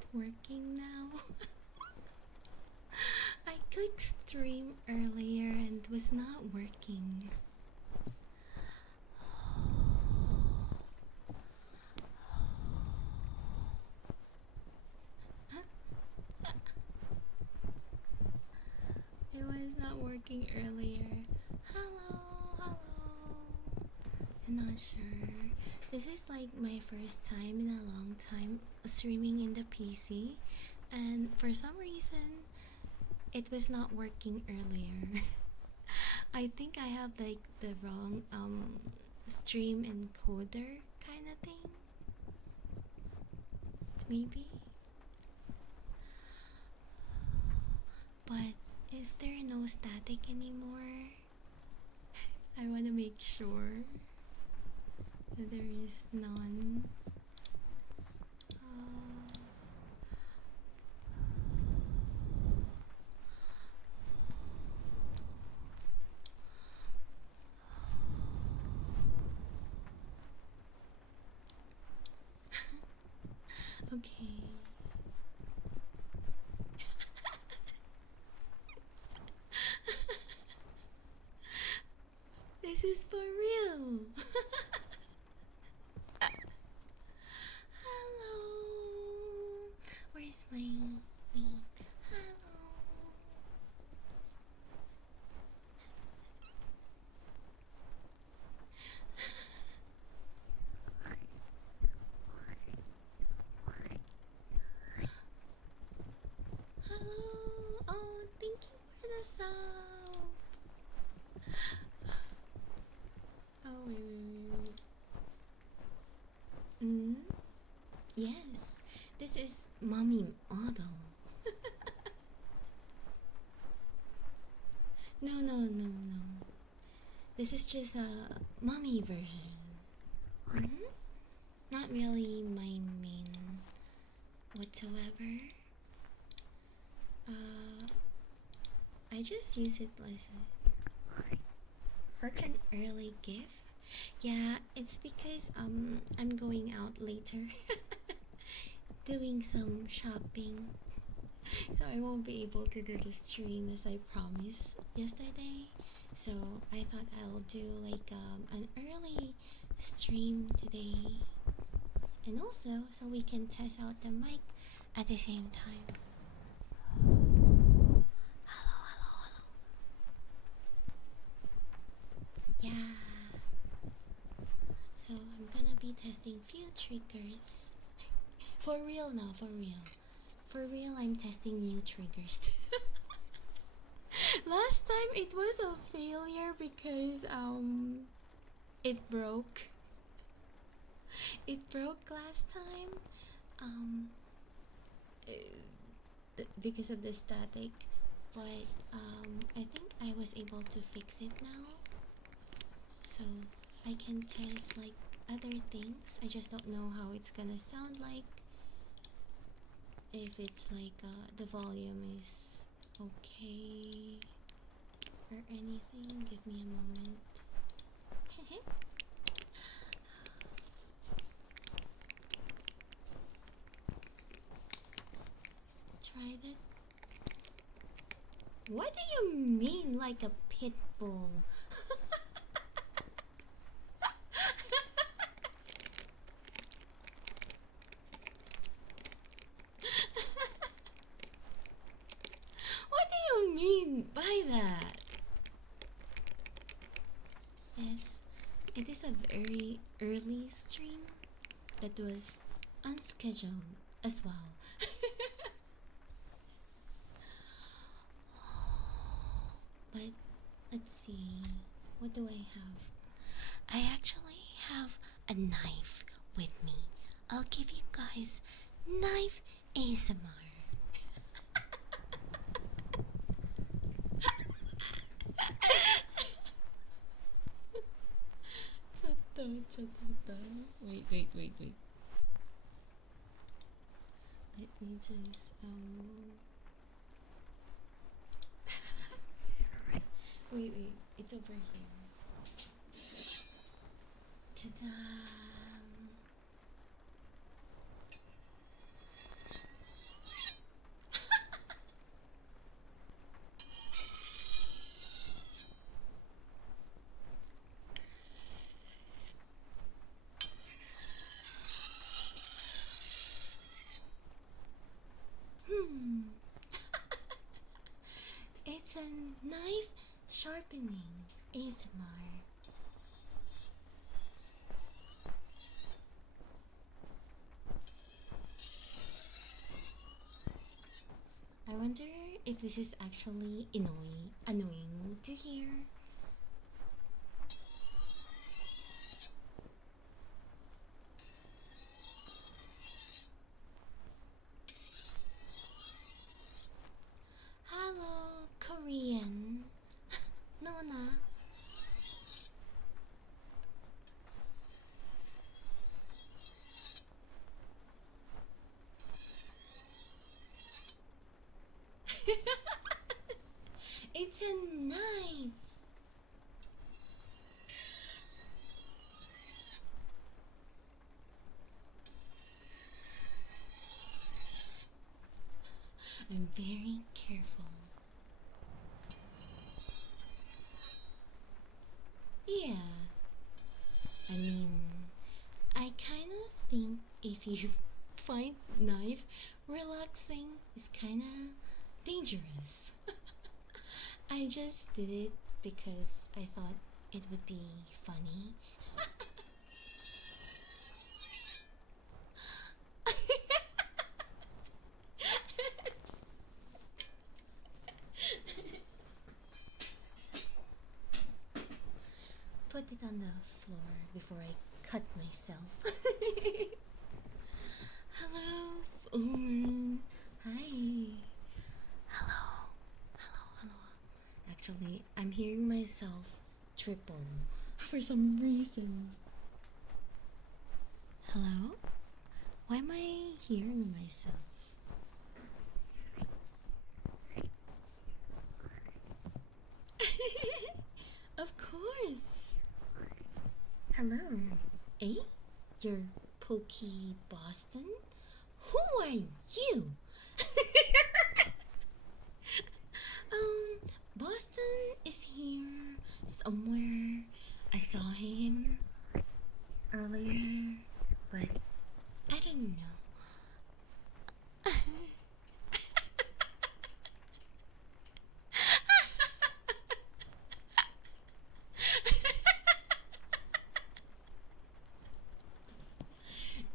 it working now? I clicked stream earlier and it was not working. It was not working earlier. Hello, hello. I'm not sure. This is like my first time in a long time streaming in the PC, and for some reason it was not working earlier. I think I have like the wrong stream encoder kind of thing. Maybe. But is there no static anymore? I want to make sure that there is none. Okay. This is for real. Hello. Where's my wait? Hello. Hello. Oh, thank you for the sub. Oh wait. Hmm. Yes. This is mommy model. No, no, no, no. This is just a mommy version. Hmm. Not really my main whatsoever. I just use it as such an early gift. Yeah, it's because I'm going out later, doing some shopping, so I won't be able to do the stream as I promised yesterday. So I thought I'll do like an early stream today, and also so we can test out the mic at the same time. Hello, hello, hello. Yeah. So I'm gonna be testing few triggers. For real now, for real. For real, I'm testing new triggers. Last time it was a failure because it broke. It broke last time. Um because of the static, but I think I was able to fix it now. So I can test like other things. I just don't know how it's gonna sound like. If it's like the volume is okay or anything. Give me a moment. Try that. What do you mean like a pit bull? What do you mean by that? Yes, it is a very early stream that was unscheduled as well. But let's see, what do I have? I actually have a knife with me. I'll give you guys knife ASMR. Wait, wait, wait, wait. Let me just wait, wait. It's over here. Ta-da! sharpening ASMR. I wonder if this is actually annoying to hear. Hello, Korean. Nona. It's a knife. I'm very careful. Yeah. I mean, I kind of think if you find knife relaxing is kind of dangerous. I just did it because I thought it would be funny. Put it on the floor before I cut myself. Hello, Full. Hi. Hello. Hello. Actually, I'm hearing myself triple for some reason. Hello? Why am I hearing myself? Of course. Hello. Eh? You're Pokey Boston? Who are you? Boston is here somewhere. I saw him earlier, but I don't know.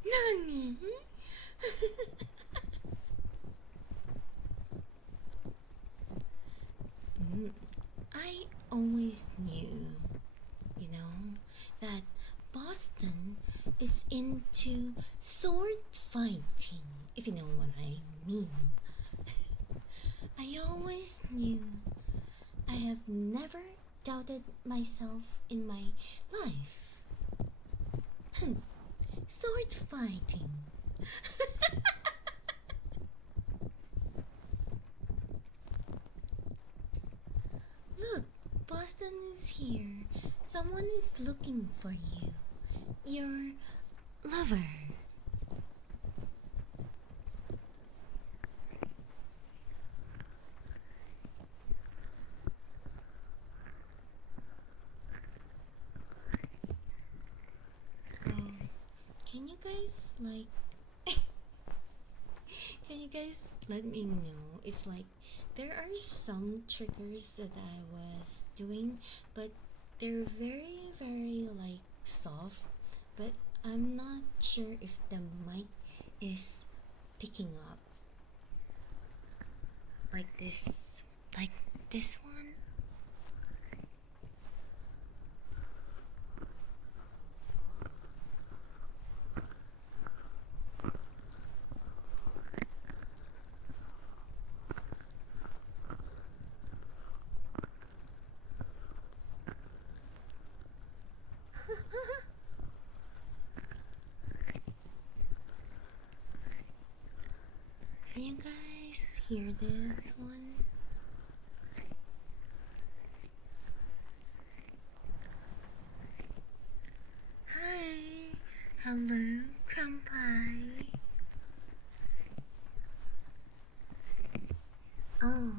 Nani? I always knew, that Boston is into sword fighting, if you know what I mean. I always knew. I have never doubted myself in my life. Sword fighting. Look, Boston is here. Someone is looking for you. Your lover. Can you guys can you guys let me know if there are some triggers that I was doing, but they're very very soft, but I'm not sure if the mic is picking up like this one. Can you guys hear this one? Hi! Hello, Crumpy! Oh,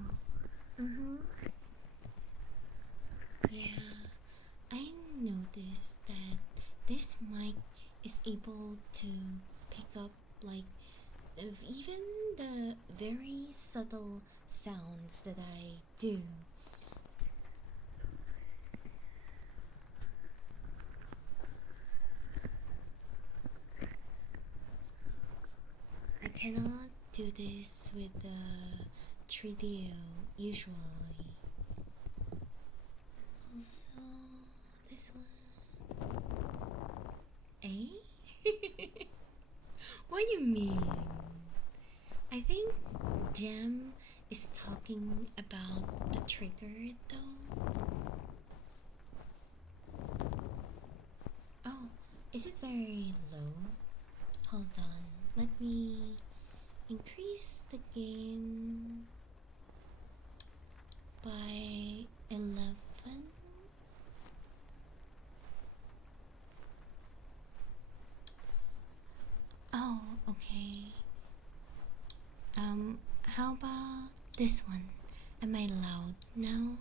yeah, I noticed that this mic is able to pick up even the very subtle sounds that I do. cannot do this with the 3D usually. Also, this one. Eh? What do you mean? I think Jam is talking about the trigger though. Oh, is it very low? Hold on, let me increase the gain by 11. Oh, okay. How about this one? Am I loud now?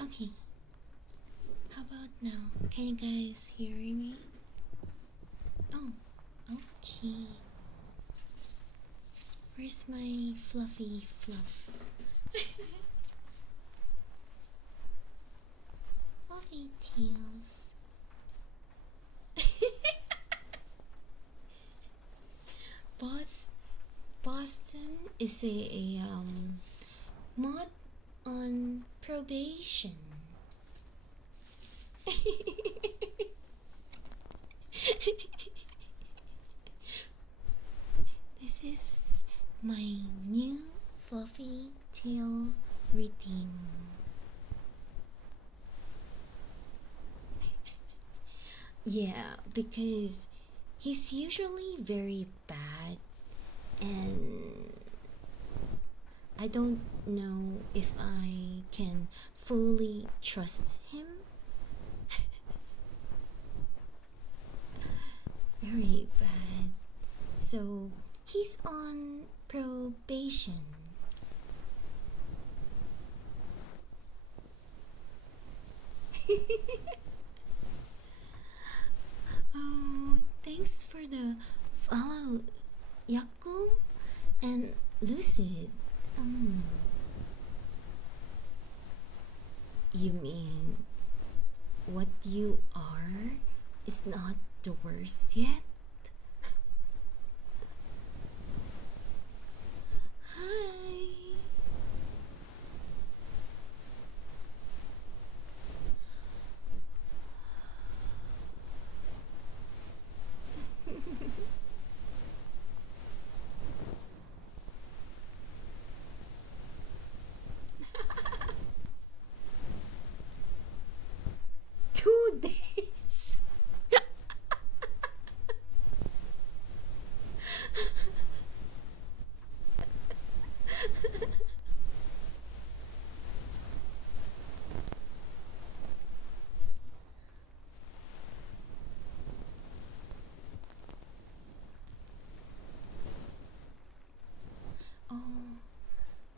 Okay. How about now? Can you guys hear me? Oh, okay. Where's my fluffy fluff? Fluffy tails. Boston is a mod on probation. This is my new fluffy tail routine. Yeah, because he's usually very bad, and I don't know if I can fully trust him. Very bad. So he's on probation. Oh, thanks for the follow, Yaku and Lucid. You mean what you are is not the worst yet? Hi. Two days. Oh,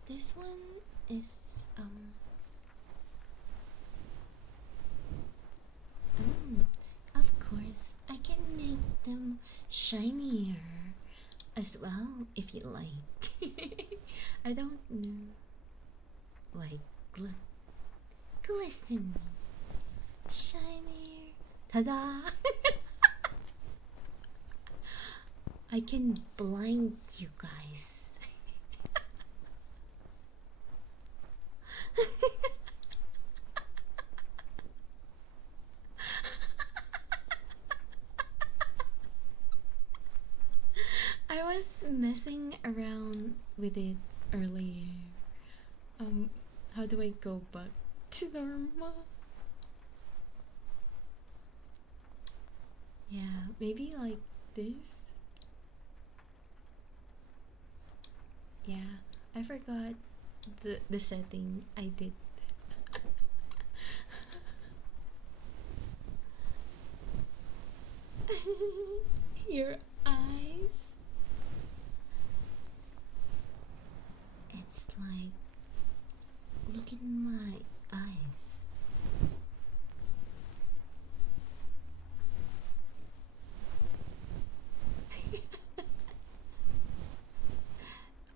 this one is of course I can make them shinier as well if you like. I don't like glisten, shinier. Ta-da! I can blind you guys. I was messing around with it earlier. How do I go back to normal? Yeah, maybe like this. Yeah, I forgot the setting I did. Your eyes. It's like, look in my eyes.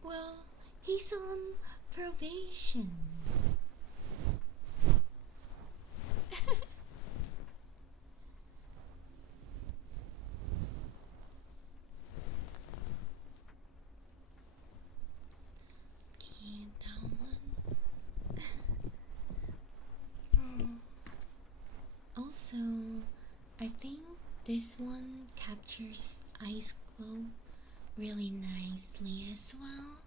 Well, he's on probation. Okay, that one. Also, I think this one captures ice globe really nicely as well.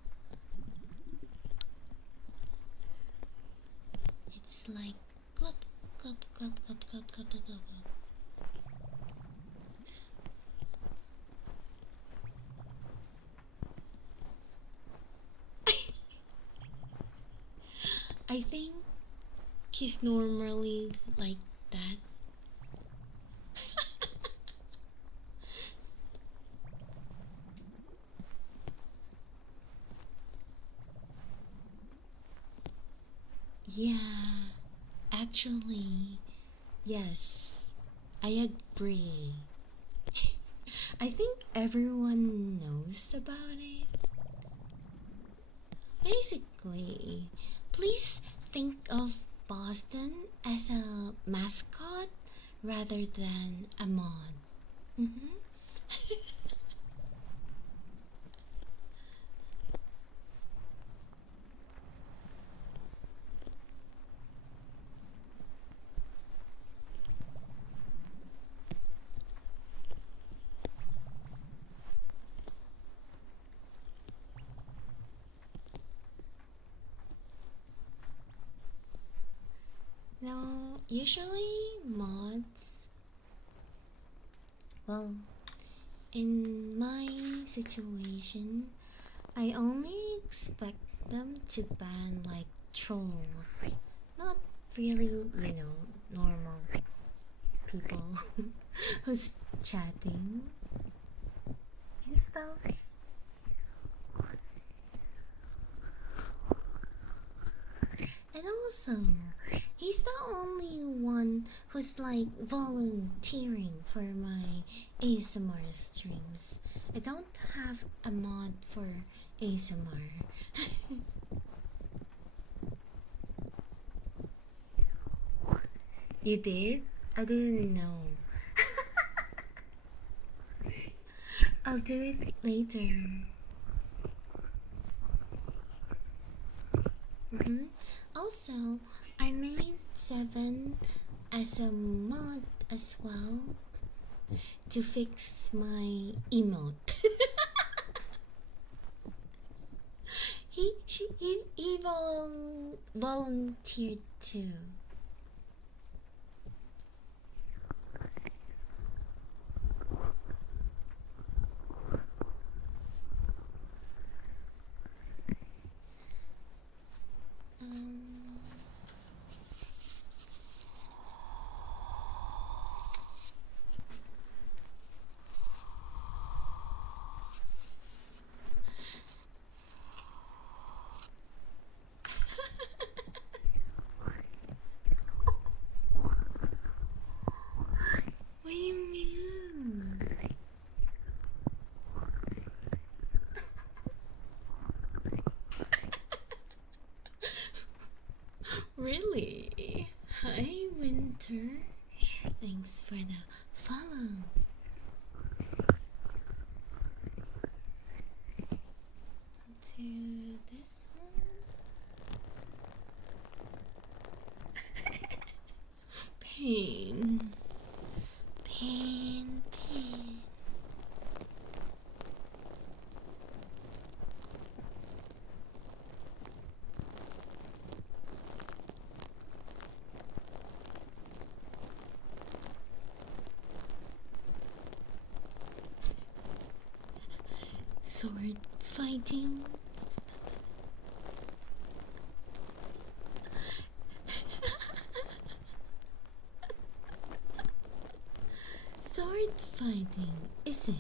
It's like glub, glub, glub, glub, glub, glub, glub, glub, glub. I think he's normally like that. Yeah, actually, yes, I agree. I think everyone knows about it. Basically, please think of Boston as a mascot rather than a mod. Mm-hmm. Now, usually mods, well, in my situation, I only expect them to ban like trolls, not really, normal people who's chatting and stuff. And also, he's the only one who's like volunteering for my ASMR streams. I don't have a mod for ASMR. You did? I didn't know. I'll do it later. Also, I made 7 as a mod as well to fix my emote. He volunteered too. What do you mean? Really? Hi, Winter. Thanks for the follow. To this one. Pain. Pain, pain. Sword fighting. Sword fighting, is it?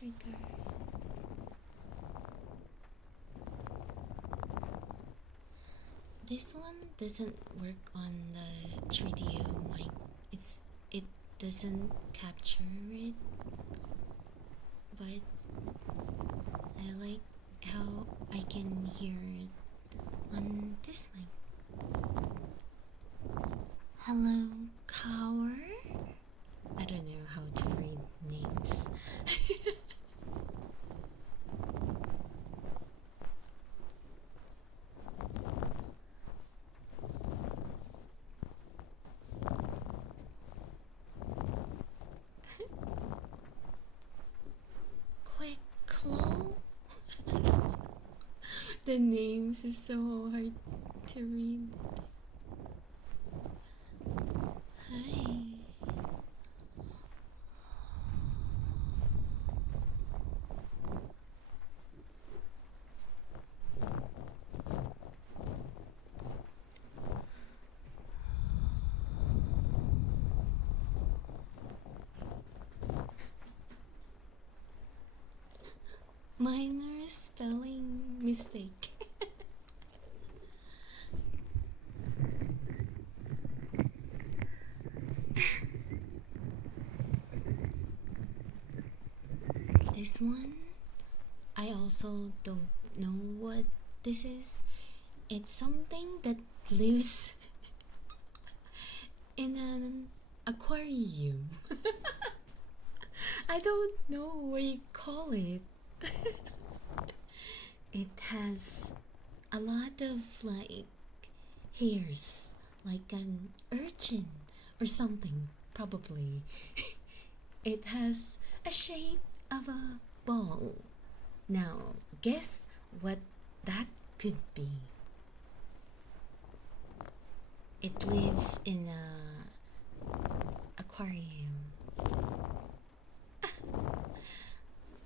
trigger. This one doesn't work on the 3D mic. It doesn't capture it, but I like how I can hear it on this mic. Hello, Cower? I don't know how to read names. Quick Claw? The names is so hard to read. Hi. Minor spelling mistake. This one, I also don't know what this is. It's something that lives in an aquarium. I don't know what you call it. It has a lot of like hairs, like an urchin or something, probably. It has a shape of a ball. Now, guess what that could be? It lives in a aquarium.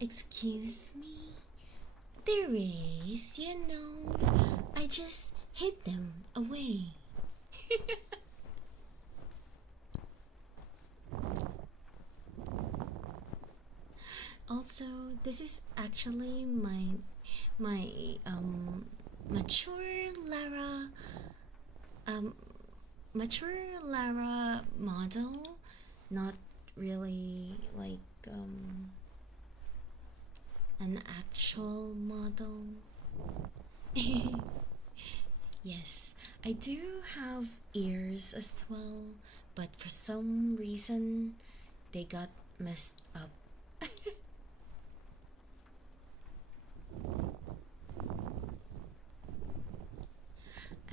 Excuse me? There is, I just hid them away. Also, this is actually my mature Lara mature Lara model, not really like an actual model. Yes, I do have ears as well, but for some reason they got messed up.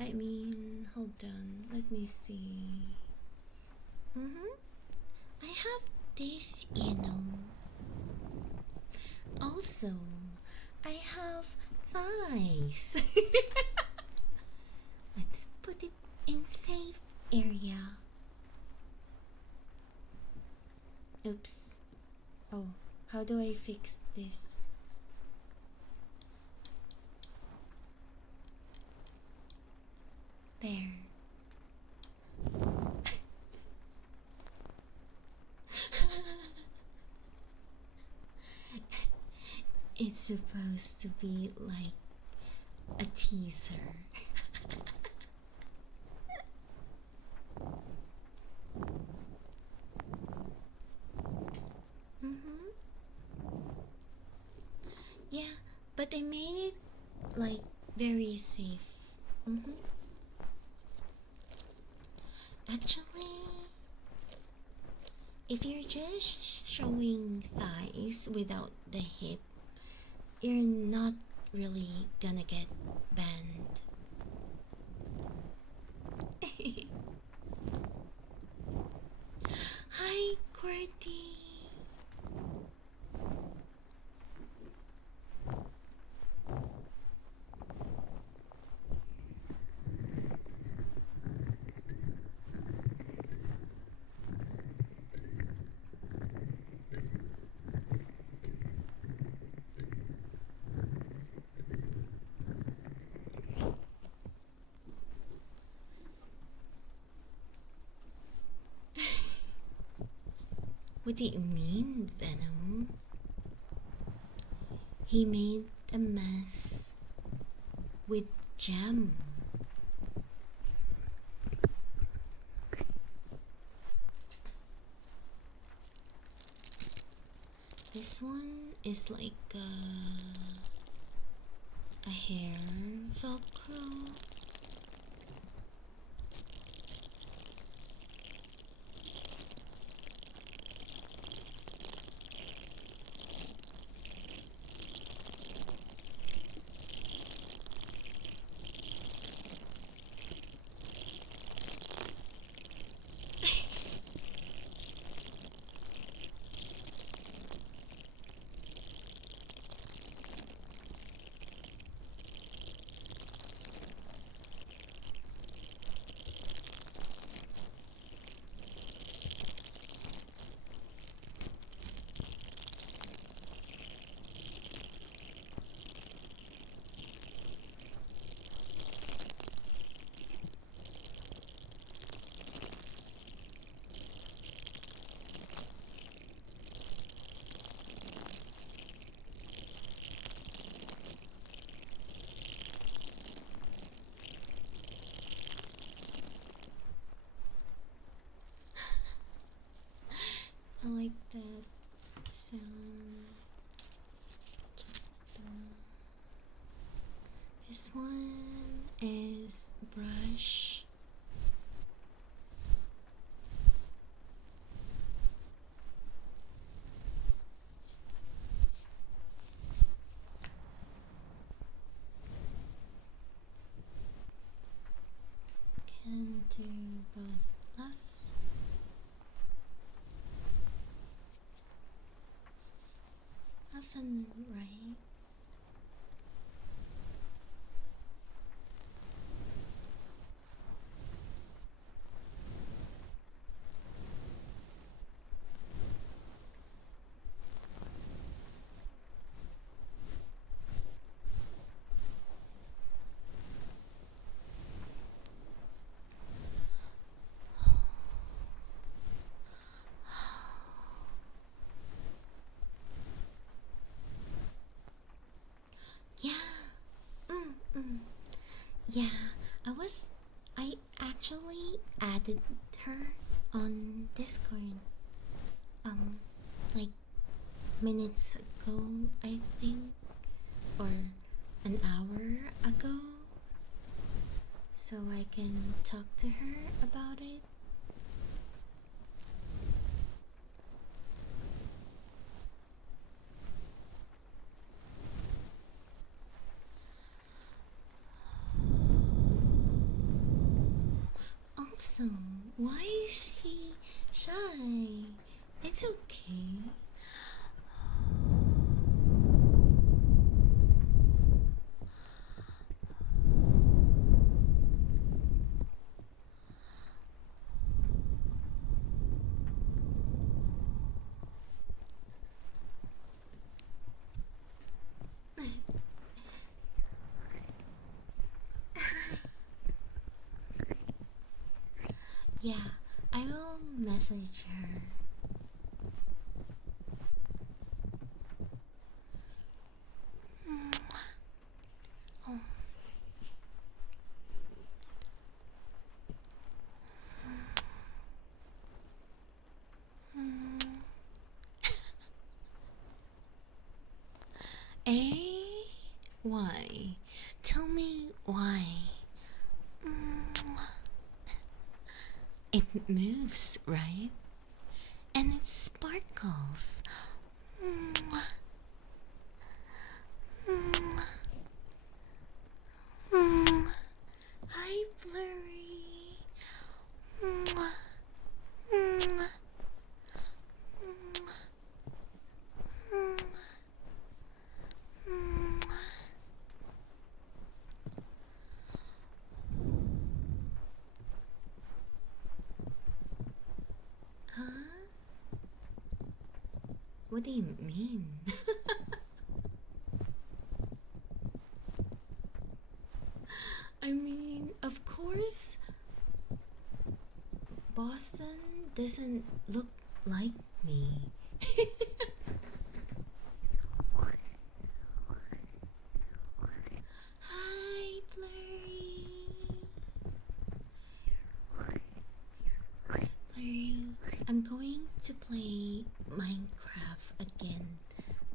I mean, hold on, let me see. I have this, Also, I have thighs. Let's put it in safe area. Oops. Oh, how do I fix this? There. It's supposed to be like a teaser. Yeah, but I made it like very safe. Actually, if you're just showing thighs without the hip, you're not really gonna get banned. Hi, Qwerty. What do you mean, Venom? he made a mess with jam. This one is like a hair velcro. I like that sound. This one is brush. Can do both left. Left and right. Yeah. Yeah, I actually added her on Discord like minutes ago, I think, or an hour ago, so I can talk to her about it. Also, why is she shy? It's okay. Yeah, I will message her. Oh. Eh? Why? Tell me why. It moves, right? And it sparkles. Hi, Blurry. Huh? What do you mean? I mean, of course, Boston doesn't look like me. I'm going to play Minecraft again.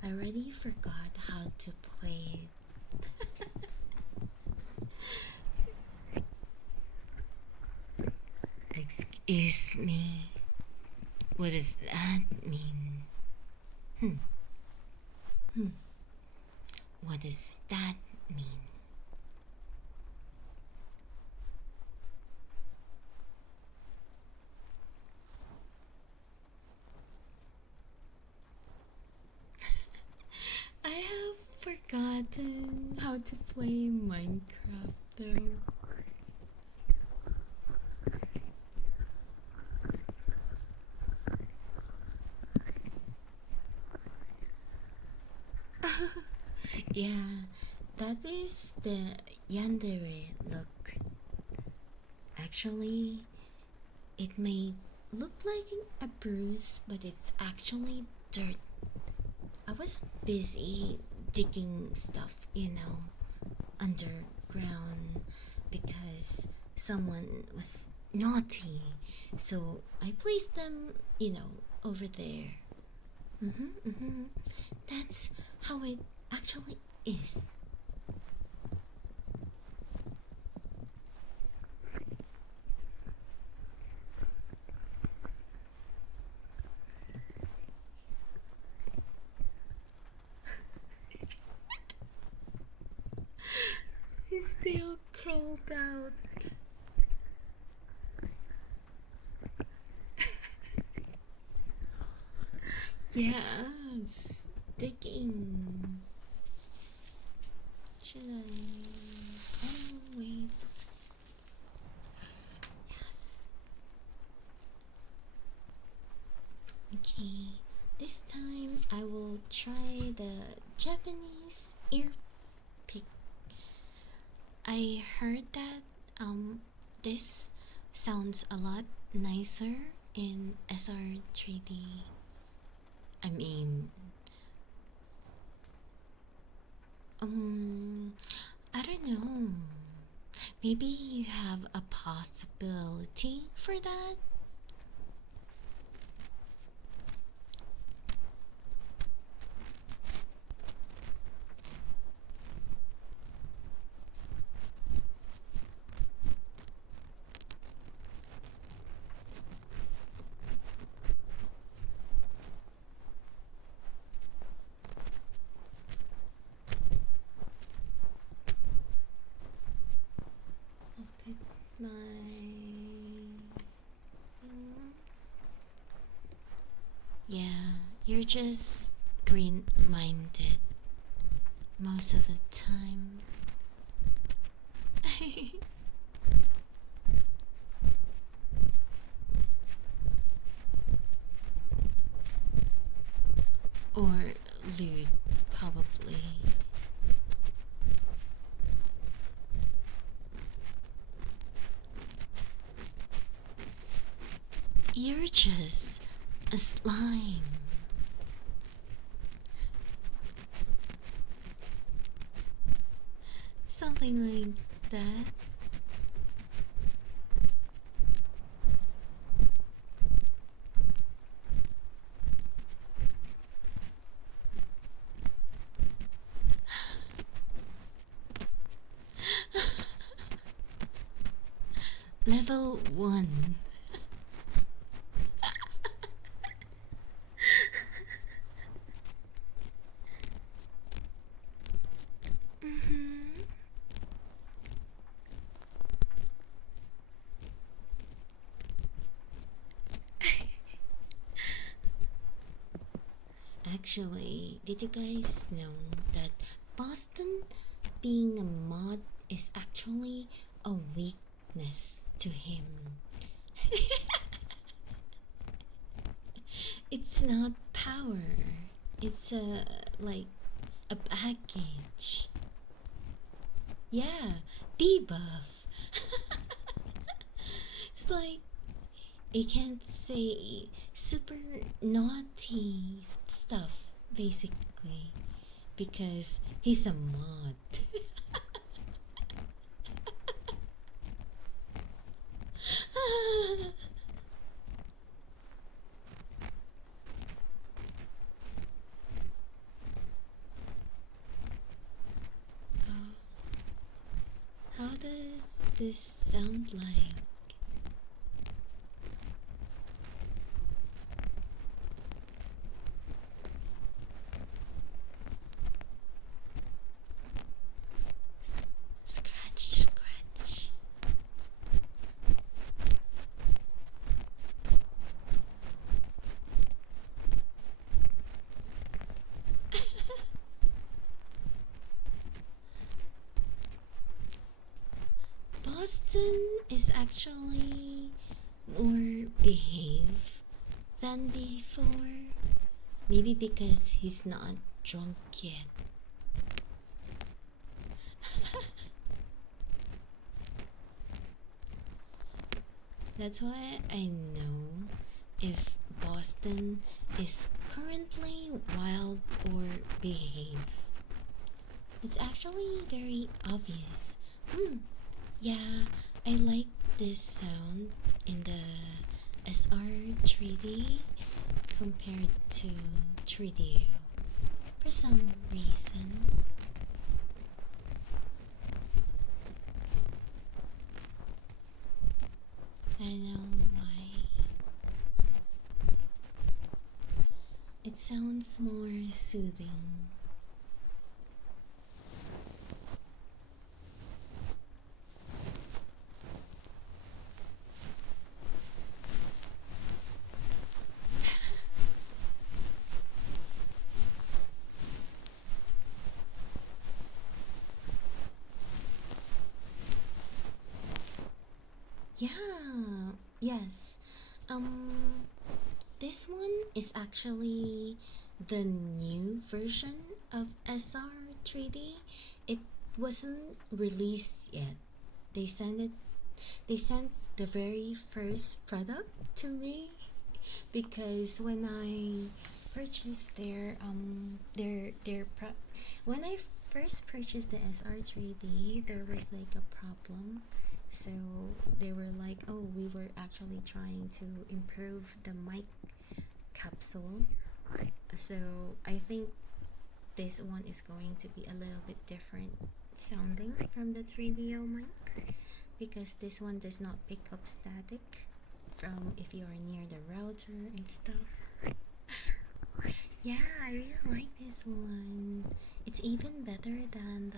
I already forgot how to play it. Excuse me. What does that mean? What does that mean? I have forgotten how to play Minecraft though. Yeah, that is the yandere look. Actually, it may look like a bruise, but it's actually dirt. I was busy digging stuff, underground because someone was naughty. So I placed them, over there. That's how it actually is. He still crawled out. Yes, digging. Should I? Oh, wait. Yes. Okay, this time I will try the Japanese ear pick. I heard that this sounds a lot nicer in SR3D. I mean, I don't know. Maybe you have a possibility for that? I'll put my yeah, you're just green minded most of the time. Or lewd, probably. You're just a slime. Something like that. Level 1. Actually, did you guys know that Boston being a mod is actually a weakness to him? It's not power. It's a package. Yeah, debuff. It's like it can't say super naughty stuff basically because he's a mod. this sound like? Scratch, scratch. Boston is actually more behave than before. Maybe because he's not drunk yet. That's why I know if Boston is currently wild or behave. It's actually very obvious. Yeah, I like this sound in the SR3D compared to 3D for some reason. I don't know why. It sounds more soothing. Yeah, yes. This one is actually the new version of SR3D. It wasn't released yet. They sent it. They sent the very first product to me because when I purchased when I first purchased the SR3D, there was like a problem. So they were like, oh, we were actually trying to improve the mic capsule. So I think this one is going to be a little bit different sounding from the 3DO mic because this one does not pick up static from if you are near the router and stuff. Yeah, I really like this one. It's even better than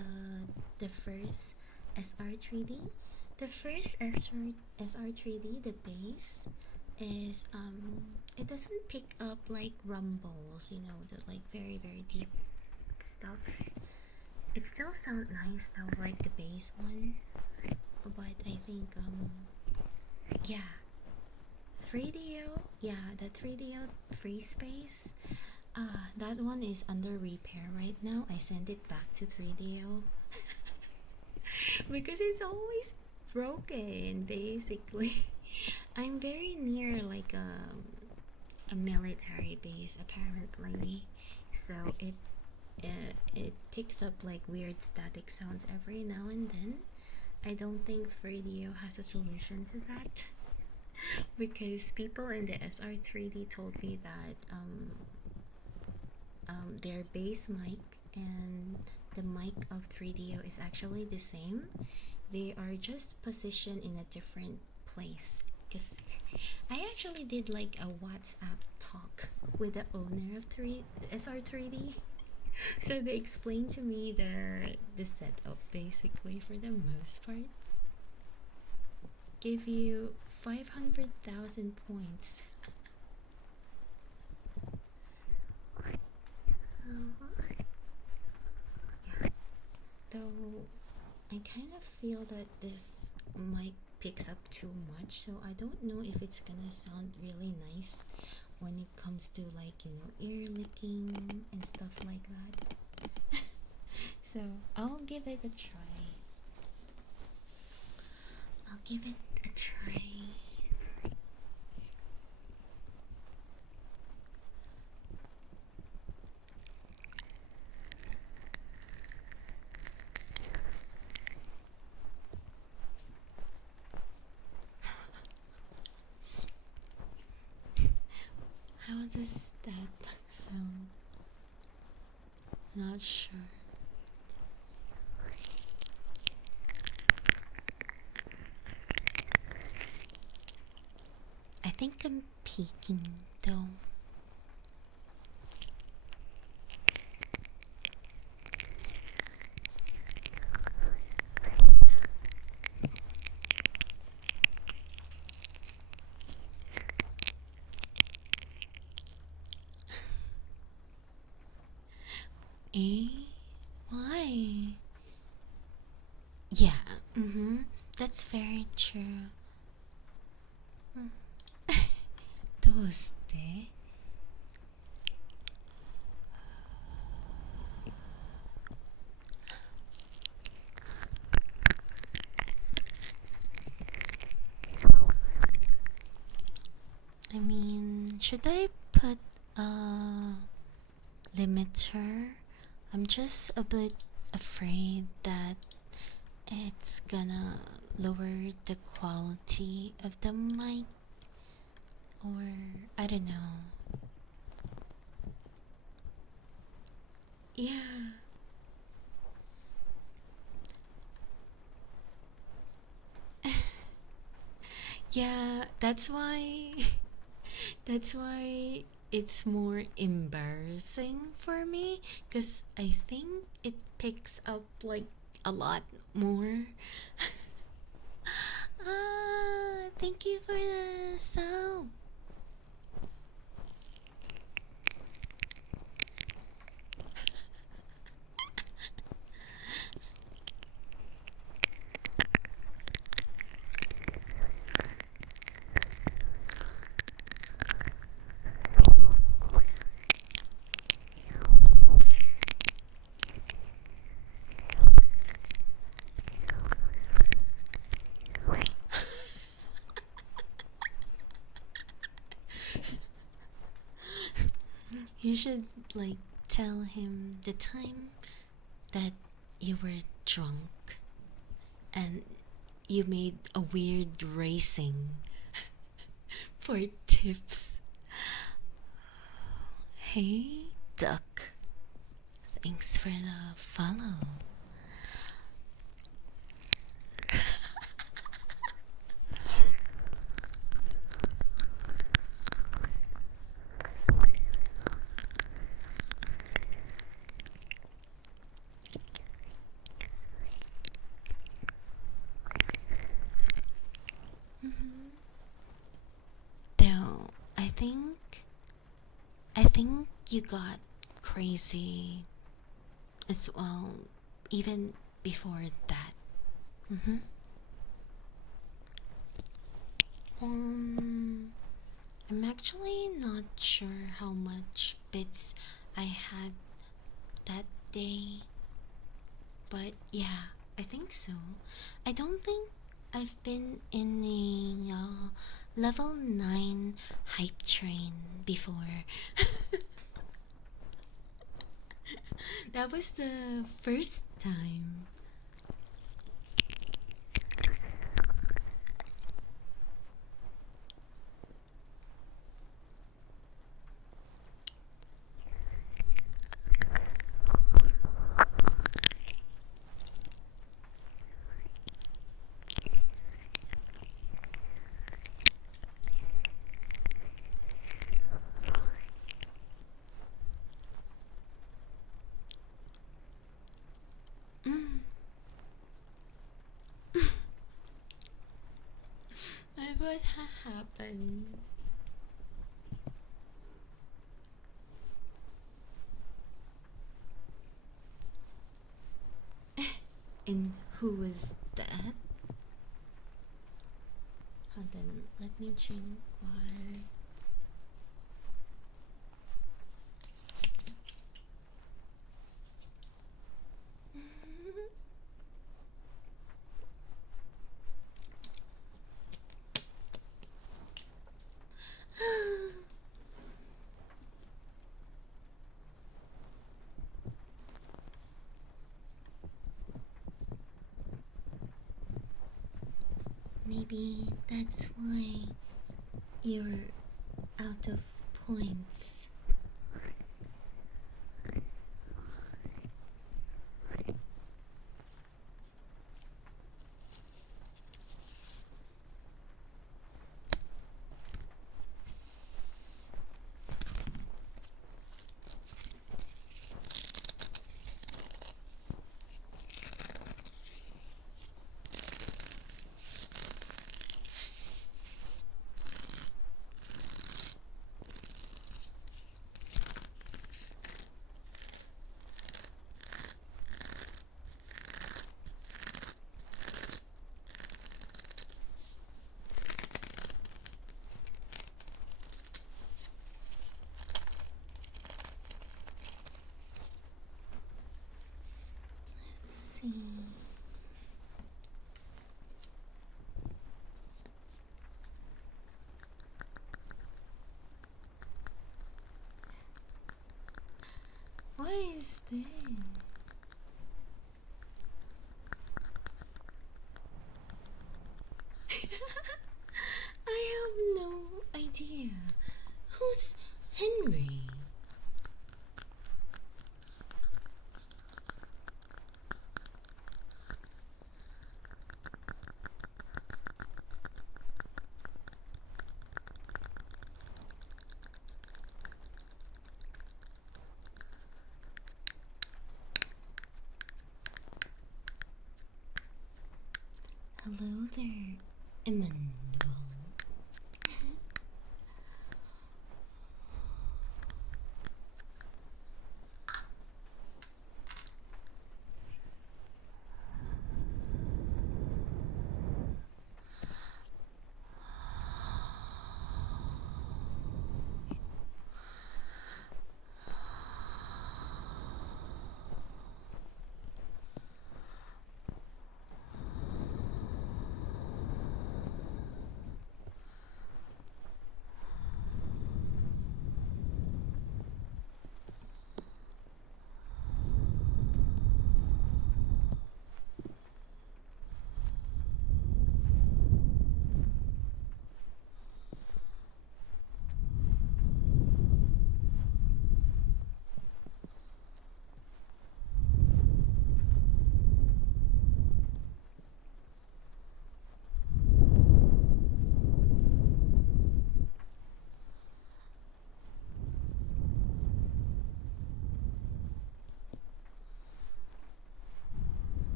the first SR3D. The first SR3D, the bass is it doesn't pick up like rumbles, you know, the like very deep stuff. It still sounds nice though, like the bass one. But I think yeah, 3DO, yeah, the 3DO free space. That one is under repair right now. I sent it back to 3DO because it's always broken basically. I'm very near like a military base apparently, so it picks up like weird static sounds every now and then. I don't think 3DO has a solution to that because people in the SR3D told me that their base mic and the mic of 3DO is actually the same. They are just positioned in a different place. Because I actually did like a WhatsApp talk with the owner of SR3D. So they explained to me the setup basically for the most part. Give you 500,000 points. Yeah. Though I kind of feel that this mic picks up too much, so I don't know if it's gonna sound really nice when it comes to like, you know, ear licking and stuff like that. So I'll give it a try. I'll give it a try. How does that sound? Not sure. think I'm peeking though. Eh? Why? Yeah, that's very true. Mm. どうして? I mean, should I put a limiter? I'm just a bit afraid that it's gonna lower the quality of the mic, or I don't know. Yeah. Yeah, that's why that's why it's more embarrassing for me, because I think it picks up like a lot more. Thank you for the sub. You should like tell him the time that you were drunk and you made a weird racing for tips. Hey, Duck. Thanks for the follow. Though I think you got crazy as well, even before that. Mm-hmm. I'm actually not sure how much bits I had that day, but yeah, I think so. I don't think I've been in a level 9 hype train before. That was the first time. Mm. What happened? And who was that? Hold on, let me drink water. Maybe that's why you're out of points. see. What is this? I have no idea. Who's Henry? Hello there, Emmanuel.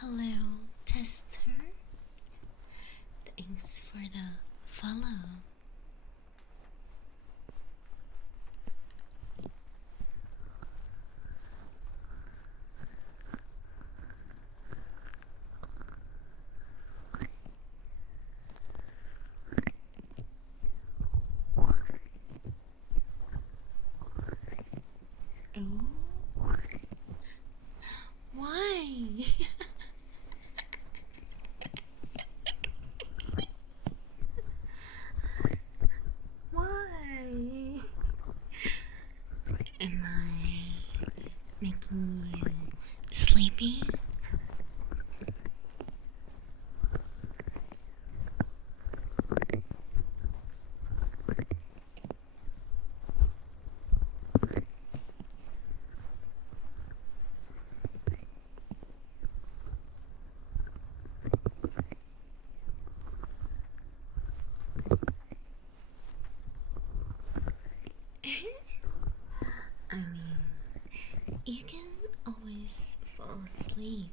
Hello, tester. Thanks for the follow. Oh, why? Why? Am I making you sleepy? I mean, you can always fall asleep.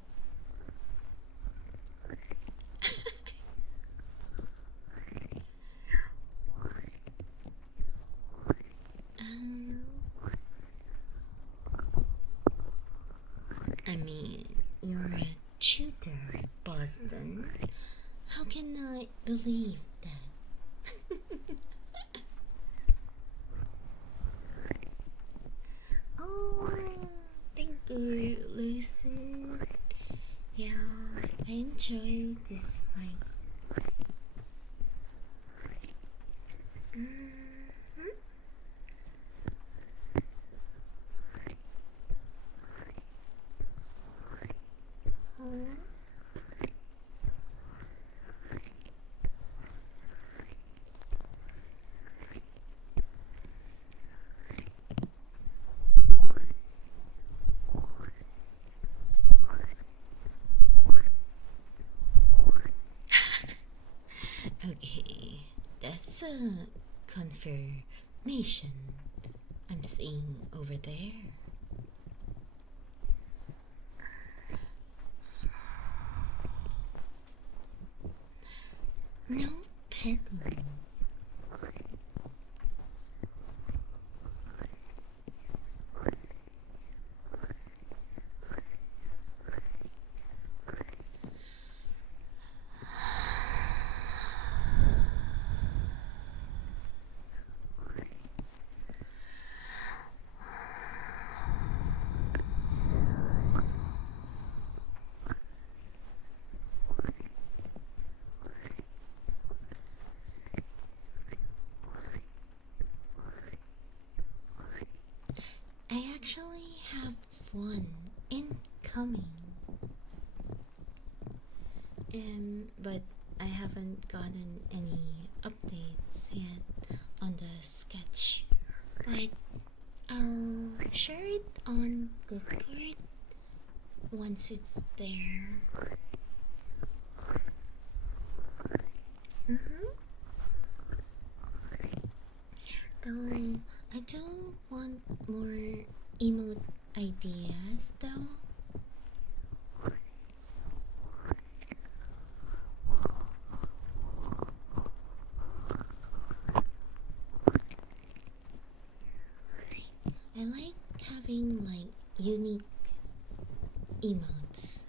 Um, I mean, you're a tutor, Boston. How can I believe that? Oh, thank you, Lucy. Yeah, I enjoy this fight. Okay, that's a confirmation I'm seeing over there. No peddling. I actually have one incoming. But I haven't gotten any updates yet on the sketch. But I'll share it on Discord once it's there. Though I do want more emote ideas though. I like having like unique emotes.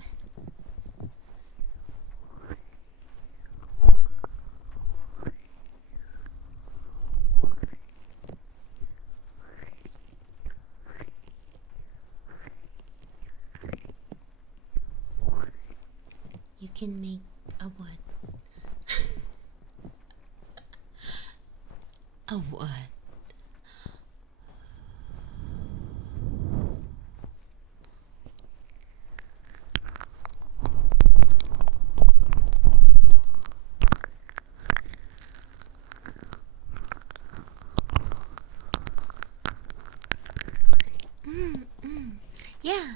You can make a what? A what? Yeah,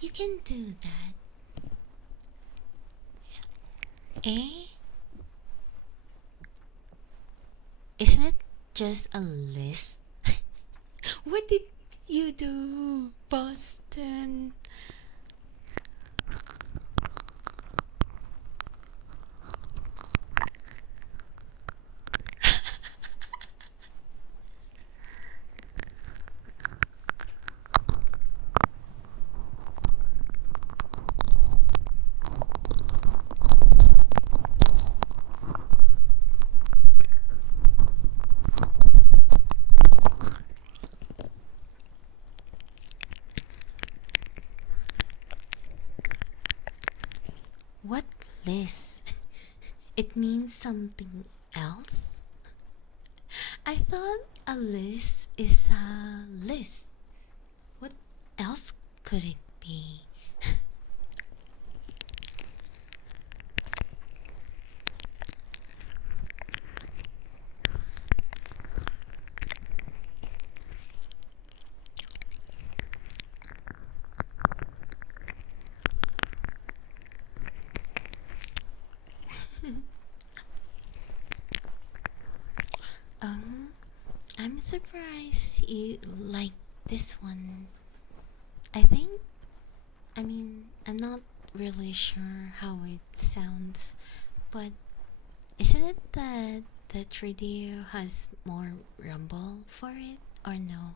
you can do that. Eh? Isn't it just a list? What did you do, Boston? What list? It means something else? I thought a list is a list. What else could it be? Um, I'm surprised you like this one. I think, I'm not really sure how it sounds, but isn't it that the 3D has more rumble for it, or no?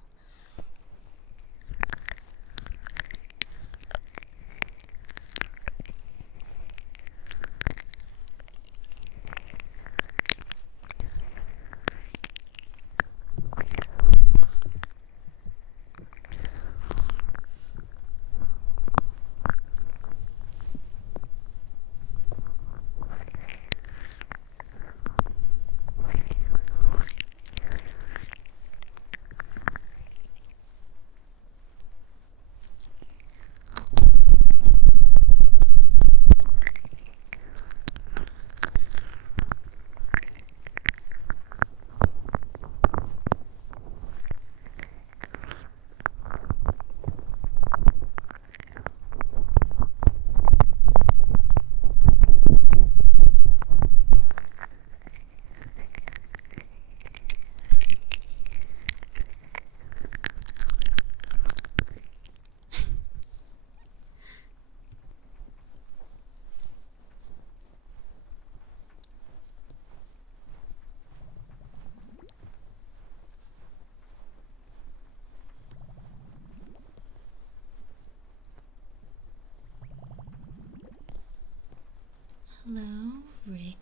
Hello, Rick.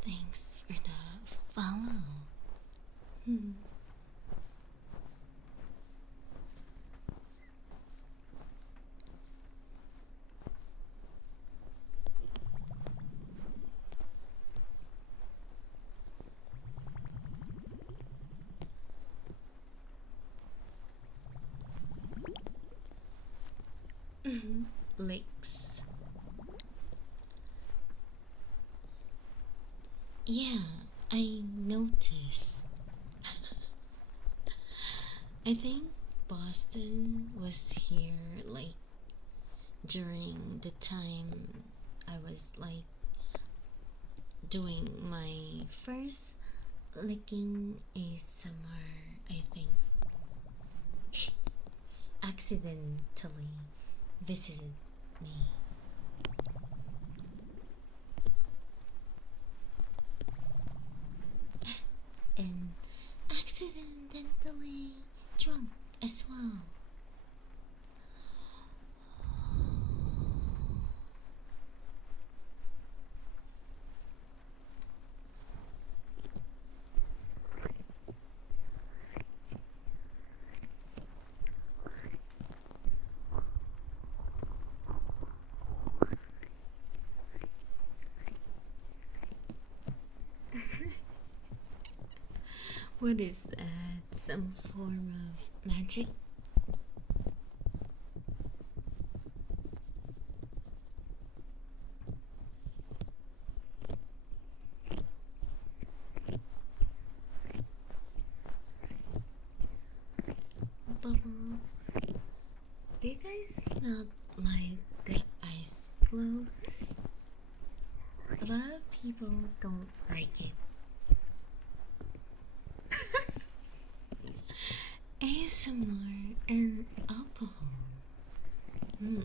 Thanks for the follow. Hmm. licks. Yeah, I noticed. I think Boston was here like during the time I was like doing my first licking ASMR, I think. Accidentally visited me. And accidentally drunk as well. What is that? Some form of magic? Bubbles. Do you guys not like the ice globes? A lot of people don't like it. ASMR and alcohol. Hmm.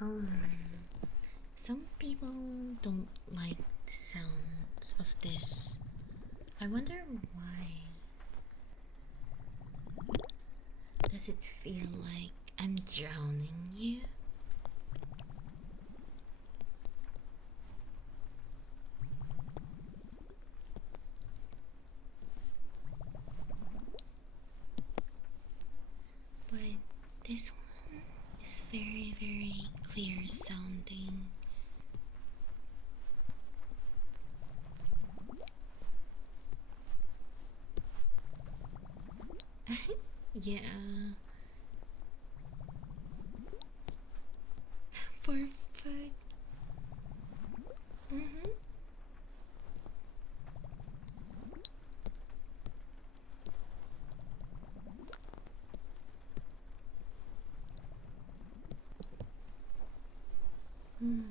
Um, some people don't like the sounds of this. I wonder why. Does it feel like I'm drowning you? But this one is very, very clear sounding. Yeah. For food. Mm-hmm. Mm.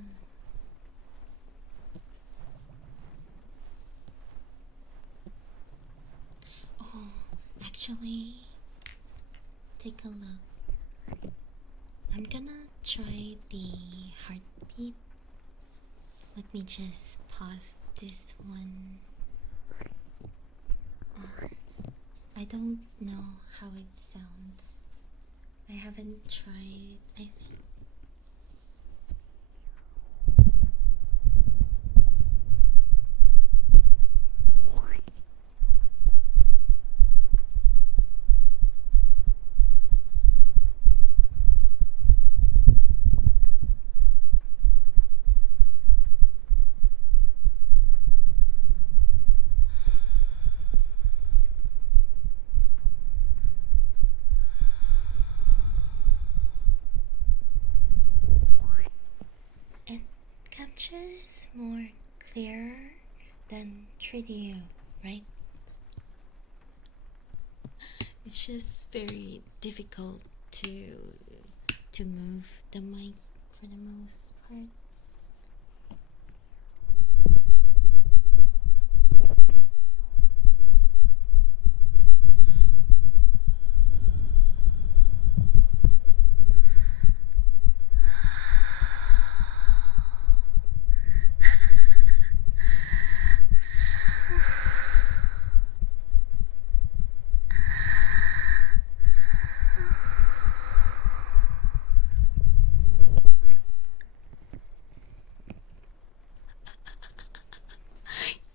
Oh, actually, take a look. I'm gonna try the heartbeat. Let me just pause this one. Oh, I don't know how it sounds. I haven't tried, I think. It captures more clearer than 3D, right? It's just very difficult to move the mic for the most part.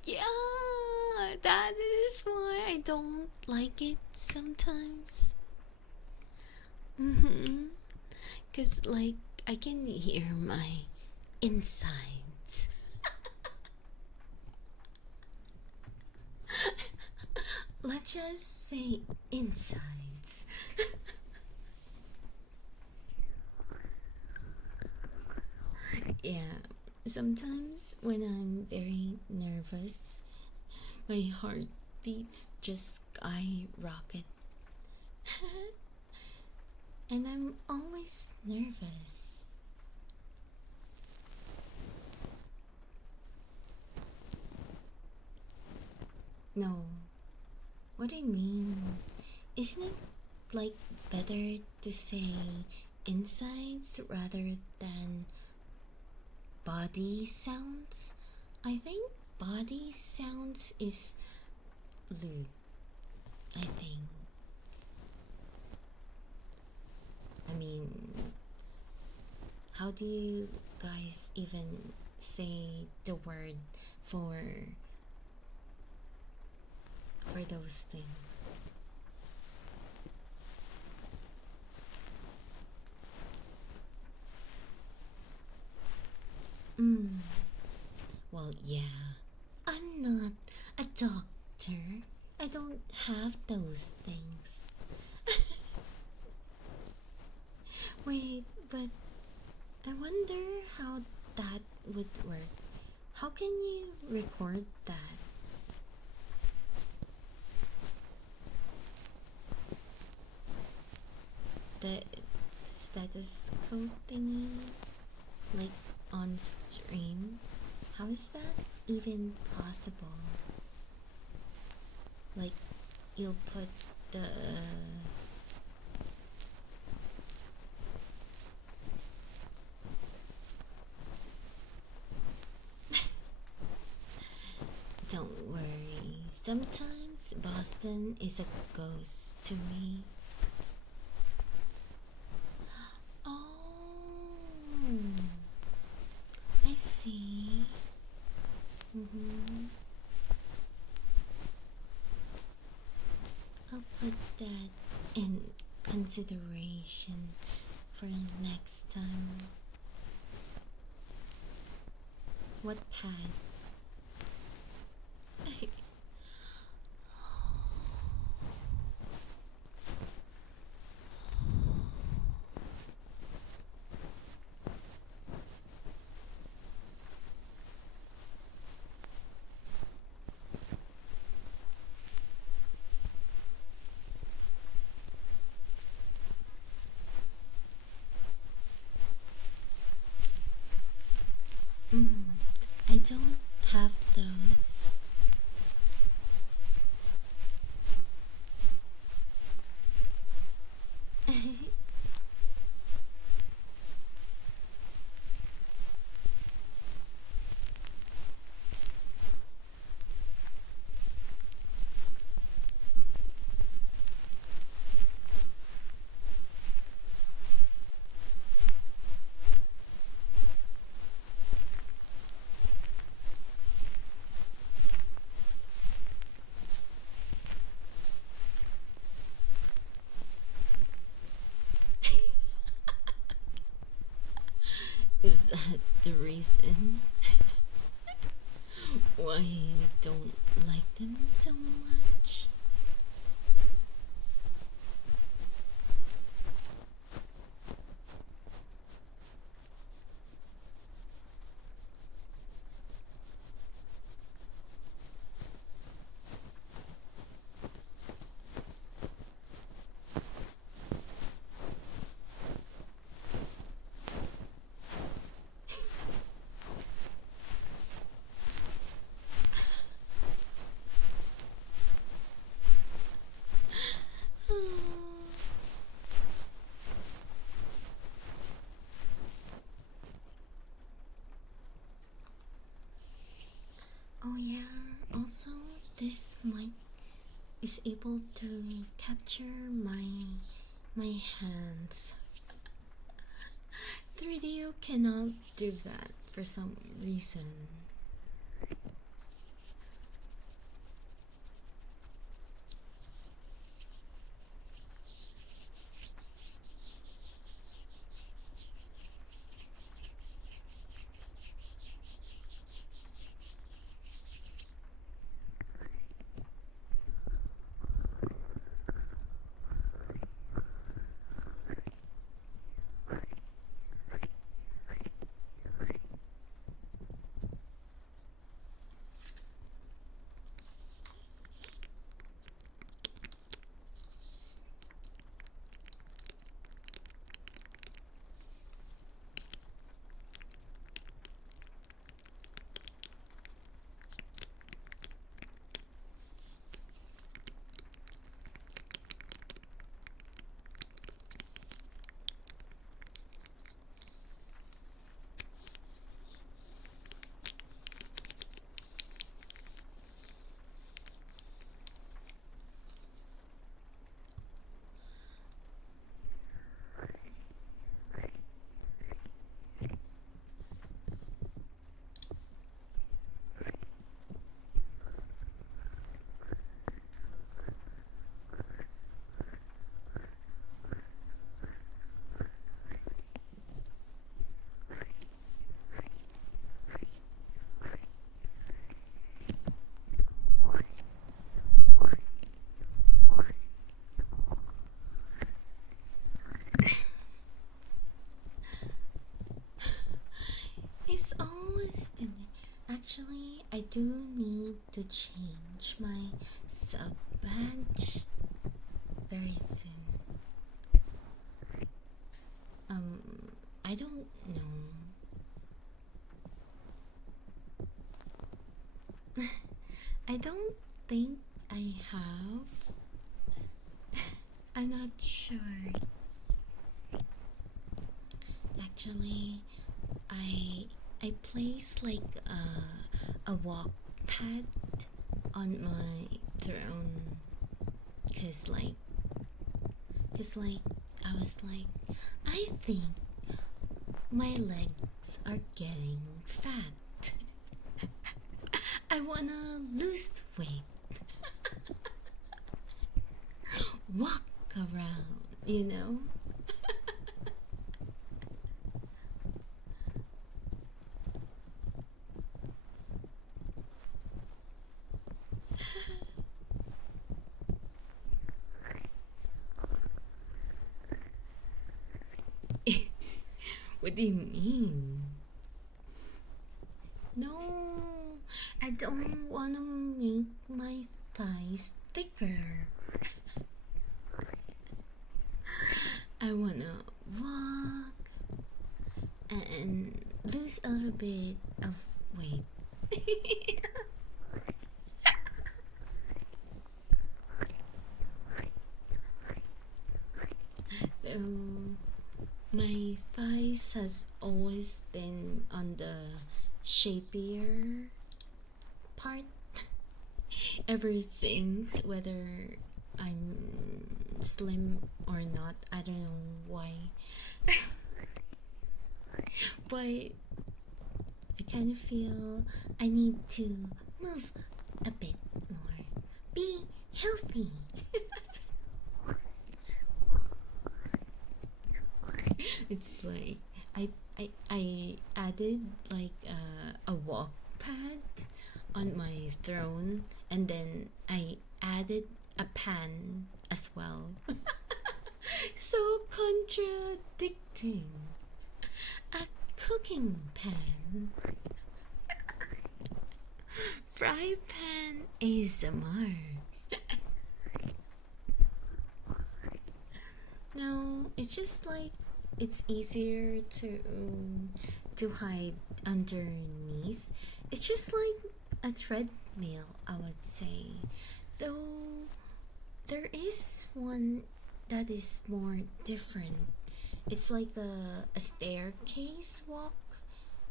Yeah, that is why I don't like it sometimes. Mm-hmm. Cause like I can hear my insides. Let's just say insides. Yeah, sometimes when I'm very nervous, my heart beats just skyrocket. And I'm always nervous. No, what I mean, isn't it like better to say insides rather than body sounds? I think body sounds is lube, I think. I mean, how do you guys even say the word for those things? Mm. Well, yeah. I'm not a doctor. I don't have those things. Wait, but I wonder how that would work. How can you record that? The stethoscope thingy? Like on stream? How is that even possible? Like, you'll put the don't worry. Sometimes Boston is a ghost to me. Oh, I see. Mm-hmm. I'll put that in consideration for next time. What pad? Mm, I don't have those. Is that the reason why you don't like them so much? Oh yeah, also this mic is able to capture my hands. 3DO cannot do that for some reason. do need to change my sub badge very soon. I don't know. I don't think I have. I'm not sure. Actually, I place like a walk pad on my throne, cause like I was like, I think my legs are getting fat. I wanna lose weight. Walk around, you know? What do you mean? No, I don't wanna make my thighs thicker. I wanna walk and lose a little bit of weight. So my thighs has always been on the shapier part ever since, whether I'm slim or not. I don't know why. But I kind of feel I need to move a bit more. Be healthy. It's like I added like a walk pad on my throne, and then I added a pan as well. So contradicting. A cooking pan. Fry pan ASMR. No, it's just like it's easier to hide underneath. It's just like a treadmill, I would say. Though there is one that is more different. It's like a staircase walk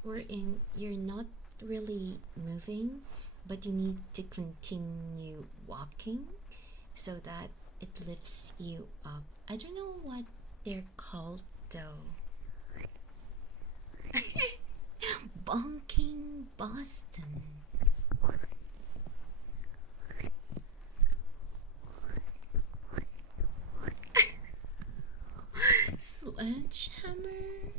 wherein you're not really moving, but you need to continue walking so that it lifts you up. I don't know what they're called though. Bonking Boston. Sledgehammer.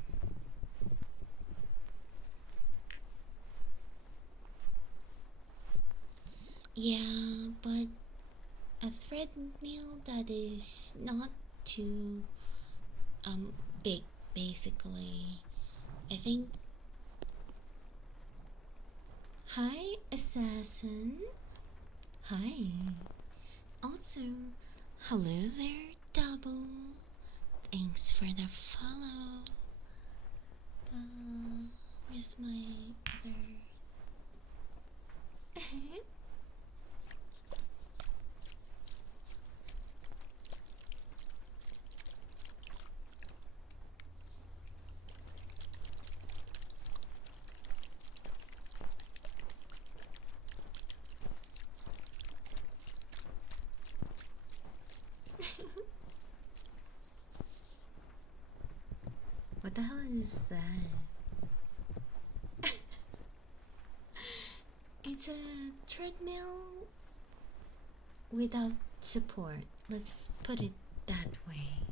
Yeah, but a treadmill that is not too big, basically. I think. Hi, assassin. Hi. Also, hello there, double. Thanks for the follow. Where's my other? What the hell is that? It's a treadmill without support. Let's put it that way.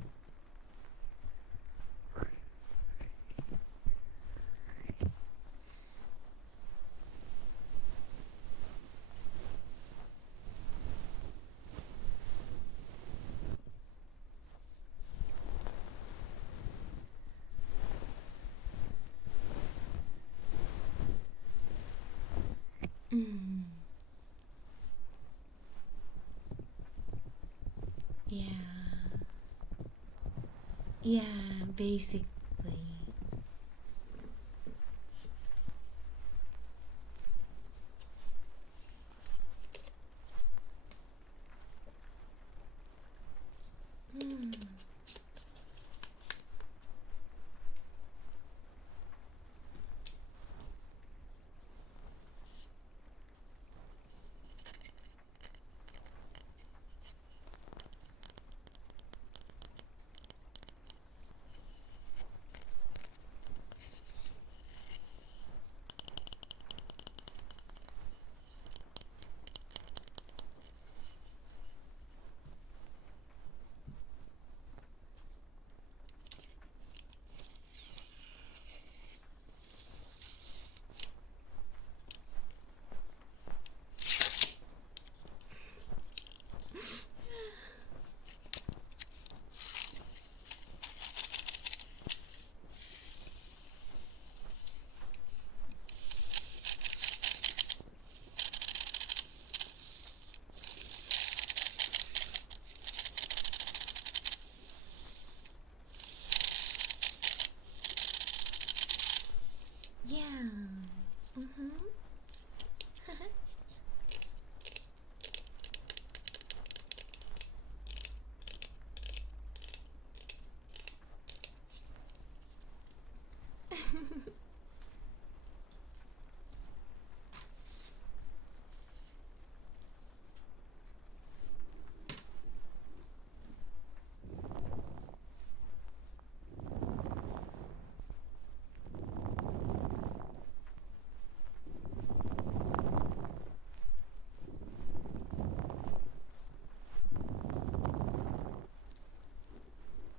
Yeah. Yeah, basically. Hmm. Yeah. Mm-hmm.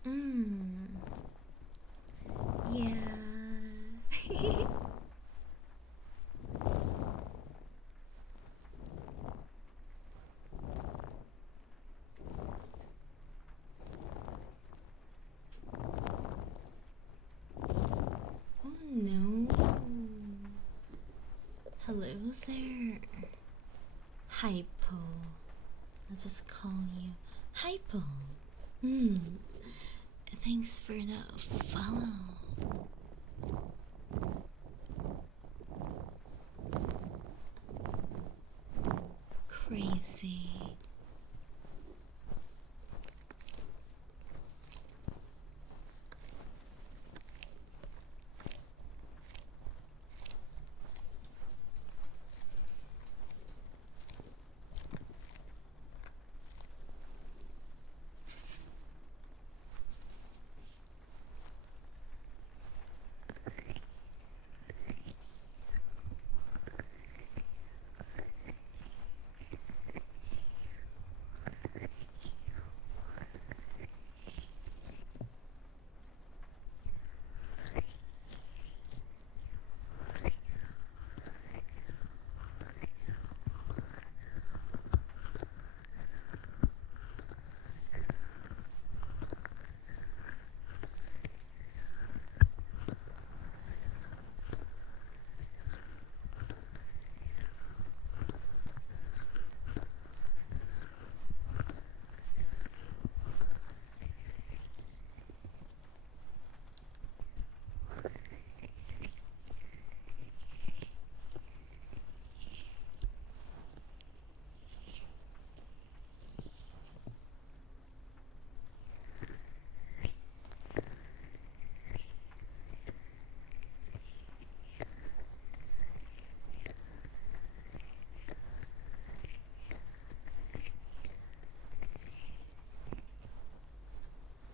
Mm. Yeah. Oh no. Hello there. Hypo. I'll just call you Hypo. Hmm. Thanks for the follow. Crazy.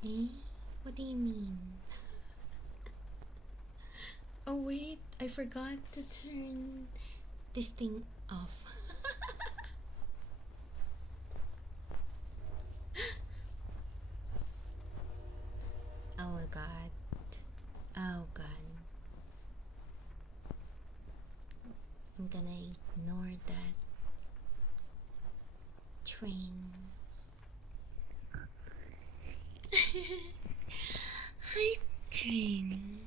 Eh? What do you mean? Oh wait, I forgot to turn this thing off. Oh god. Oh god. I'm gonna ignore that train. Hi, train.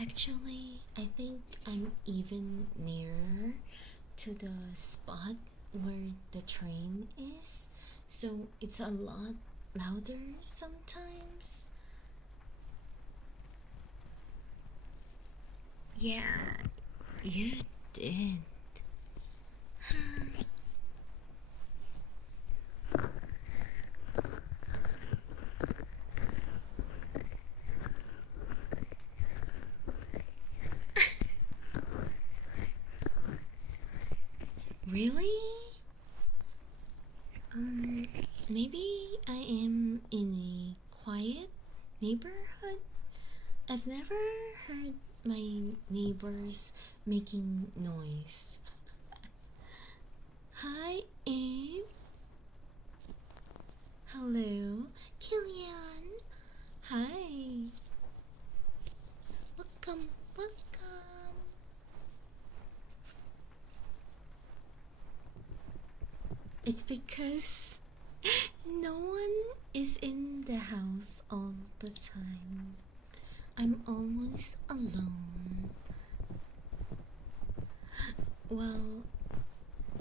Actually, I think I'm even nearer to the spot where the train is, so it's a lot louder sometimes. Yeah, you did. Really? Maybe I am in a quiet neighborhood. I've never heard my neighbors making noise. Hi, Abe. Hello, Killian. Hi. Welcome, welcome. It's because no one is in the house all the time. I'm always alone. Well,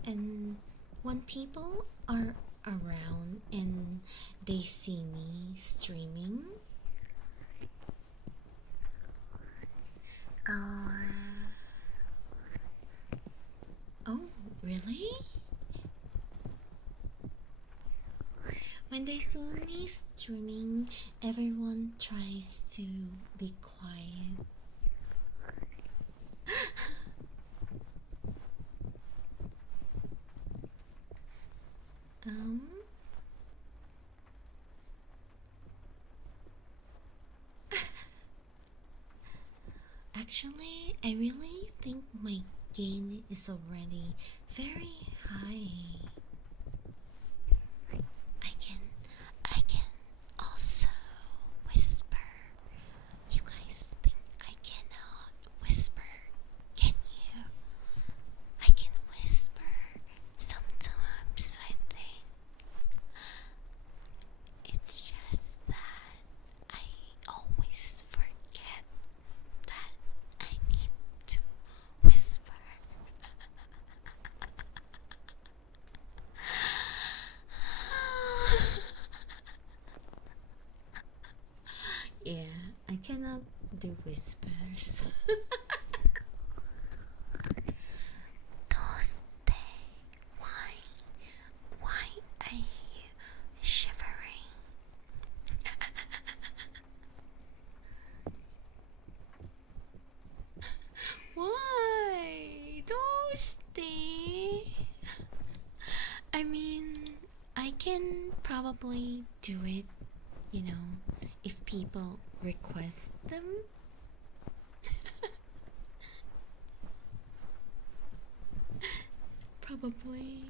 and when people are around and they see me streaming, uh, oh, really? When they see me streaming, everyone tries to be quiet. um, Actually, I really think my gain is already very high. I can also whisper. You guys think I cannot whisper? Can you? I can whisper. Sometimes I think it's just that I always forget that I need to whisper. Yeah, I cannot do whispers. Those day, why are you shivering? Why? Those day? I mean, I can probably do it, you know, if people request them. Probably.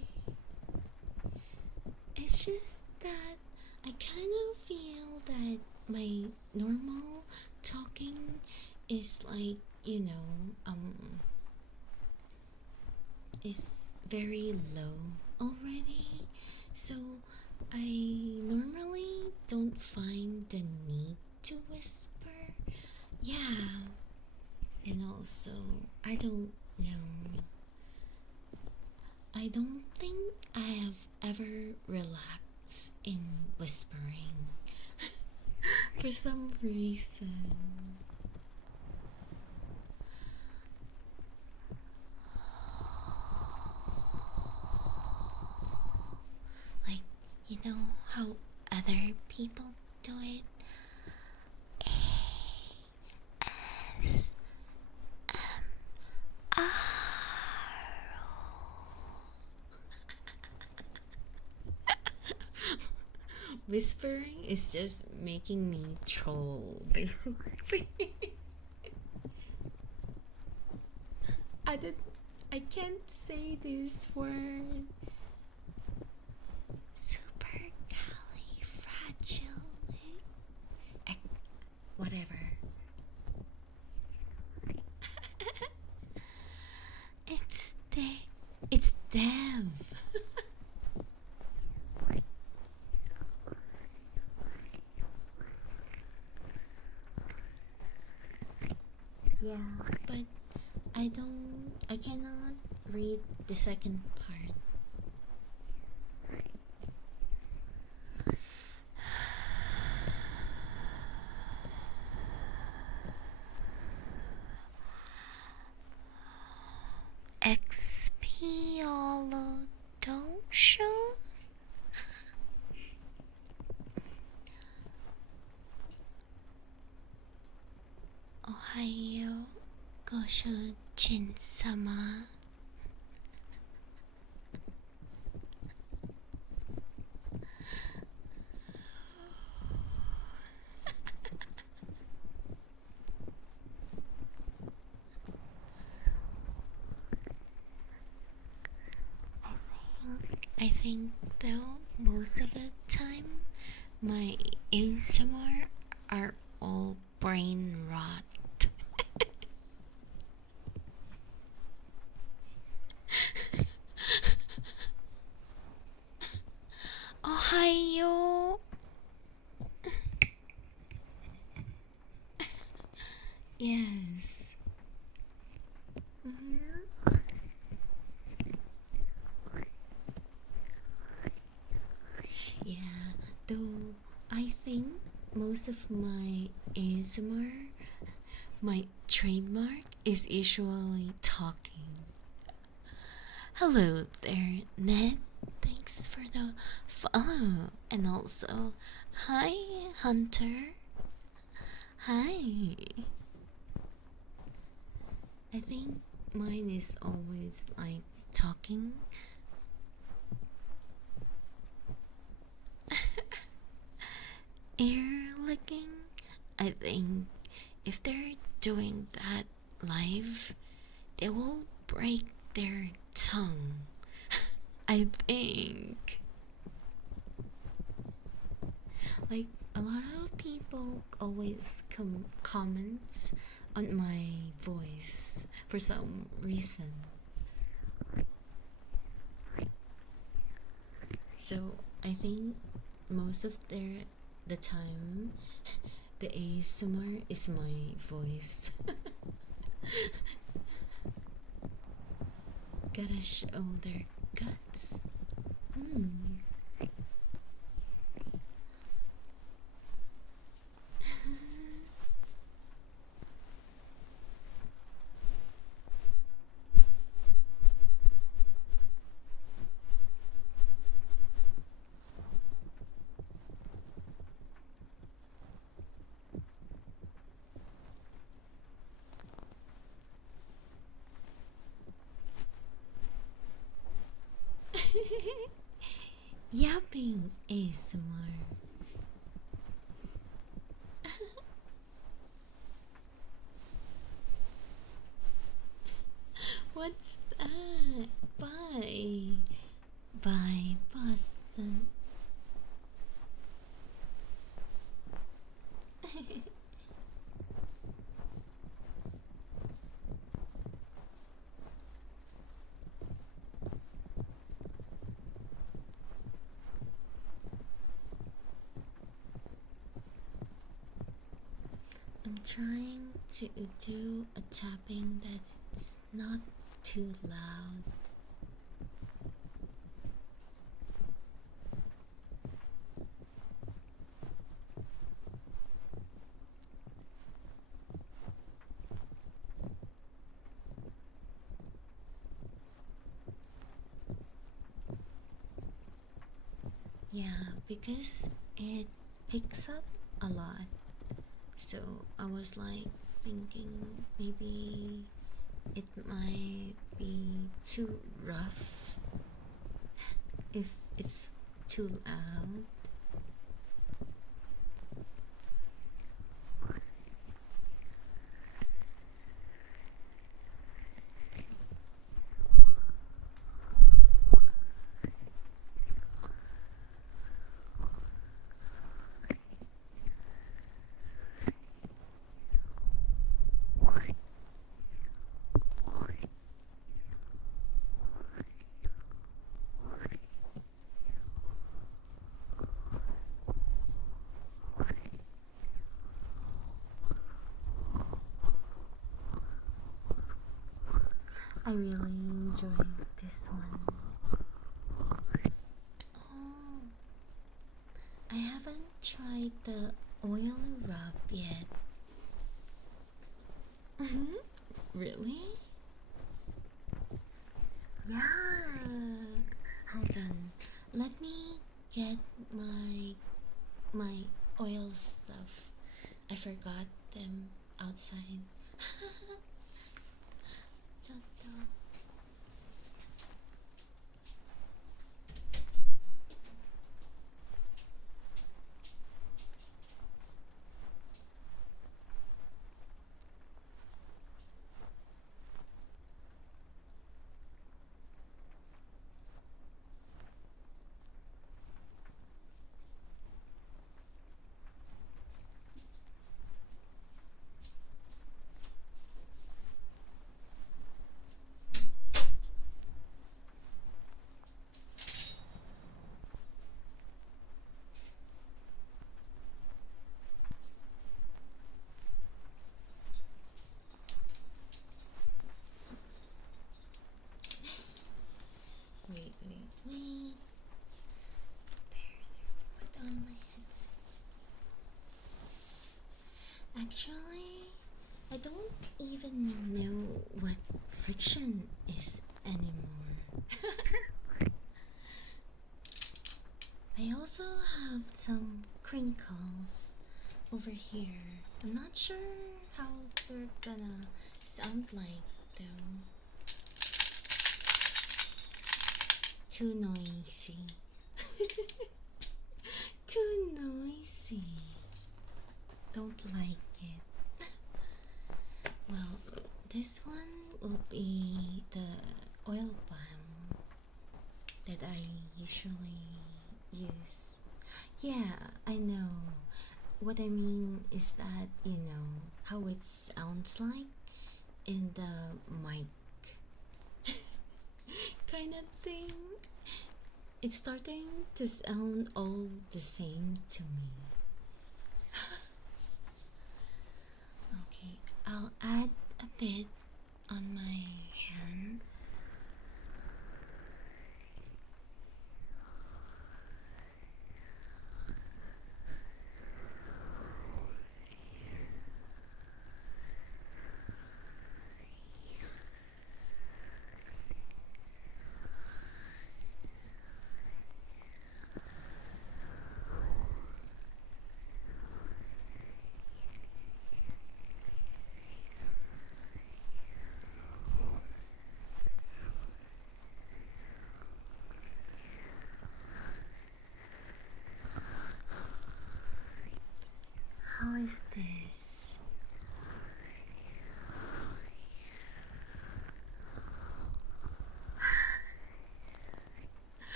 It's just that I kind of feel that my normal talking is like, is very low already. So I normally don't find the need to whisper. Yeah. And also, I don't know. I don't think I have ever relaxed in whispering for some reason. Like, you know how other people do it? ASMR. Whispering is just making me troll, basically. I can't say this word. Supercalifragilistic. Whatever. It's Dev. Yeah, but I cannot read the second part. expialidocious. Ohio Goshujin-sama. I think though most of the time my ASMR are all brain rot. Ohio. Yes. Yeah, though I think most of my ASMR, my trademark is usually talking. Hello there, Ned. Thanks for the follow. And also, hi, Hunter. Hi. I think mine is always like talking. Ear licking. I think if they're doing that live, they will break their tongue. I think. Like a lot of people always comments on my voice for some reason. So I think most of the time the ASMR is my voice. Gotta show their guts. Yapping ASMR. What's that? Bye. Bye, Boston. I'm trying to do a tapping that's not too loud. Yeah, because it picks up a lot. So I was like thinking maybe it might be too rough if it's too loud. I really enjoy this one. Oh, I haven't tried the oil rub yet. Really? Yeah. Hold on. Let me get my oil stuff. I forgot them outside. Toto. Wait. There. Put on my headset. Actually, I don't even know what friction is anymore. I also have some crinkles over here. I'm not sure how they're gonna sound like though. Too noisy. Too noisy. Don't like it. Well, this one will be the oil balm that I usually use. Yeah, I know. What I mean is that, you know, how it sounds like in the mic kind of thing. It's starting to sound all the same to me. Okay, I'll add a bit on my hands. How is this?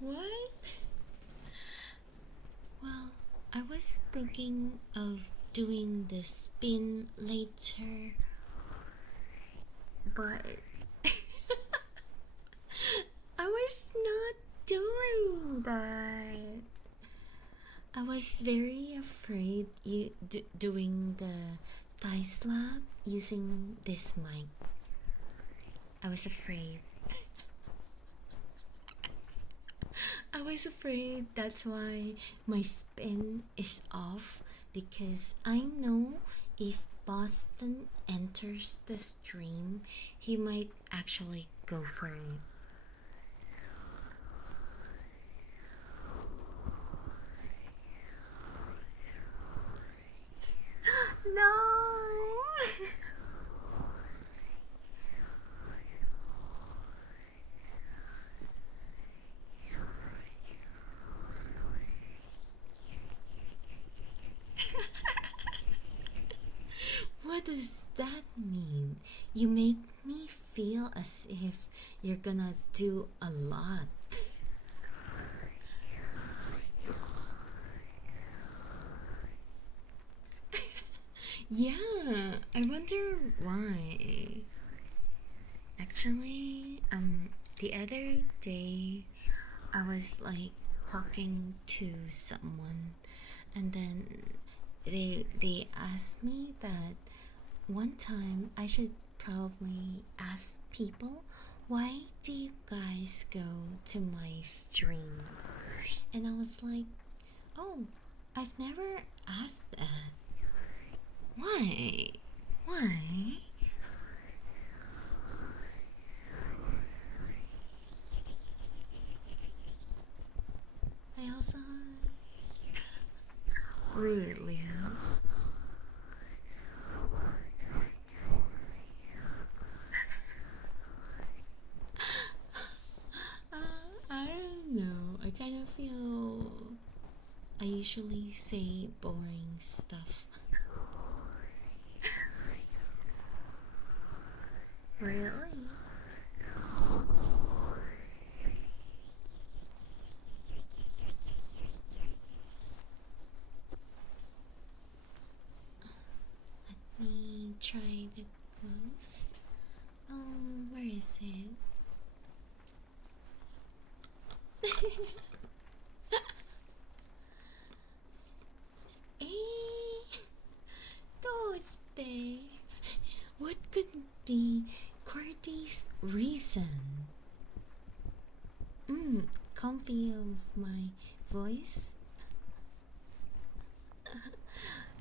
What? Well, I was thinking of doing the spin later, but I was not doing that. I was very afraid you doing the thigh slap using this mic. I was afraid. I was afraid that's why my spin is off, because I know if Boston enters the stream, he might actually go for it. No! What does that mean? You make me feel as if you're gonna do a lot. Yeah, I wonder why. Actually, the other day I was like talking to someone, and then they asked me that one time I should probably ask people why do you guys go to my streams? And I was like, oh, I've never asked that. Why? Why? I also really. I don't know. I kind of feel I usually say boring stuff. Really? Let me try the gloves. Where is it? Eh, Tuesday. What could be Courtney's reason? Comfy of my voice?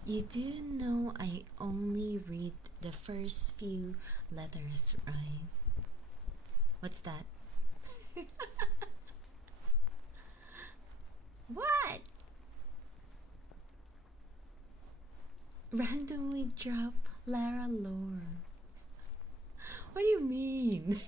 You do know I only read the first few letters, right? What's that? What? Randomly drop Lara lore. What do you mean?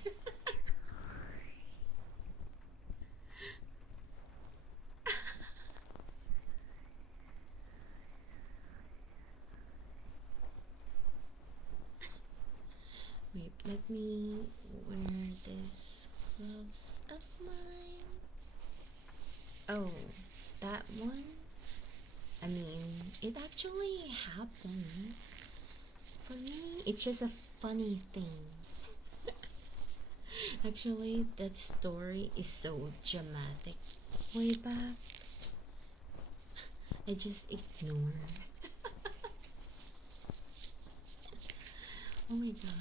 Wait, let me wear this gloves of mine. Oh, that one? I mean, it actually happened. For me, it's just a funny thing. Actually, that story is so dramatic. Way back, I just ignore. Oh my god.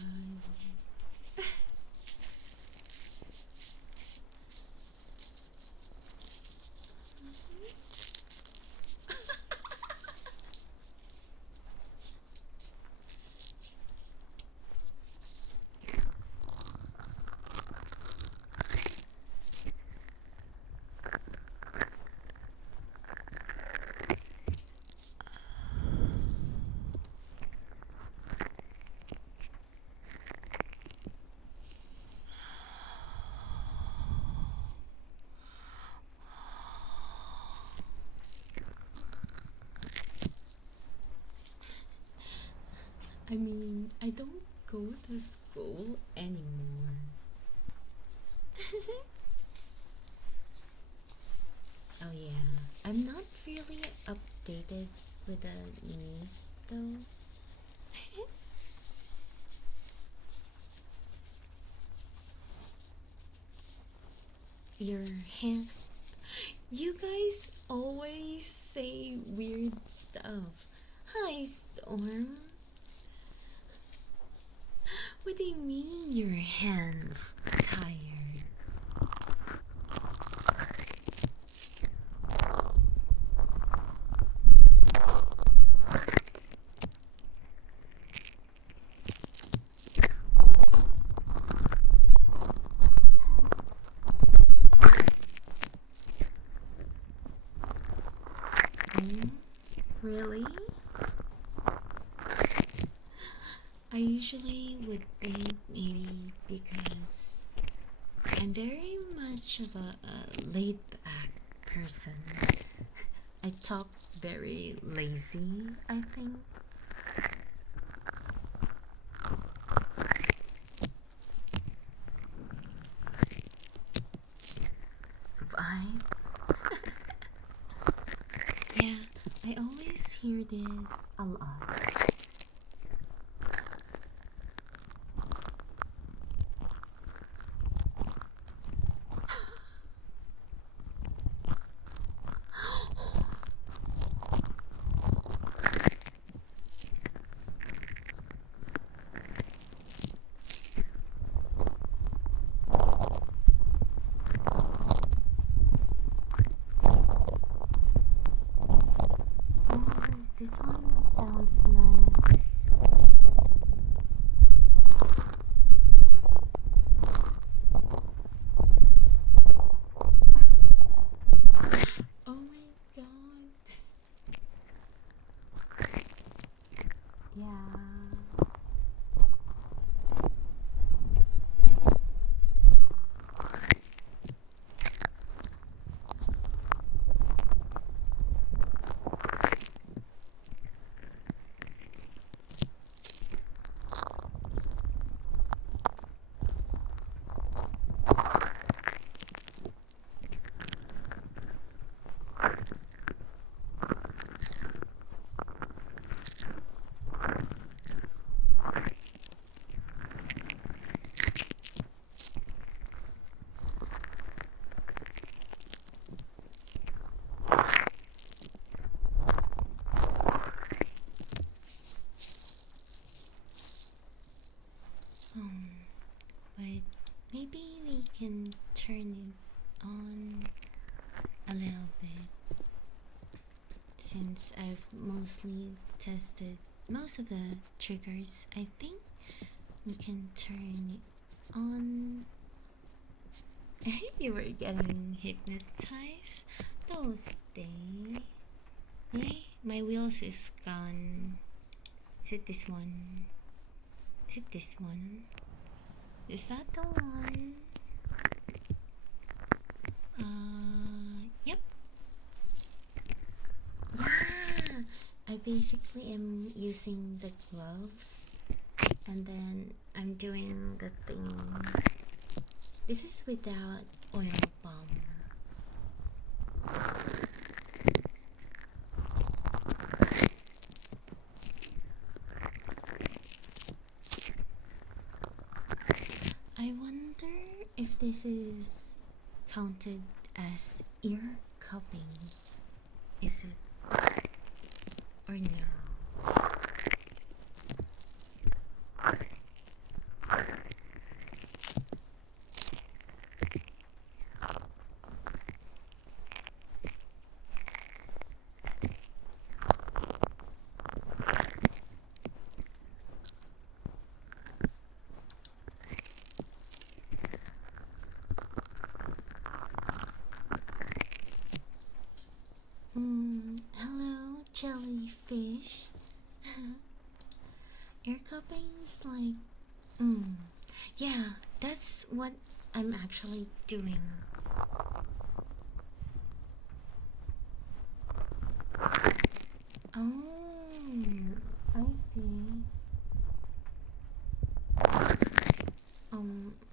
I mean, I don't go to school anymore. Oh yeah, I'm not really updated with the news though. Your hand. You guys always say weird stuff. Hi, Storm. What do you mean your hands tired? Really? I usually would think maybe because I'm very much of a laid back person. I talk very lazy, I think. Vibe? Yeah, I always hear this a lot. sounds nice. Oh my god. Yeah. But maybe we can turn it on a little bit since I've mostly tested most of the triggers. I think we can turn it on. You were getting hypnotized? Those day. Hey, my wheels is gone. Is it this one? Is it this one? Is that the one? Yep. Yeah, I basically am using the gloves and then I'm doing the thing. This is without oil balm. I wonder if this is counted as ear cupping. Is it or no? Hello, jellyfish. Ear cupping is like, yeah, that's what I'm actually doing. Oh, I see.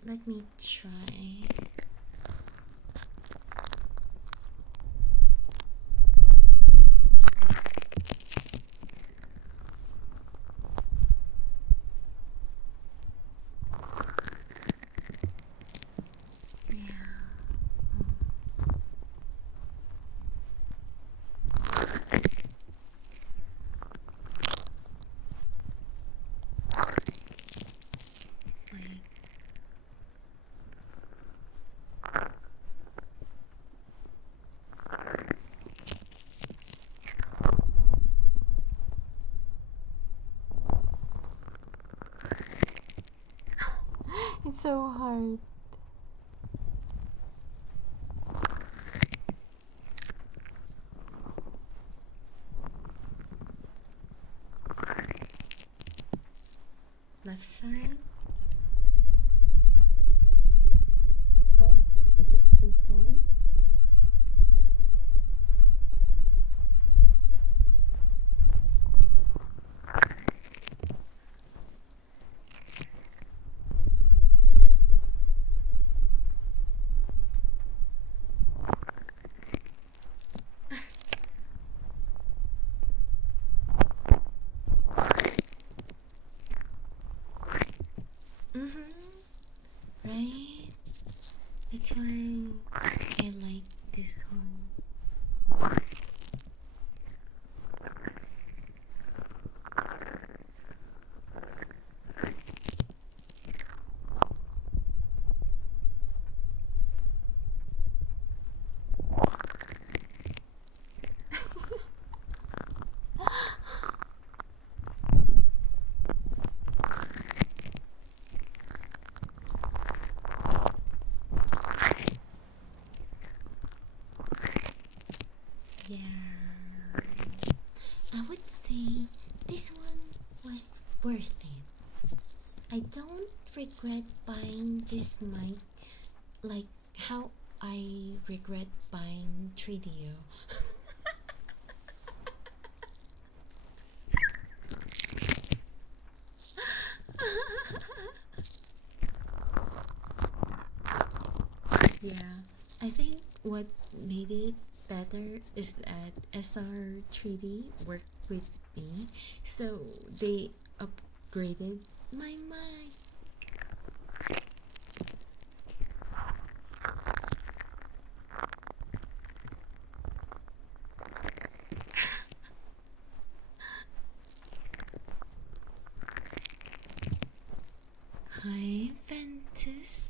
Let me try. It's so hard. Left side. Oh, is it this one? Right? That's why I like this one. worth it. I don't regret buying this mic like how I regret buying 3DO. Yeah, I think what made it better is that SR3D worked with me, so they upgraded my mic. Hi, Ventus.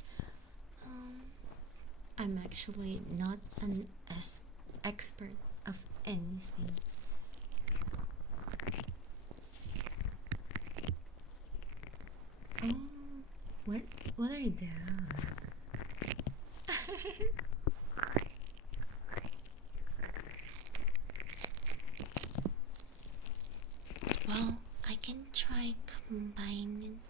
I'm actually not an expert of anything. Oh, what? What are those? Well, I can try combining.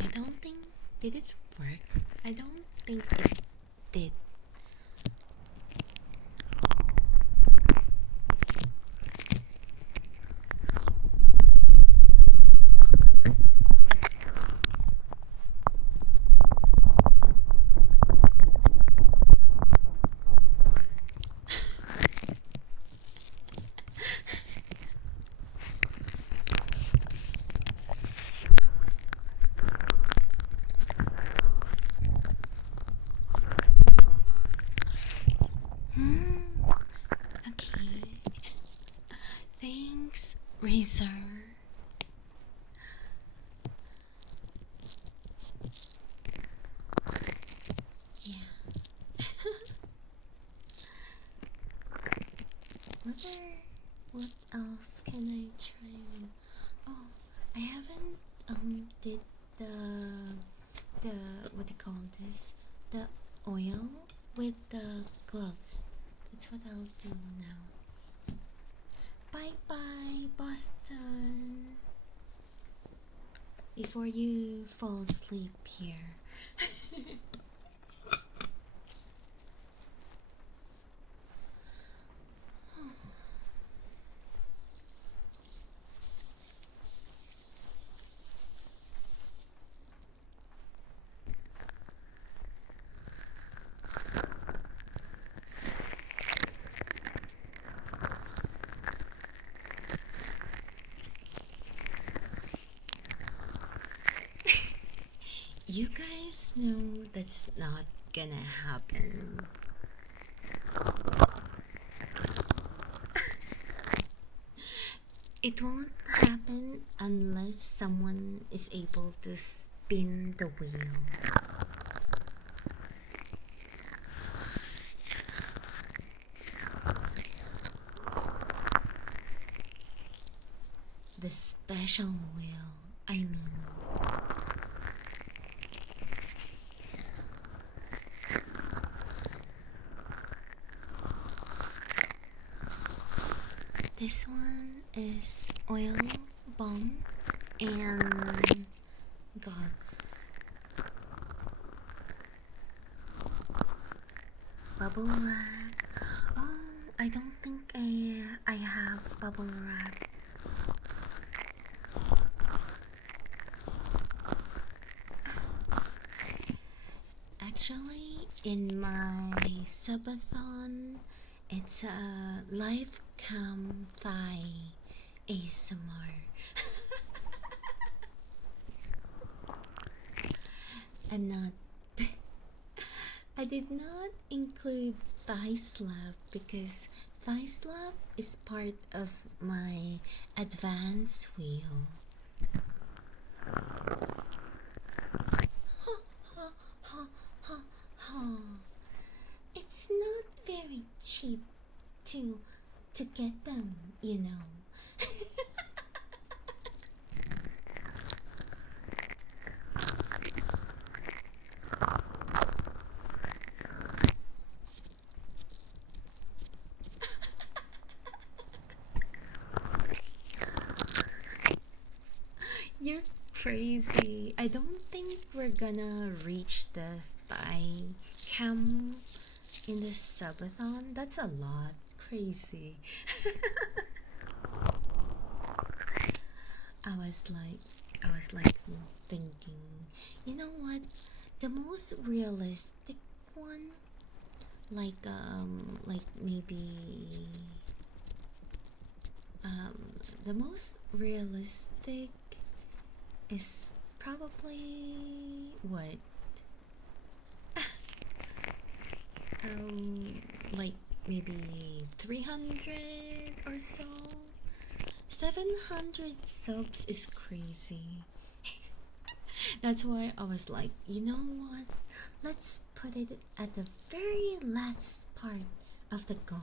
I don't think did it work. I don't think it did. Okay. Thanks, Razor. Yeah. What else can I try on? Oh, I haven't did the what do you call this? The oil with the gloves. That's what I'll do now. Bye bye, Boston. Before you fall asleep here. You guys know that's not gonna happen. It won't happen unless someone is able to spin the wheel. The special wheel, I mean. This one is oil, balm, and gauze. Bubble wrap. Oh, I don't think I have bubble wrap. Actually, in my subathon, it's a live cam thigh ASMR. I'm not. I did not include thigh slap because thigh slap is part of my advanced wheel. It's not very cheap to get them, you know. Crazy. I don't think we're gonna reach the 5 cam in the subathon. That's a lot. Crazy. I was like thinking, you know what? The most realistic one, like maybe the most realistic is probably what? Like maybe 300 or so. 700 subs is crazy. That's why I was like, you know what? Let's put it at the very last part of the goal.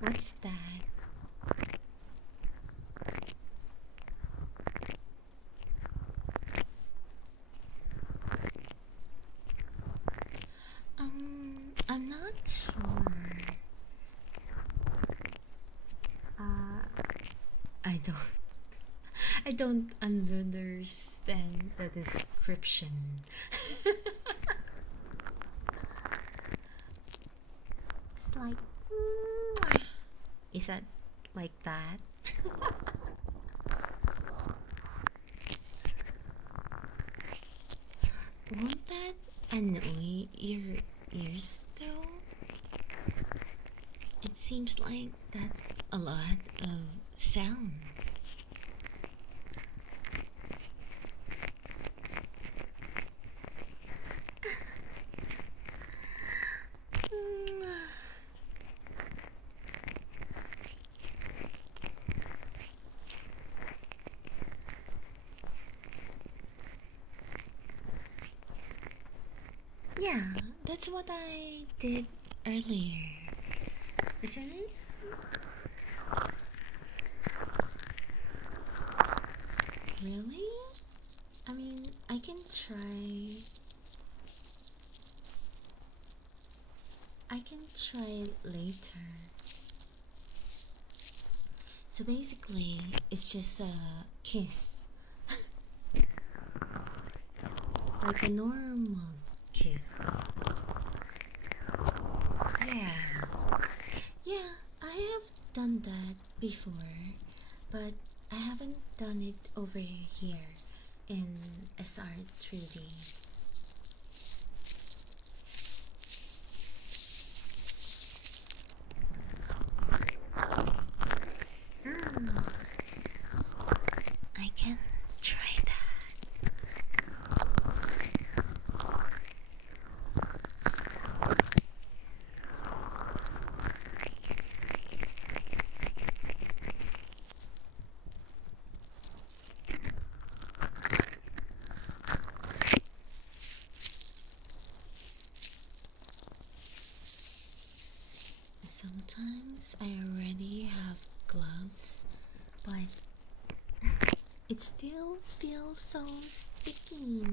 What's that? I'm not sure. I don't I don't understand the description. It's like, is that like that? Won't that annoy your ears though? It seems like that's a lot of sounds. Yeah, that's what I did earlier, isn't it? Really? I mean, I can try. I can try later. So basically, it's just a kiss. Like a normal kiss. Yeah. Yeah, I have done that before, but I haven't done it over here in SR3D. I can try that. Sometimes I already have gloves, but it still feels so sticky.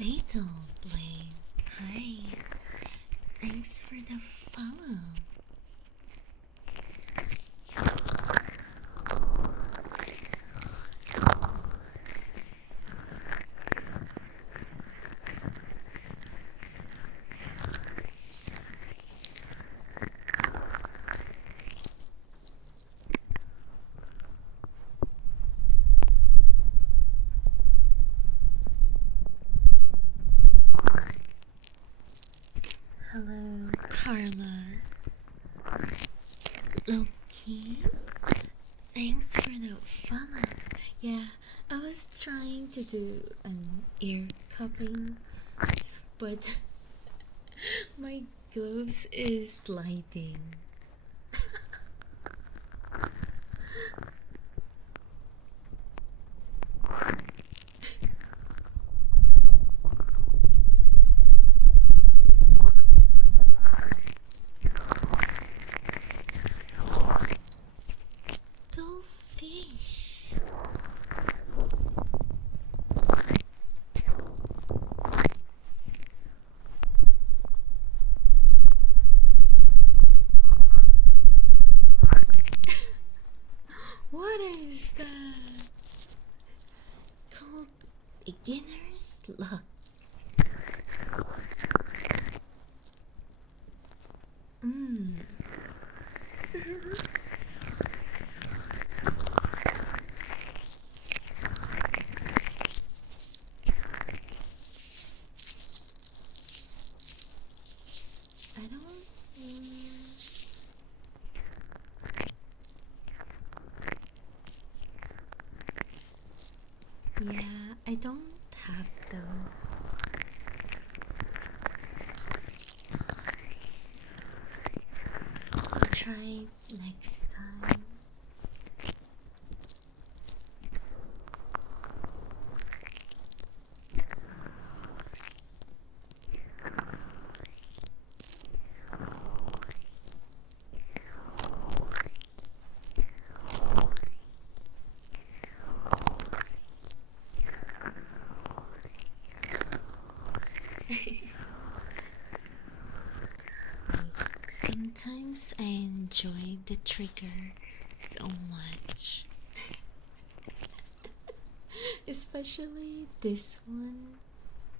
Fatal Blade. Hi. Thanks for the follow. Hello, Carla. Loki. Thanks for the follow. Yeah, I was trying to do an ear cupping, but my gloves is sliding. Go fish. What is that? Called beginner's luck. Mmm. I don't. Yeah, I don't have those. I'll try next time. Sometimes I enjoy the trigger so much. Especially this one.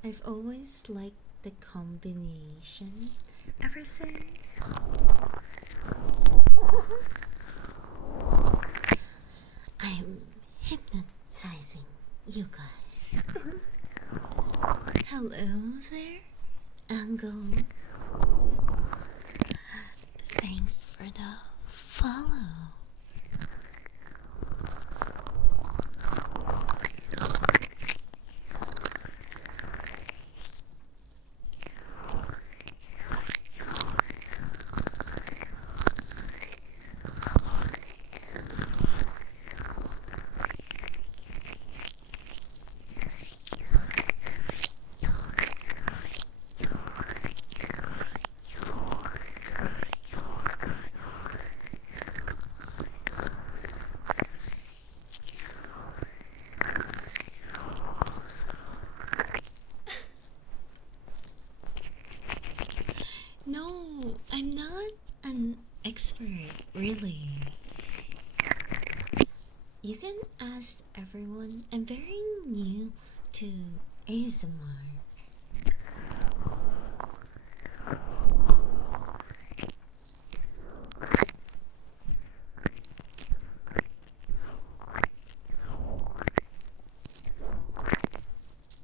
I've always liked the combination ever since. I'm hypnotizing you guys. Hello there, Angle. Thanks for the follow. No, I'm not an expert, really. You can ask everyone. I'm very new to ASMR.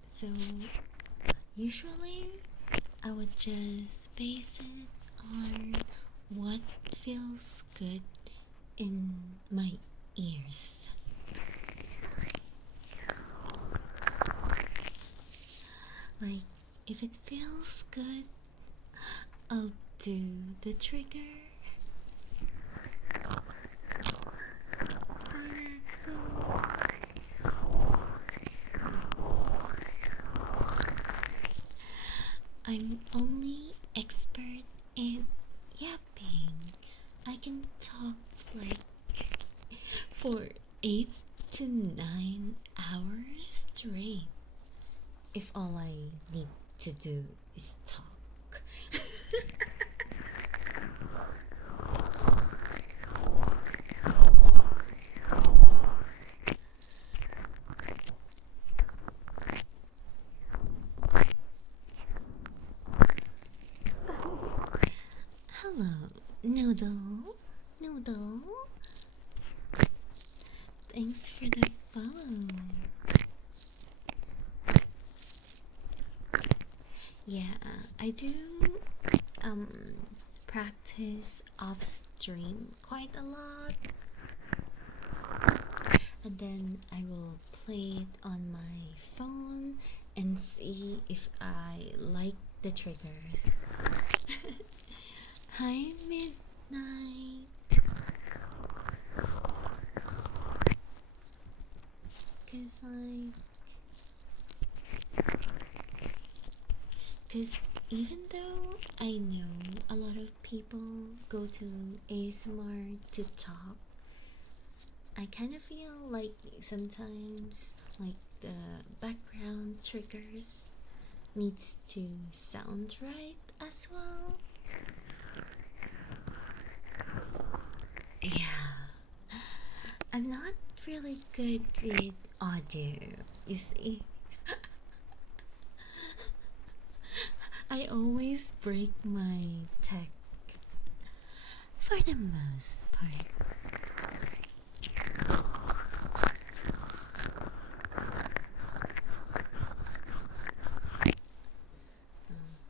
So, usually, I would just base it on what feels good in my ears. Like, if it feels good, I'll do the trigger. I'm only expert in yapping. I can talk like for 8 to 9 hours straight. if all I need to do is talk. Hello, Noodle. Noodle. Thanks for the follow. Yeah, I do practice off stream quite a lot, and then I will play it on my phone and see if I like the triggers. Hi, Midnight. Cause even though I know a lot of people go to ASMR to talk, I kind of feel like sometimes like the background triggers needs to sound right as well. Yeah, I'm not really good with audio, you see. I always break my tech for the most part.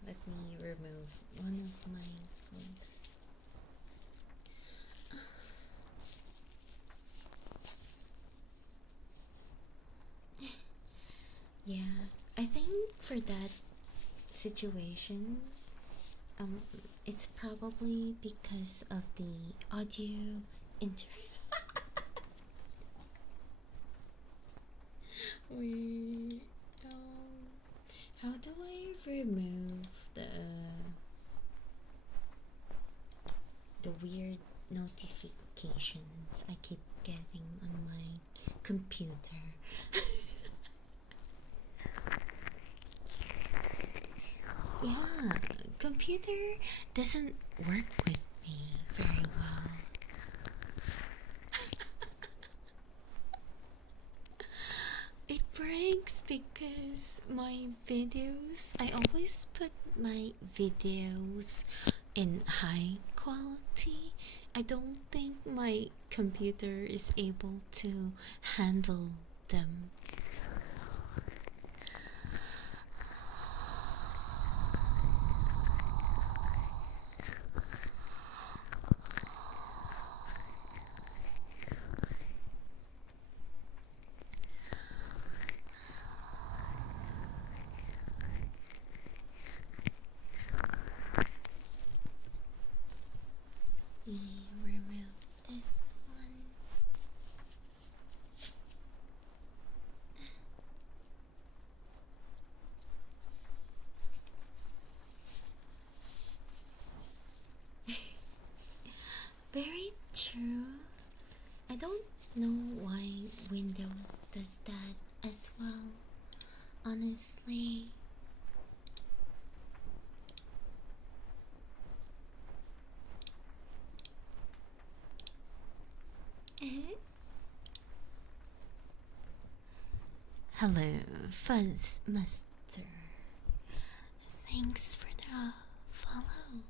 Let me remove one of my phones. Yeah, I think for that situation, it's probably because of the audio inter. Wait, how do I remove the weird notifications I keep getting on my computer? Yeah, computer doesn't work with me very well. It breaks because my videos, I always put my videos in high quality. I don't think my computer is able to handle them. Let me remove this one. Very true. I don't know why Windows does that as well, honestly. Hello, Fuzz Master. Thanks for the follow.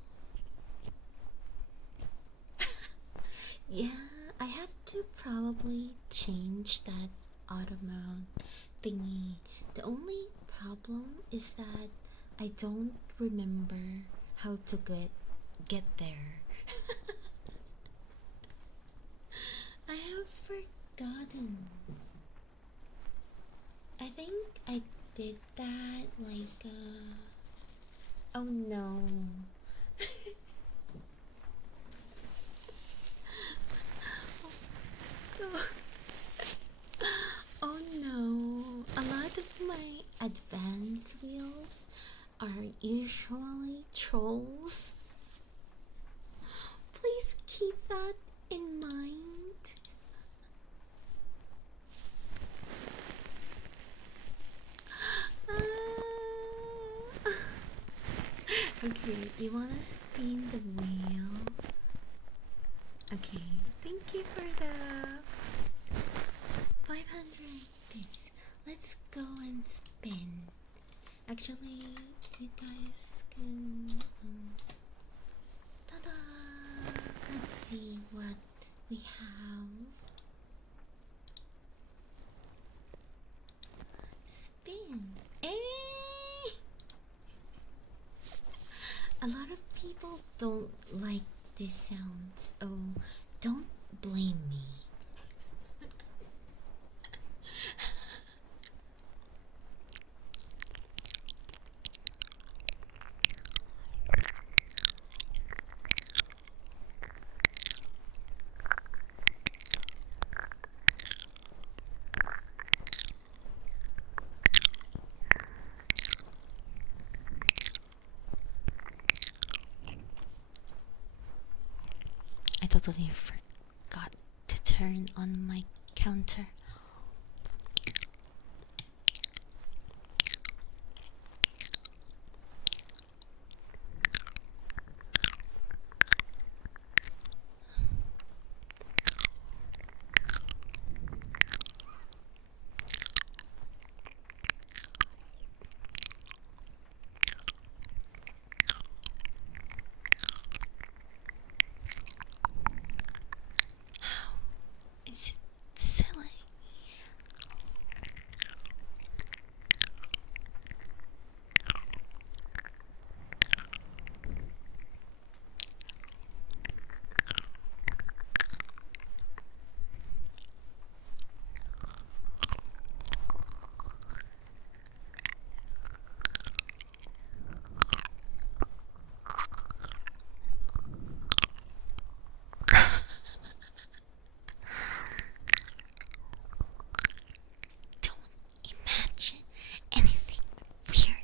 Yeah, I have to probably change that auto mode thingy. The only problem is that I don't remember how to get there. I have forgotten. I think I did that like oh no. Oh no, a lot of my advanced wheels are usually trolls. Please keep that in mind. Okay, you wanna spin the wheel? Okay, thank you for the 500 bits. Let's go and spin. Actually, you guys can ta-da! Let's see what we have. Spin. Hey! A lot of people don't like these sounds. Oh, don't blame me. I totally forgot to turn on my counter. Is it silly? Don't imagine anything weird.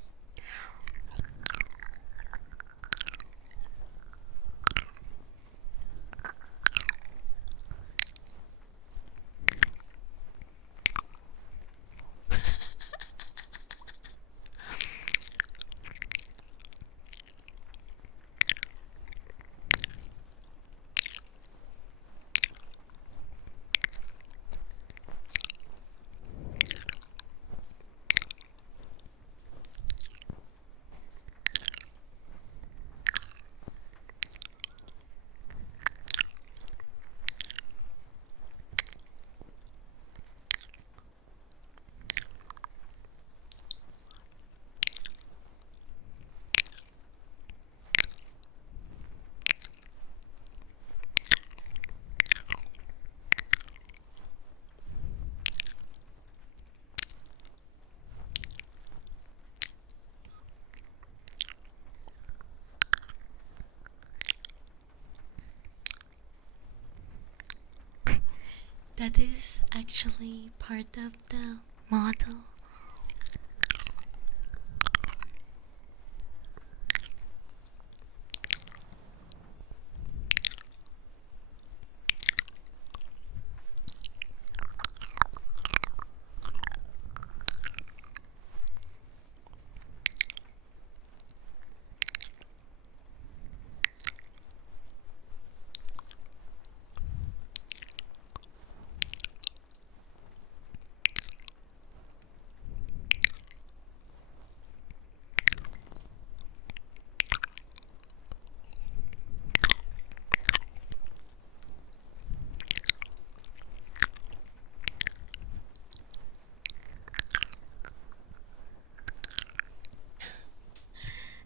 That is actually part of the model.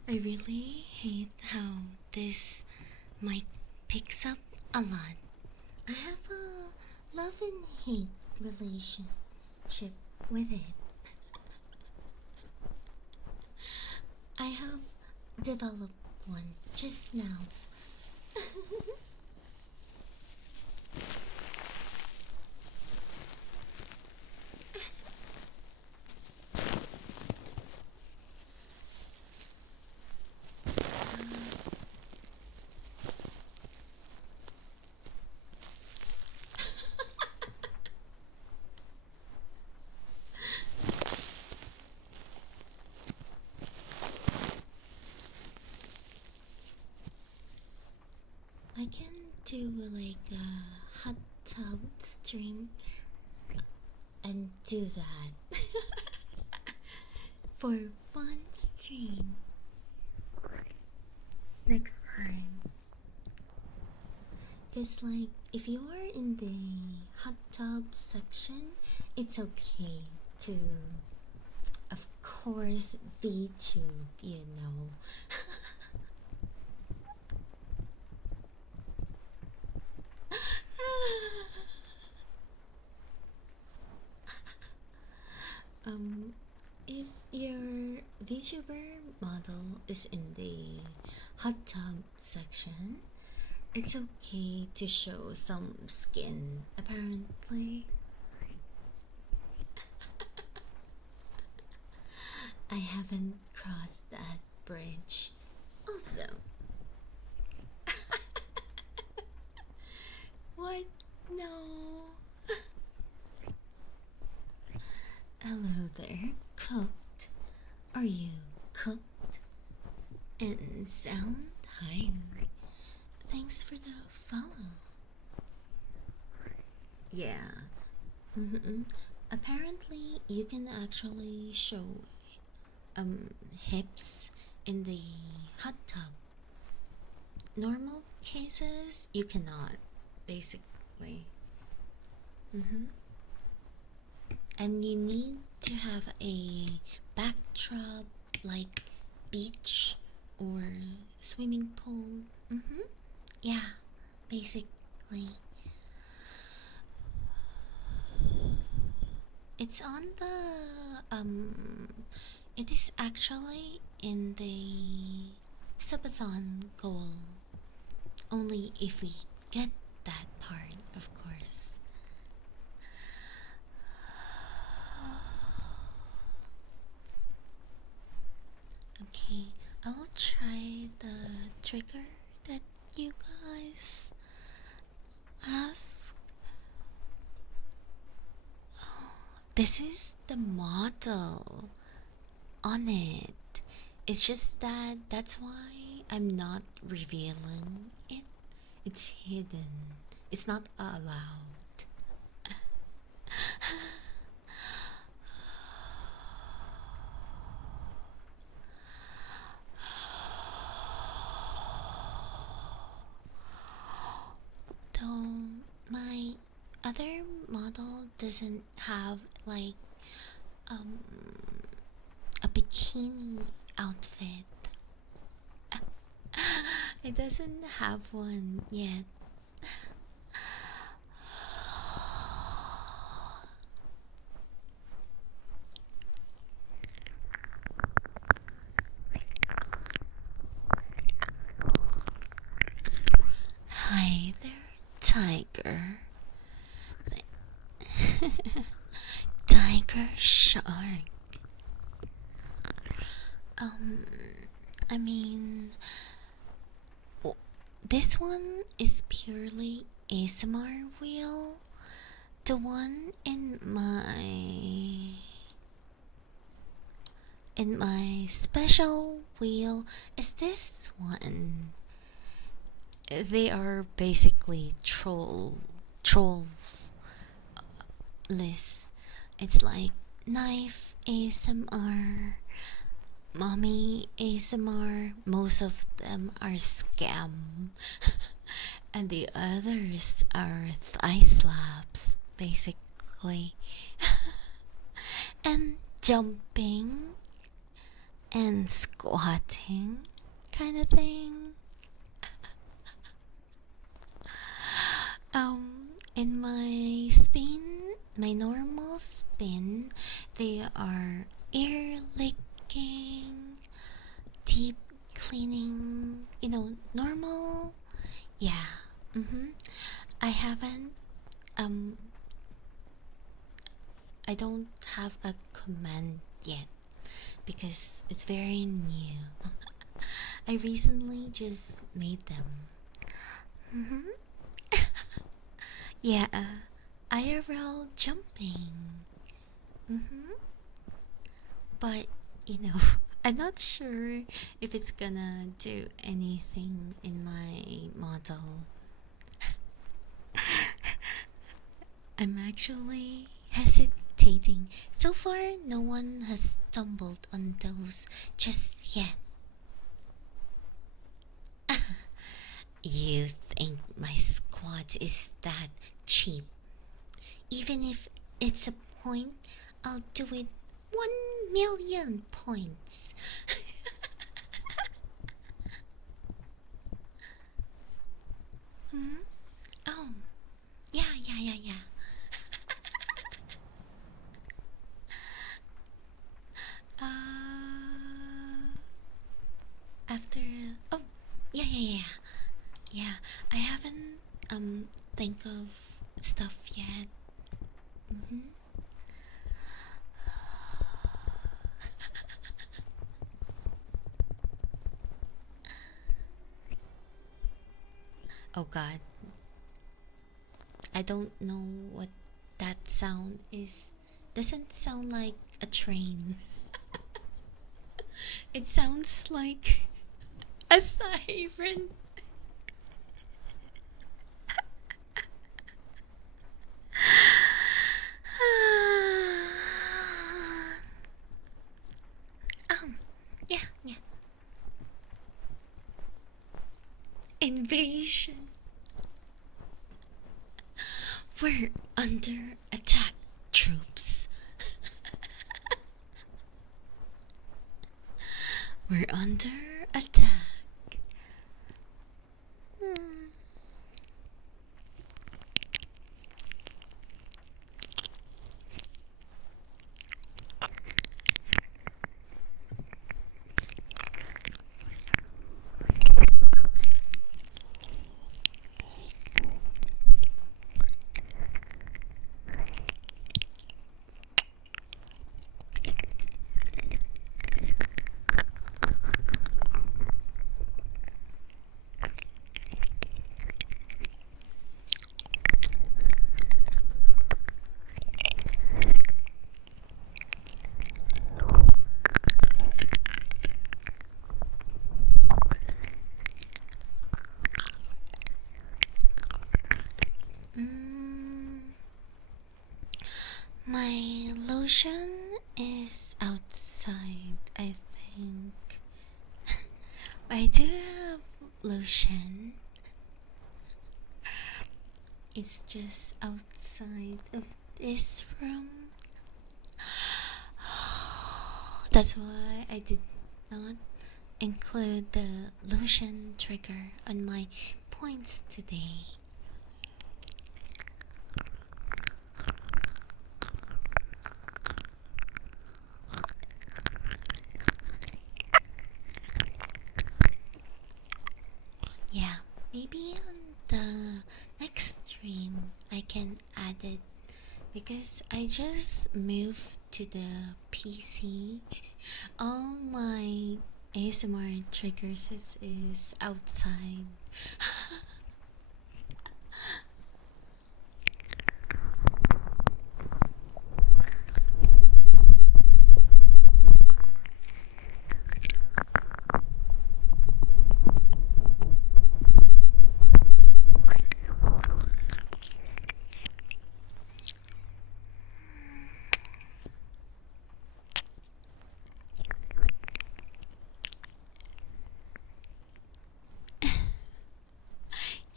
I really hate how this mic picks up a lot. I have a love and hate relationship with it. I have developed one just now. do like a hot tub stream and do that for one stream next time. Because, like, if you are in the hot tub section, it's okay to, of course, VTube, you know. If your VTuber model is in the hot tub section, it's okay to show some skin, apparently. I haven't crossed that bridge. Also, what? No. Hello there, cooked. Are you cooked? And sound? Hi. Thanks for the follow. Yeah. Apparently, you can actually show hips in the hot tub. Normal cases, you cannot, basically. And you need to have a backdrop like beach or swimming pool. Yeah, basically. It's on the it is actually in the subathon goal. Only if we get that part, of course. Okay, I will try the trigger that you guys asked. Oh, this is the model on it. It's just that that's why I'm not revealing it. It's hidden. It's not allowed. Though my other model doesn't have like a bikini outfit. It doesn't have one yet. Hi there, tiger. Tiger shark. I mean, this one is purely ASMR wheel. The one in my special wheel is this one. They are basically trolls lists. It's like knife ASMR, mommy ASMR. Most of them are scam, and the others are thigh slaps, basically, and jumping and squatting kind of thing. In my spin, my normal spin, they are ear licking, deep cleaning, normal. Yeah. I haven't I don't have a command yet because it's very new. I recently just made them. Yeah, IRL jumping. But, I'm not sure if it's gonna do anything in my model. I'm actually hesitating. So far, no one has stumbled on those just yet. You think my squad is that cheap? Even if it's a point, I'll do it 1,000,000 points. Hmm? Oh, yeah. Uh, after. Oh, yeah. Yeah, I haven't think of stuff yet. Hmm. Oh God, I don't know what that sound is. Doesn't sound like a train. It sounds like a siren. Yeah. Invasion. We're under attack, troops. We're under attack. Mm, my lotion is outside, I think. I do have lotion. It's just outside of this room. That's why I did not include the lotion trigger on my points today. Yeah, maybe on the next stream I can add it because I just moved to the PC. All my ASMR triggers is outside.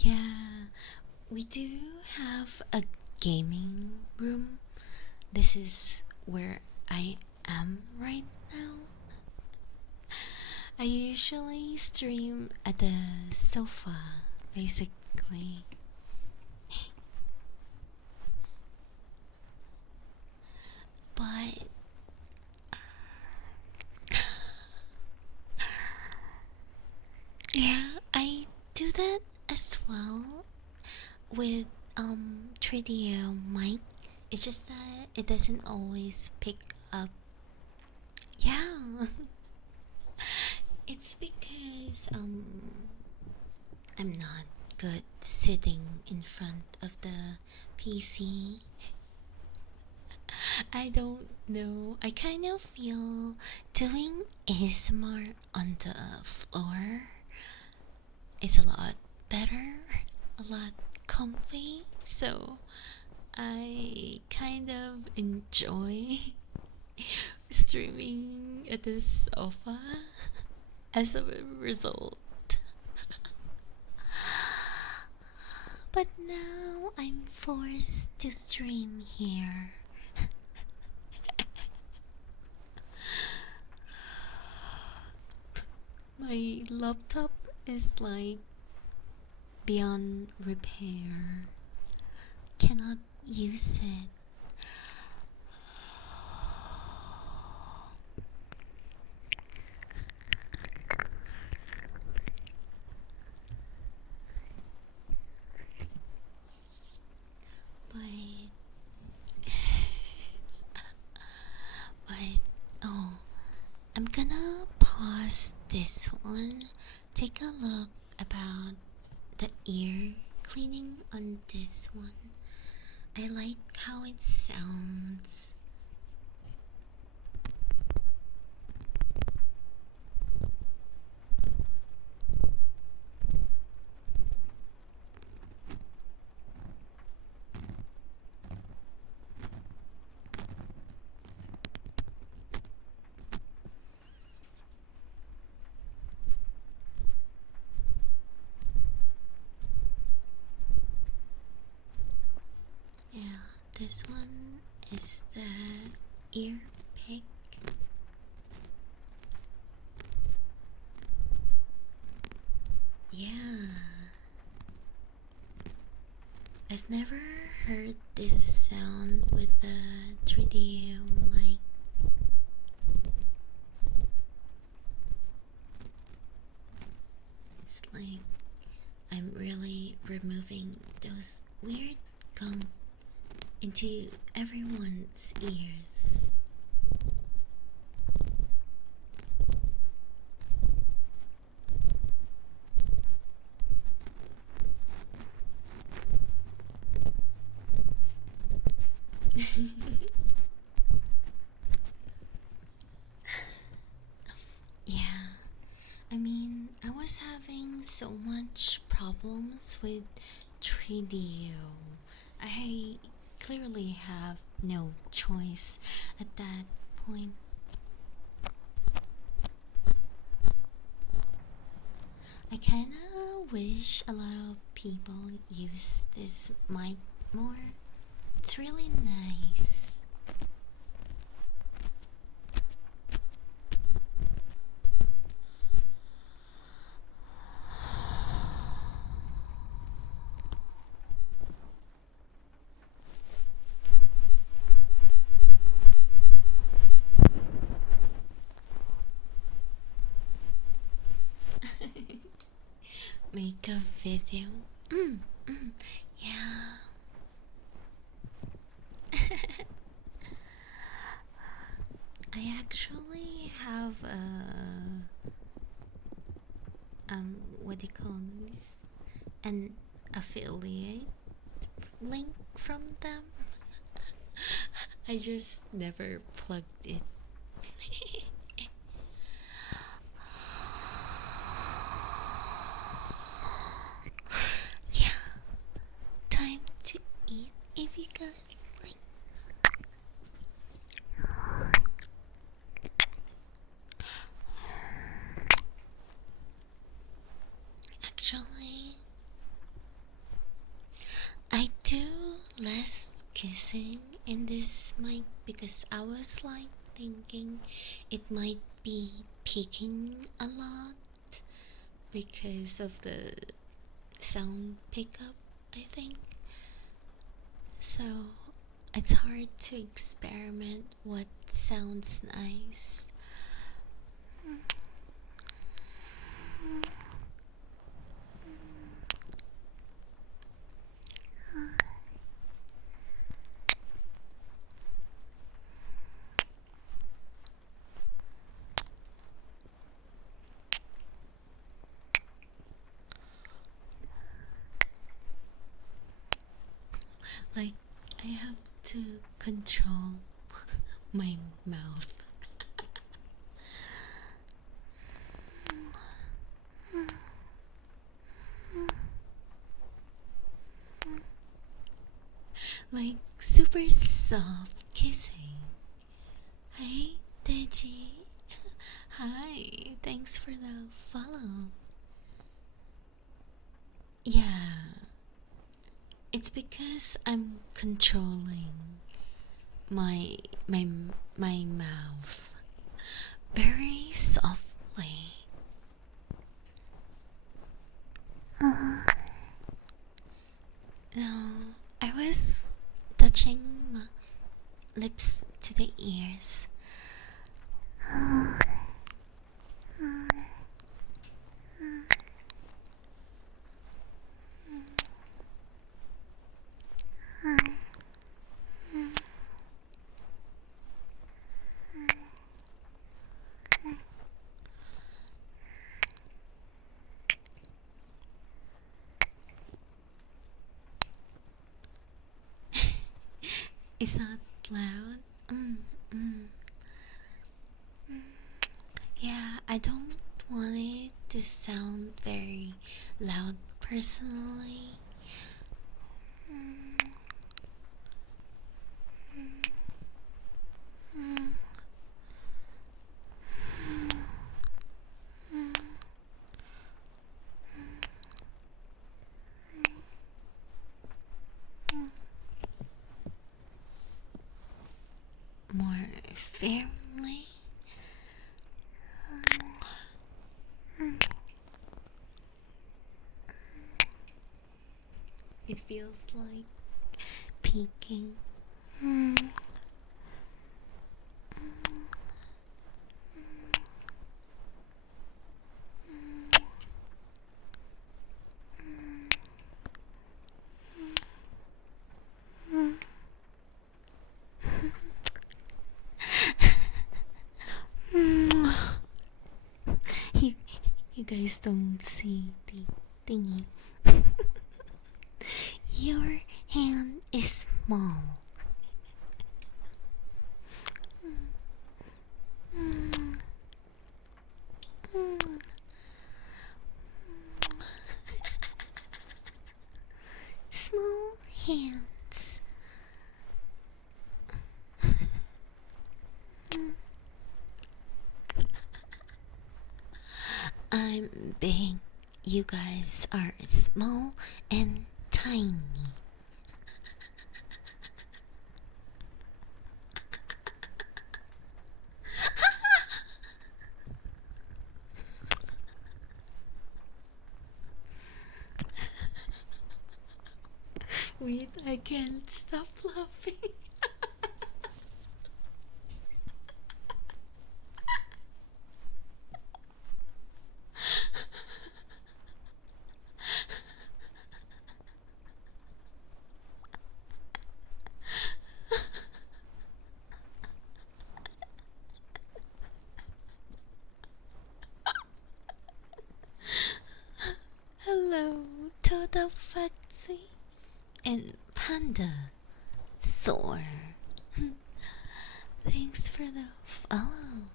Yeah, we do have a gaming room. This is where I am right now. I usually stream at the sofa, basically. But yeah, I do that as well with 3D mic. It's just that it doesn't always pick up. Yeah, it's because I'm not good sitting in front of the PC. I don't know. I kind of feel doing ASMR on the floor is a lot better, a lot comfy. So I kind of enjoy streaming at the sofa as a result. But now I'm forced to stream here. My laptop is like beyond repair. Cannot use it. But but oh, I'm gonna pause this one. Take a look about the ear cleaning on this one. I like how it sounds. Yeah, this one is the ear pick. Yeah, I've never heard this sound with the 3D mic. It's like I'm really removing those weird gunk into everyone's ears. Yeah, I mean, I was having so much problems with 3D. I clearly have no choice at that point. I kinda wish a lot of people use this mic more. It's really nice. Make a video. Yeah. I actually have a what do you call this? An affiliate link from them. I just never plugged it. Yeah, time to eat if you guys like. Actually, I do less kissing in this mic because I was like thinking it might be peaking a lot because of the sound pickup, I think. So it's hard to experiment what sounds nice. Like, I have to control my mouth. Like, super soft kissing. Hey, Deji. Hi, thanks for the follow. Yeah, it's because I'm controlling my my my mouth very softly. No, I was touching my lips to the ears. It's not loud. Mm. Yeah, I don't want it to sound very loud personally. More firmly. It feels like peeking. you, you guys don't see the thingy. Your hand is small. Small hands. I'm big. You guys are small and tiny. Wait, I can't stop laughing. Hello, Toto Foxy and Panda Soar. Thanks for the follow.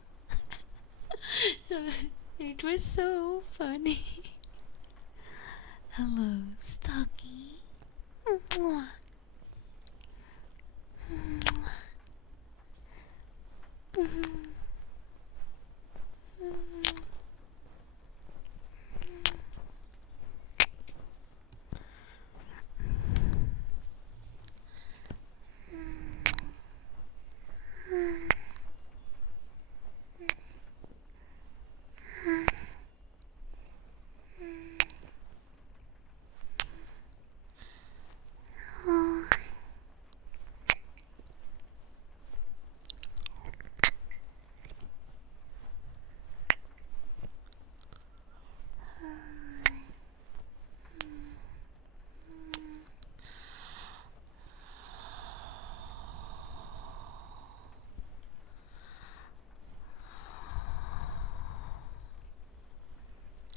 It was so funny. Hello, Stocky. Mwah.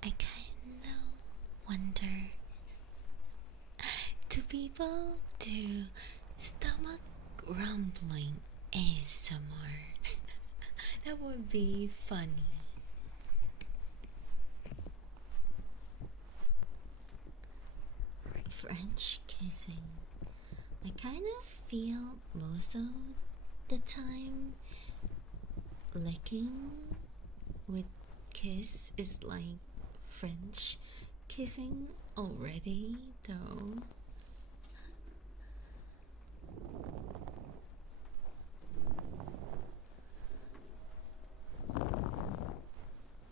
I kinda wonder, do people do stomach rumbling ASMR? That would be funny. French kissing. I kind of feel most of the time licking with kiss is like French kissing already, though.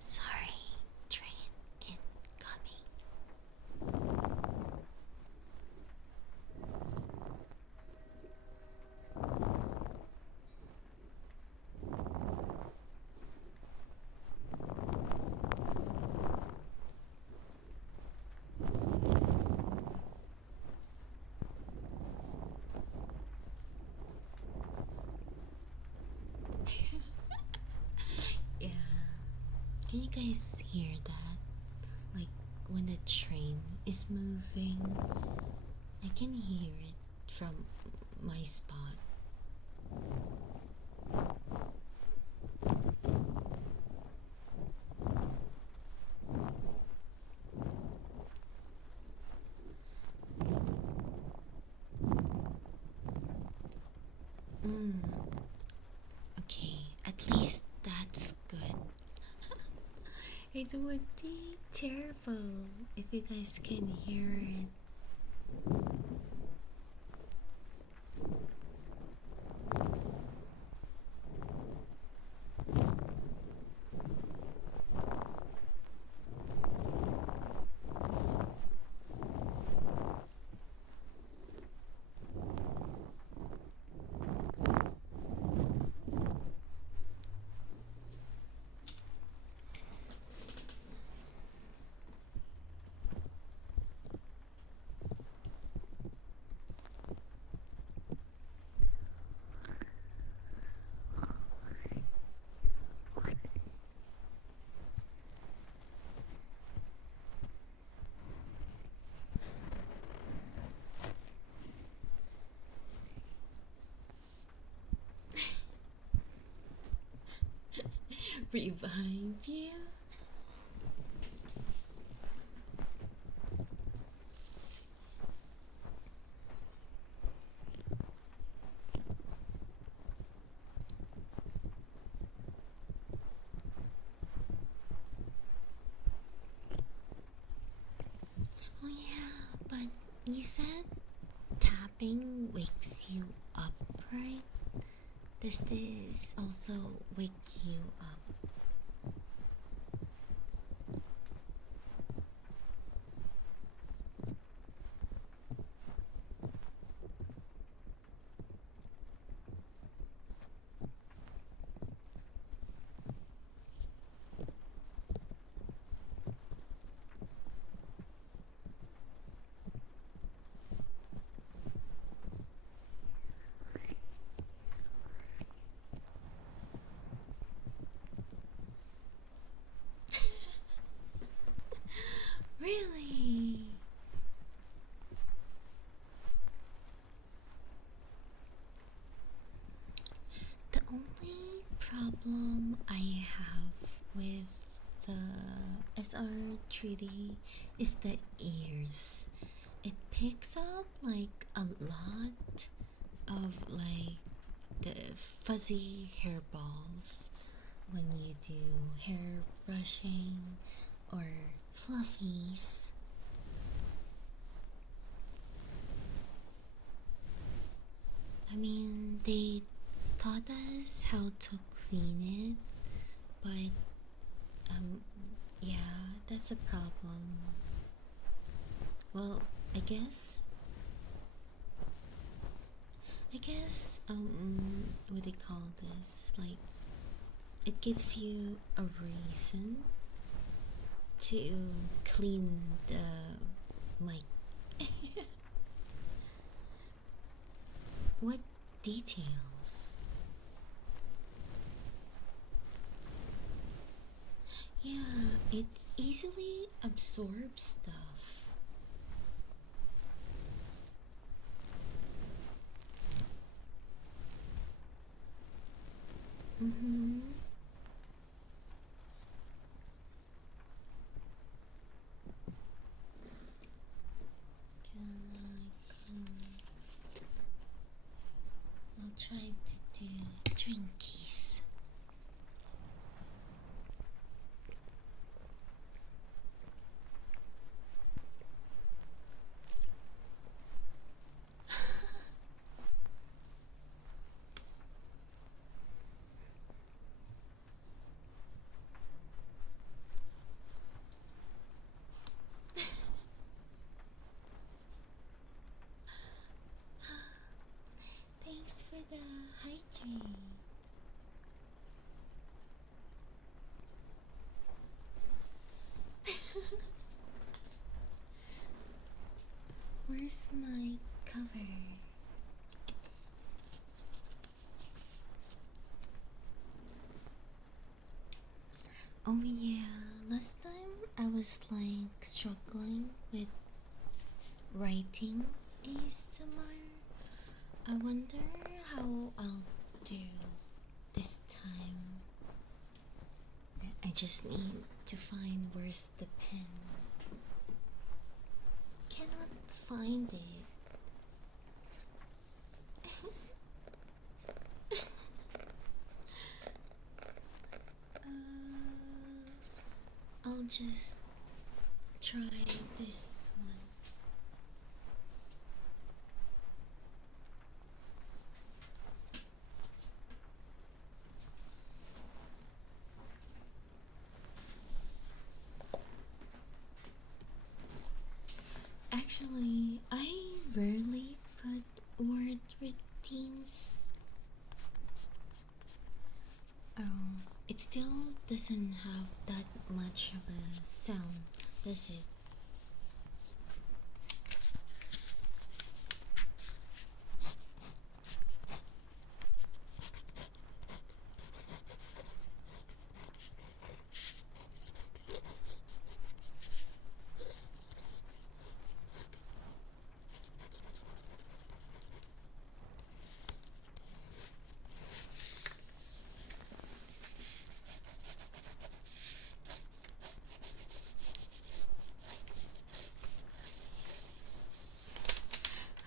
Sorry, train incoming. Yeah. Can you guys hear that? Like when the train is moving, I can hear it from my spot. Mm, okay, at least that's good. It would be terrible if you guys can hear it. Revive you? Oh yeah, but you said tapping wakes you up, right? Does this also wake you up? Really? The only problem I have with the SR3D is the ears. It picks up like a lot of like the fuzzy hairballs when you do hair brushing or fluffies. I mean, they taught us how to clean it, but yeah, that's a problem. Well, I guess, what do you call this? Like, it gives you a reason to clean the mic. What details? Yeah, it easily absorbs stuff. Mm-hmm. Can I come? Oh yeah, last time I was like struggling with writing ASMR. I wonder how I'll do this time. I just need to find where's the pen. Cannot find it. I'll just try this one. Actually, I rarely put word with themes. Oh, it still doesn't have that much of a sound, does it?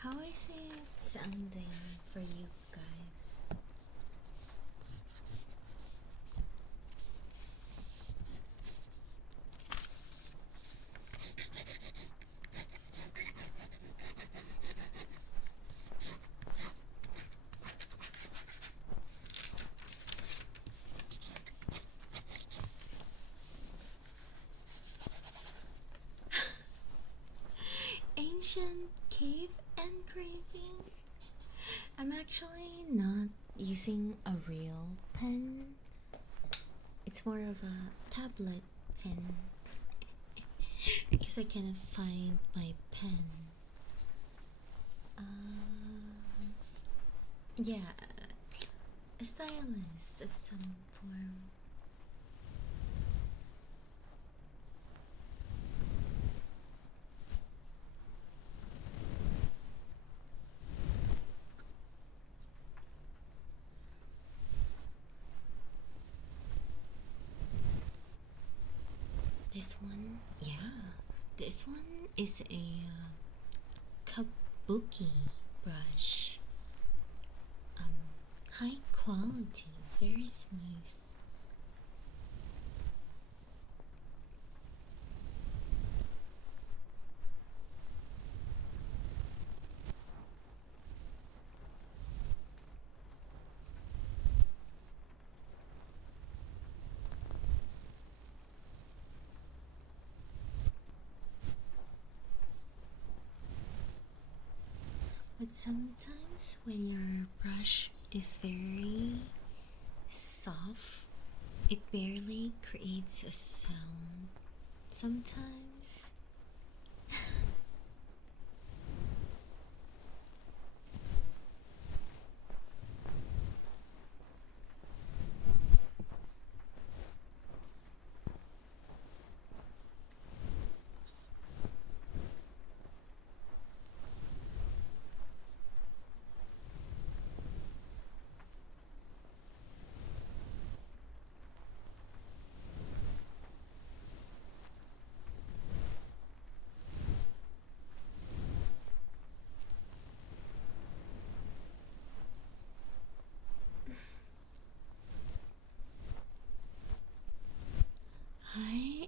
How is it sounding for you guys? Ancient cave engraving? I'm actually not using a real pen. It's more of a tablet pen because I cannot find my pen. Yeah, a stylus of some form. This one, yeah, this one is a kabuki brush. High quality, it's very smooth. But sometimes when your brush is very soft, it barely creates a sound. Sometimes. Hi,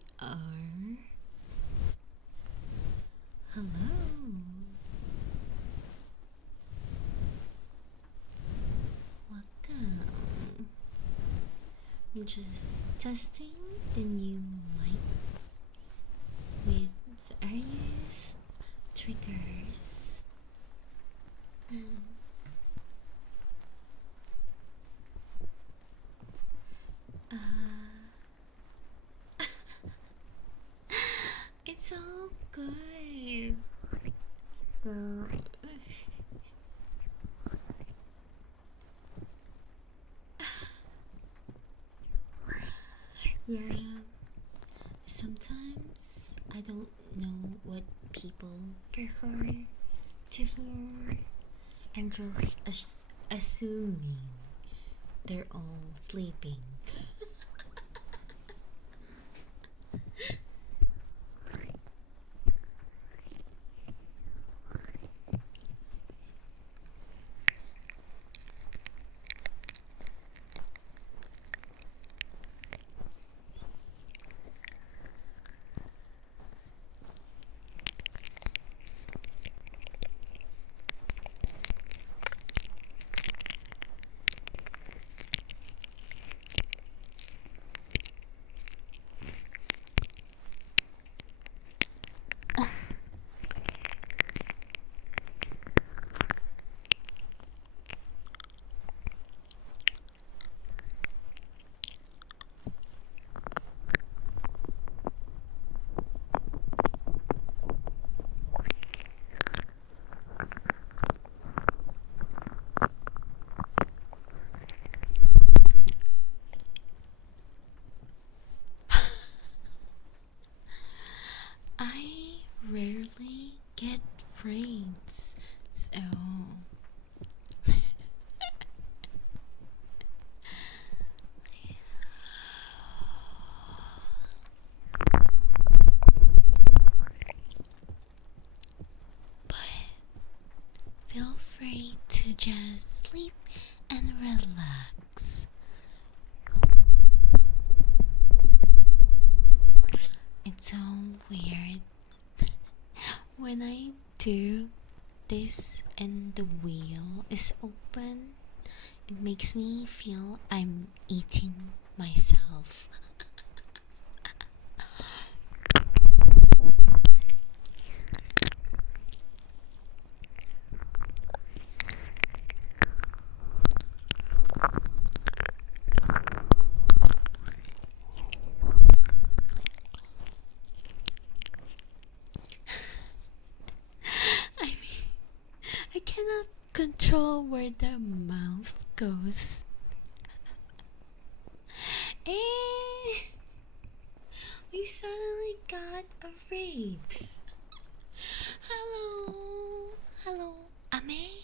hello. Welcome. I'm just testing the new mic with various triggers. Uh, it's all good. The Yeah, sometimes I don't know what people prefer to hear. I'm just assuming they're all sleeping. I rarely get braids, so but feel free to just sleep and relax. It's so weird when I do this and the wheel is open. It makes me feel I'm eating myself. I mean, I cannot control where the mouth goes. Eh, we suddenly got a raid. Hello, hello. Ame,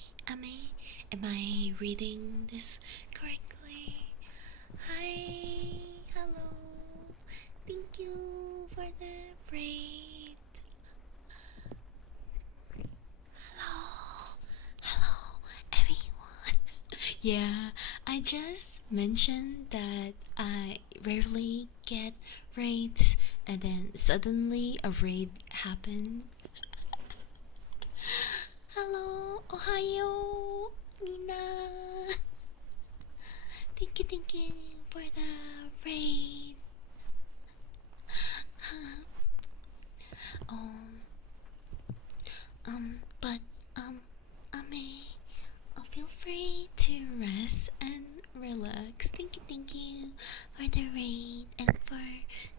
am I reading this correctly? Hi, hello. Thank you for the raid. Hello, hello, everyone. Yeah, I just mentioned that I rarely get raids, and then suddenly a raid happened. Hello, Ohio, Mina. Thank you for the raid. um, but I may feel free to rest and relax. Thank you for the raid and for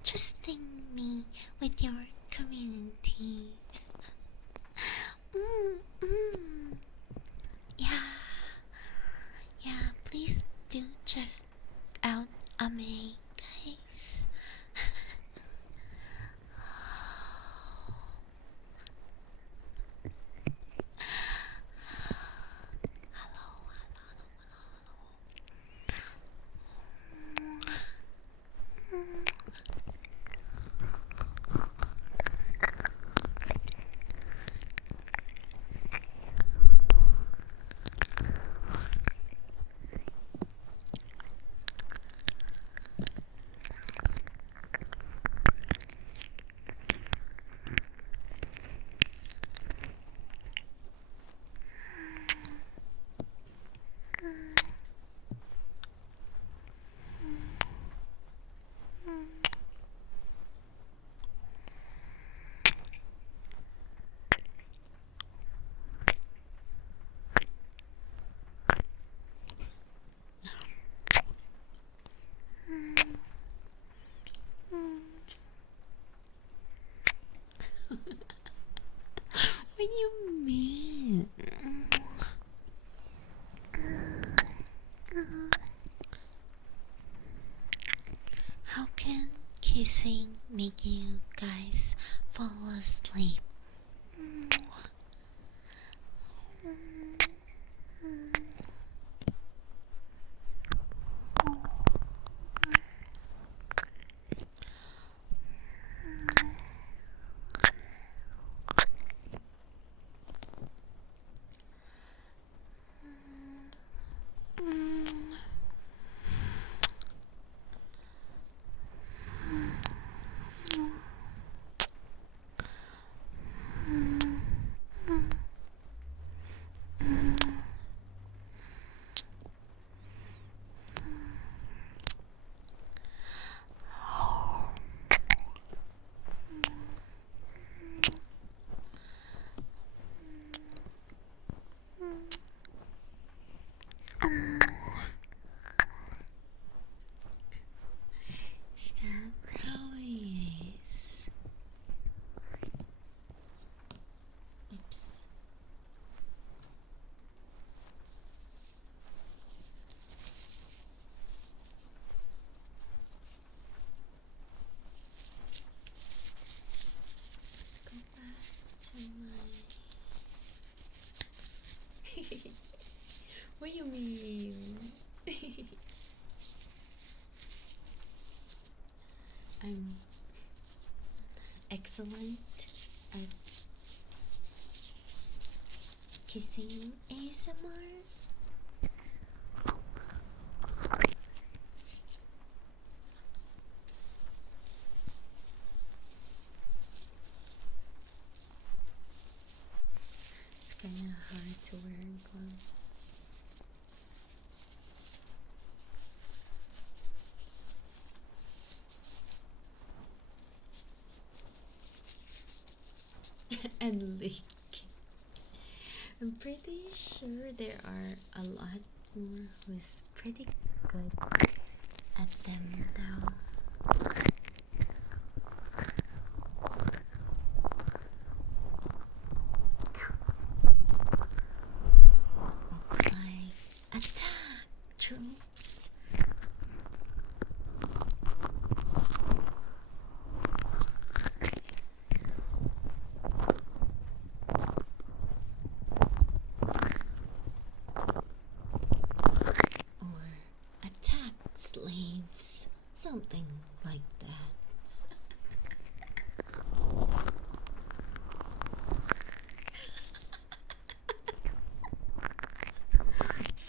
trusting me with your community. Mm, mm. Yeah, yeah. Please do check out Ame, guys. Hello, hello, hello. kissing make you guys fall asleep? Is that how it is? Oops. Go back to my. What do you mean? I'm excellent at kissing ASMR. It's kinda hard to wear gloves. And lick. I'm pretty sure there are a lot more who's pretty good at them though. It's like attack troops. Or attack slaves. Something like that.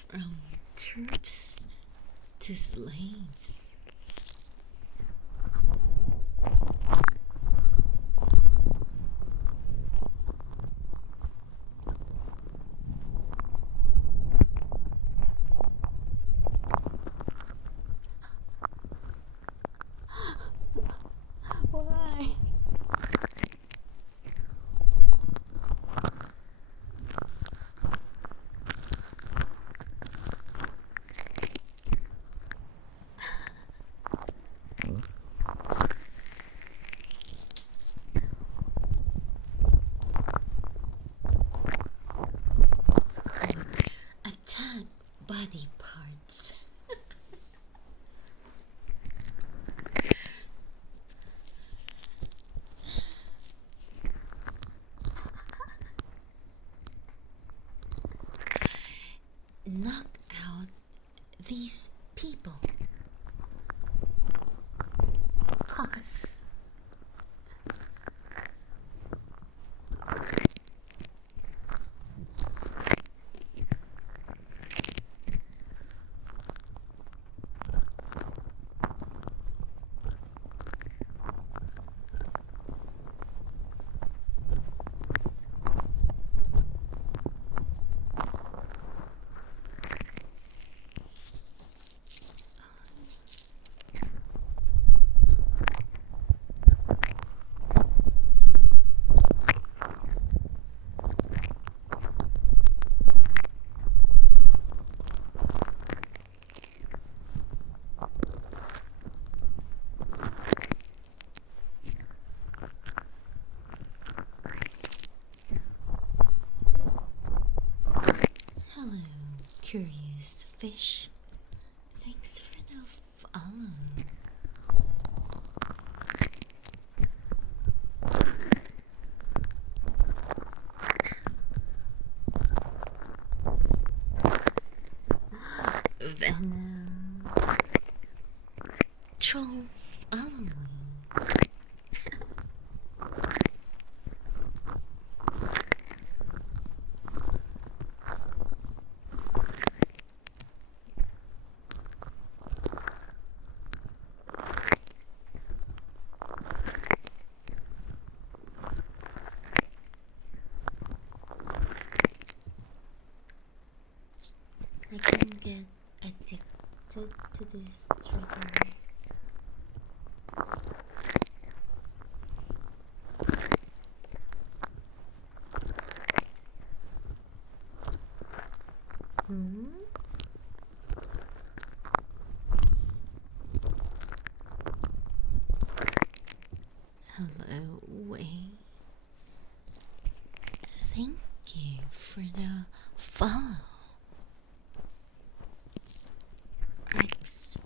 From troops to slaves. Why? It's called attack body parts. Knock out these people. Pause. Hello, curious fish. Thanks for the follow. Venom. Troll following. I can get addicted to this trigger. Hmm? Hello, Wei. Thank you for the follow. X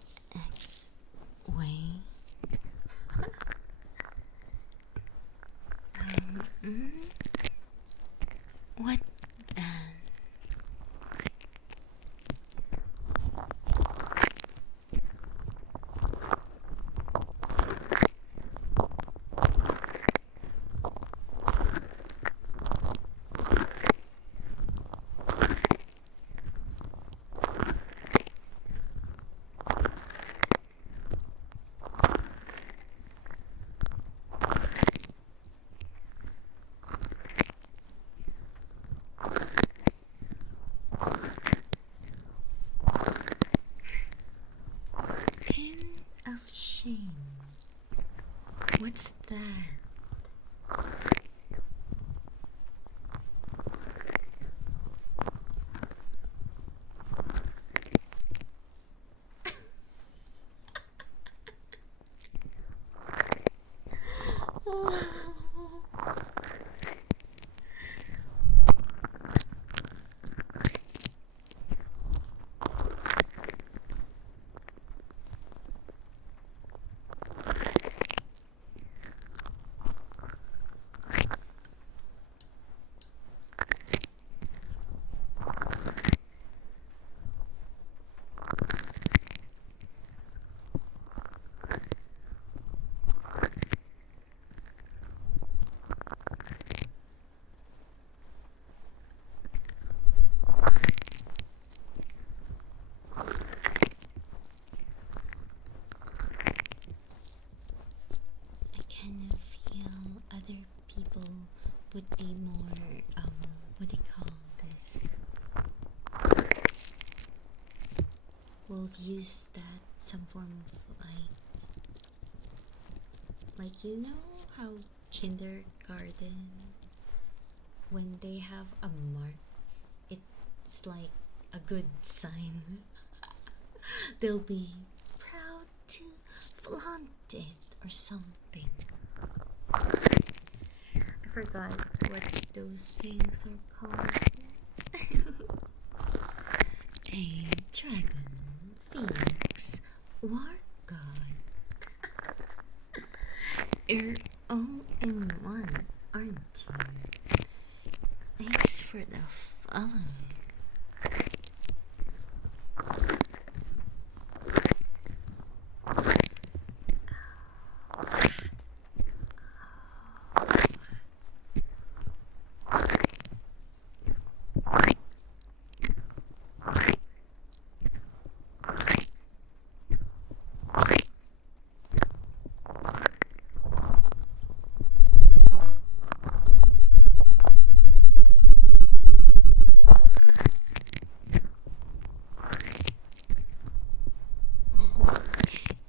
Wei. What then? Pin of shame. What's that? I kind of feel other people would be more, what do you call this? We'll use that some form of like you know how kindergarten, when they have a mark, it's like a good sign. They'll be proud to flaunt it or something. I forgot what those things are called. A dragon, phoenix, war god. You're all in one, aren't you? Thanks for the follow.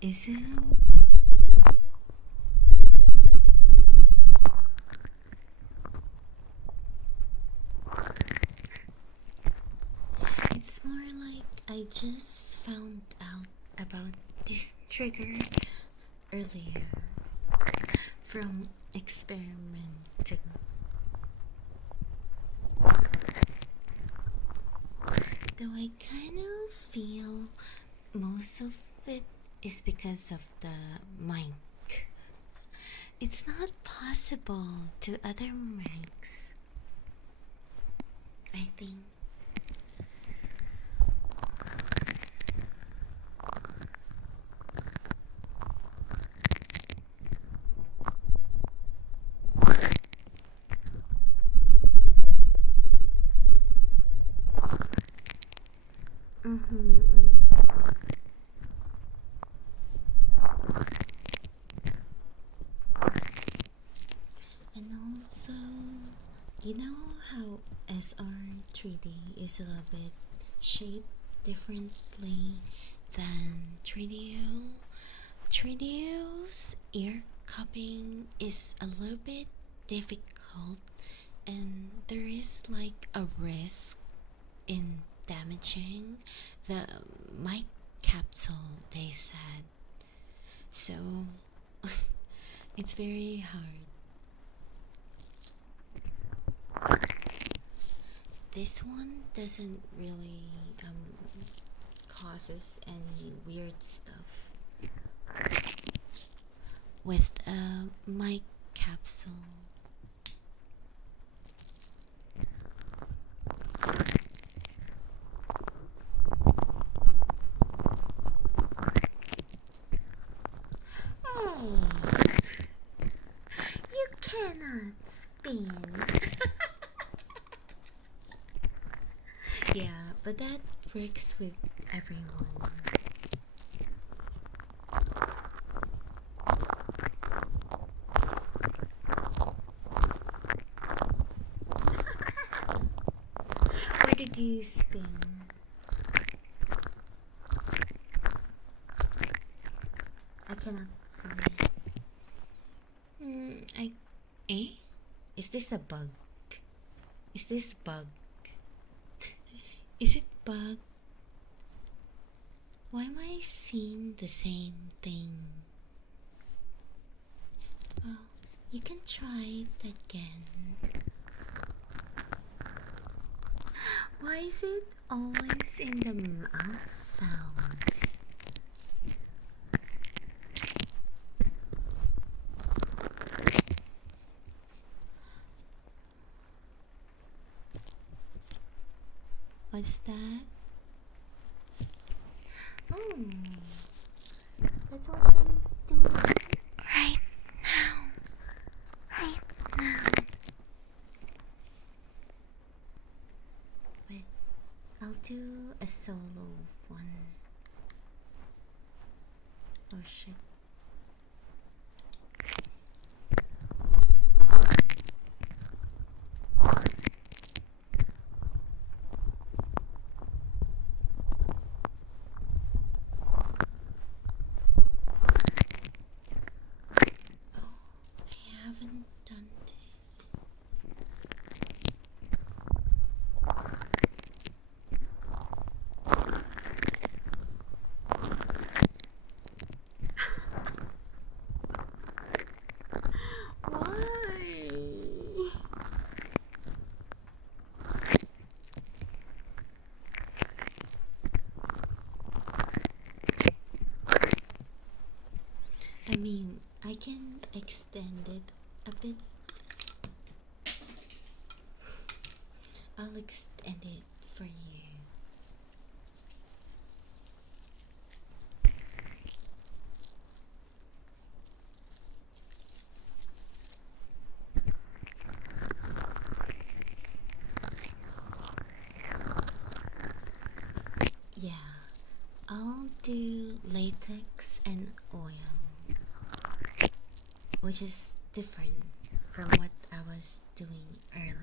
Is it? It's more like I just found out about this trigger earlier from experimenting. Though I kind of feel most of it is because of the mic. It's not possible to other mics, I think. You know how SR3D is a little bit shaped differently than 3DO? 3DO's ear cupping is a little bit difficult, and there is like a risk in damaging the mic capsule, they said. So it's very hard. This one doesn't really causes any weird stuff with a mic capsule. Hey, you cannot spin. Yeah, but that works with everyone. Where did you spin? I cannot see. Eh? Is this a bug? Is this bug? Is it bug? Why am I seeing the same thing? Well, you can try it again. Why is it always in the mouth sounds? What's that? Oh, that's what I'm doing right now. Right now. Wait, I'll do a solo one. Oh shit. I haven't done this. Why? I mean, I can extend it a bit. I'll extend it for you. Yeah, I'll do latex and oil, which is different from what I was doing earlier.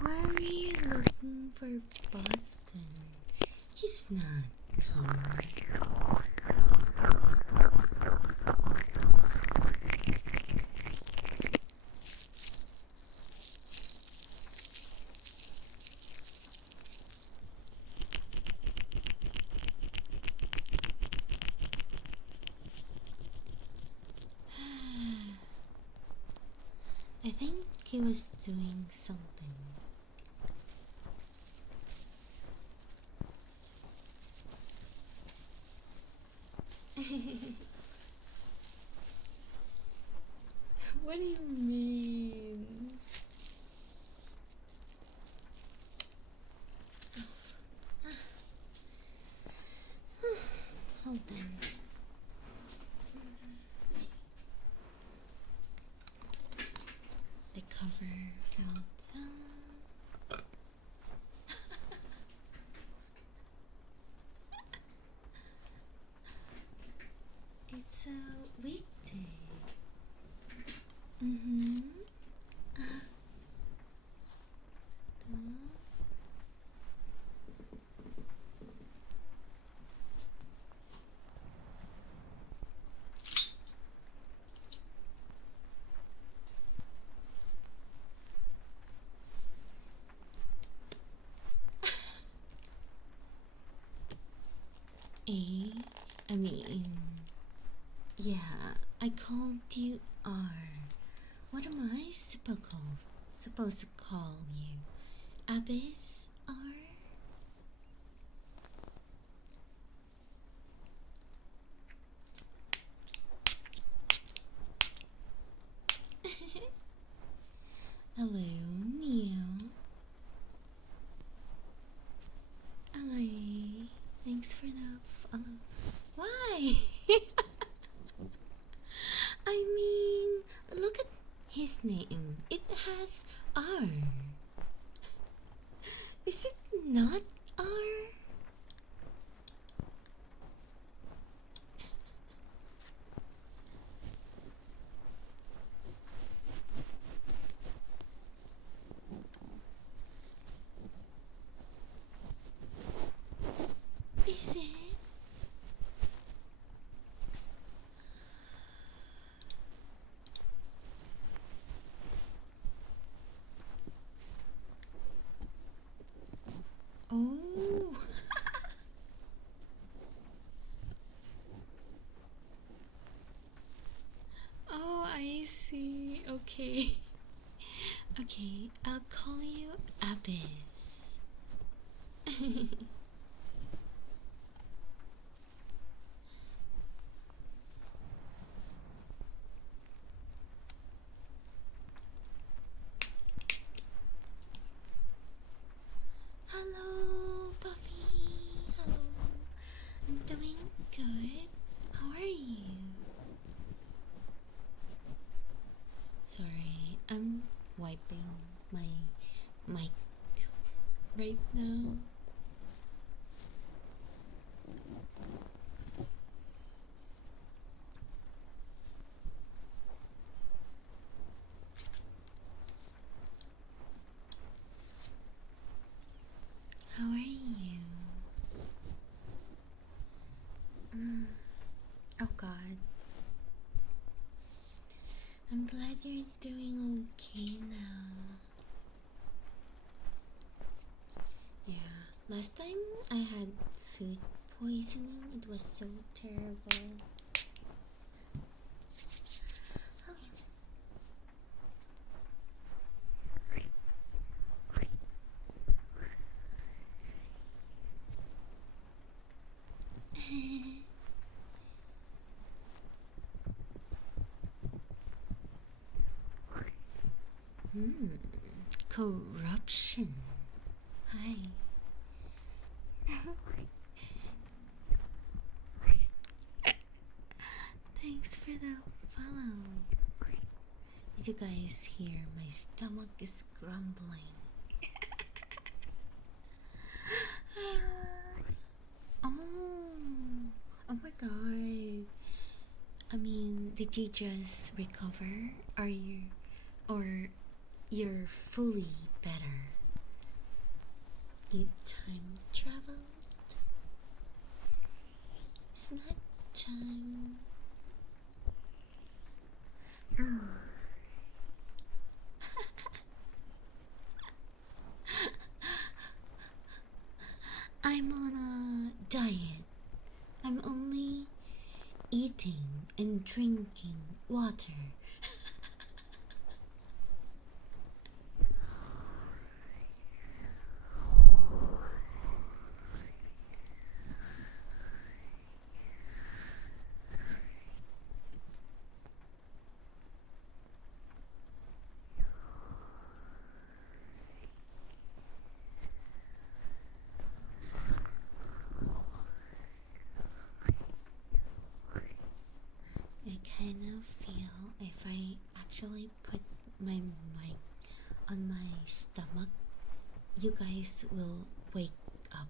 Why are you looking for Boston? He's not here. I think he was doing something. What do you mean? Hold on. The cover fell down. It's a weekday. I mean, yeah, I called you R. What am I supposed to call you? Abyss R? Hello, Neo. Hi. Thanks for the follow. Why? I mean, look at his name. It has R. Is it not R? Is it? Oh. Oh, I see. Okay. Okay, I'll call you Abyss. Hello, Buffy. Hello. I'm doing good. How are you? Sorry, I'm wiping my mic right now. How are you? Oh God. I'm glad you're doing okay now. Yeah, last time I had food poisoning. It was so terrible. Hmm. Corruption. Hi. Thanks for the follow. Did you guys hear my stomach is grumbling? Oh, oh my god. I mean, did you just recover? Are you, or you're fully better? You time travel? It's not time. I'm on a diet. I'm only eating and drinking water. I kind of feel if I actually put my mic on my stomach, you guys will wake up.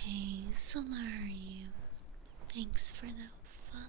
Hey, Solarium. Thanks for the follow.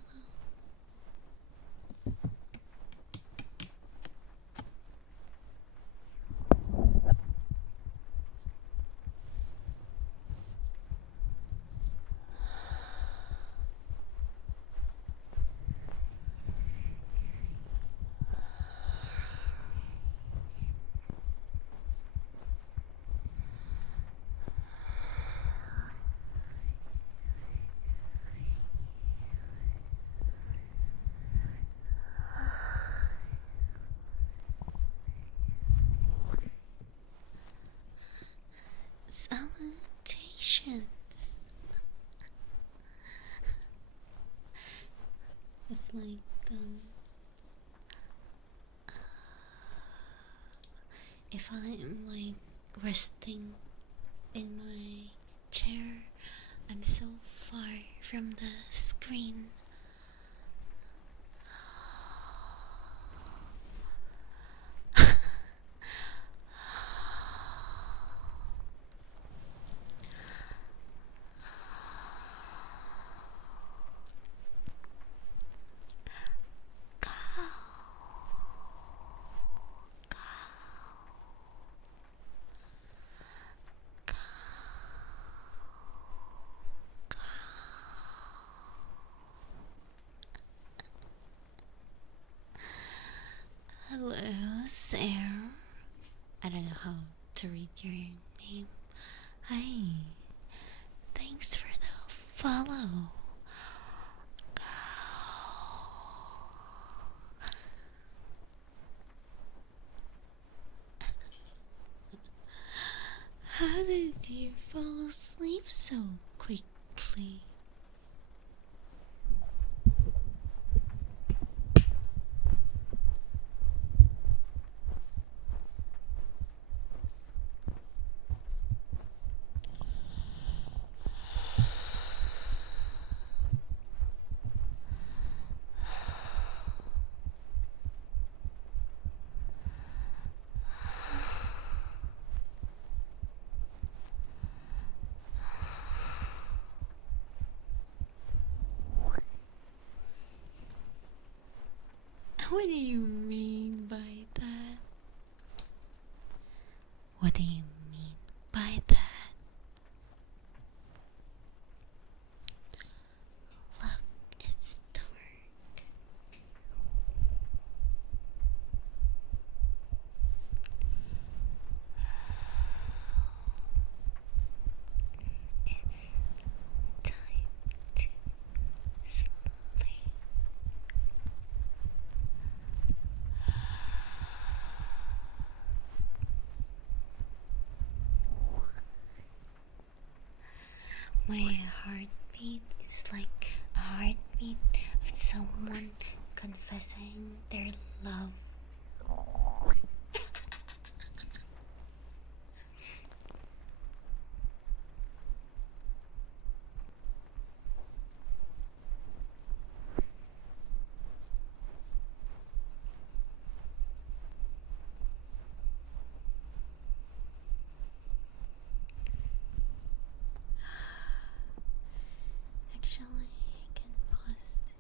Salutations. If if I'm like resting in my chair, I'm so far from the screen. Hello, Sarah. I don't know how to read your name. Hi. Thanks for the follow. How did you fall asleep so quickly? What do you mean by that? Look, it's dark. It's time to sleep. My heartbeat is like a heartbeat of someone confessing their love. Actually, I can pause it.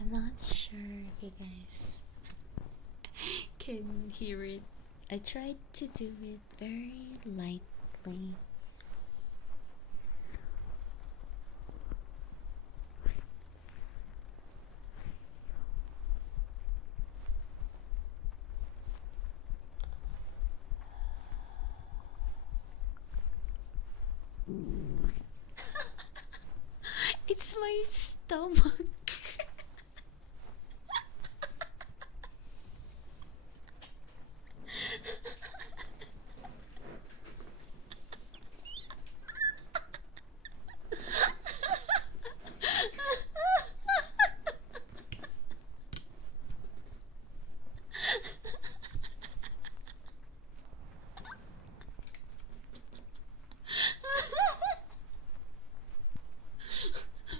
I'm not sure if you guys can hear it. I tried to do it very lightly. It's my stomach.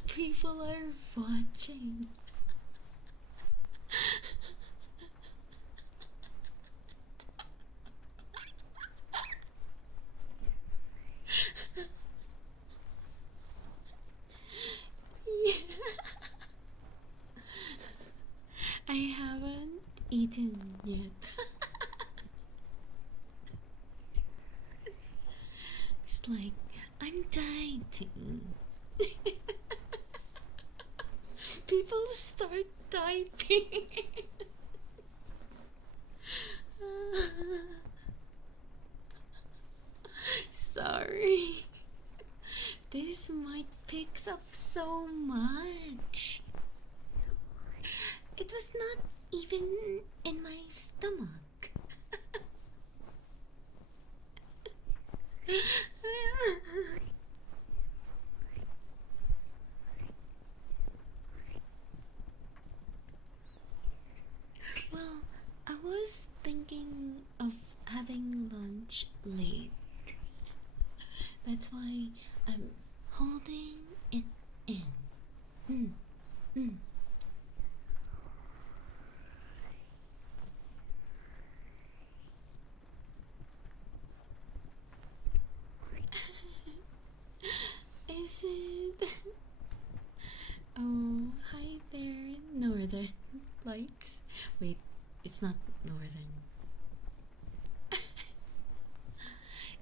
People are watching. Yeah. I haven't eaten yet. It's like I'm dying to eat. People start typing. Sorry. This mic picks up so much. It was not even in my stomach. Well, I was thinking of having lunch late. That's why I'm holding it in. Mm, mm. Is it? Oh, hi there, Northern Lights. Wait, it's not Northern.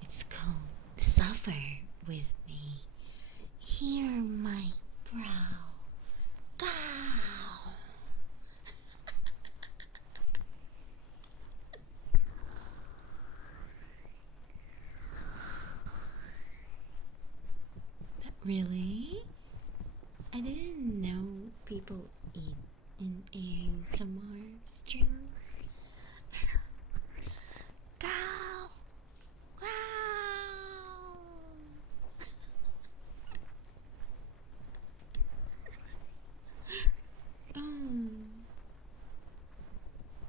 It's called Suffer with Me. Hear my growl. Growl. Really? I didn't know people eat in ASMR streams. Growl. Growl. Mm.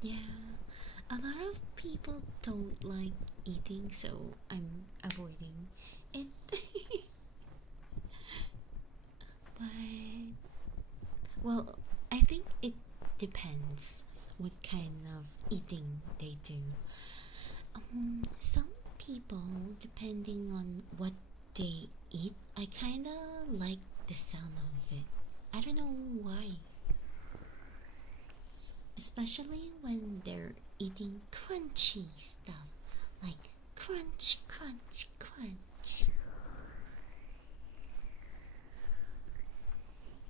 Yeah, a lot of people don't like eating, so I'm avoiding it. But, well, I think it depends what kind of eating they do. Some people, depending on what they eat, I kinda like the sound of it. I don't know why. especially when they're eating crunchy stuff like crunch, crunch, crunch.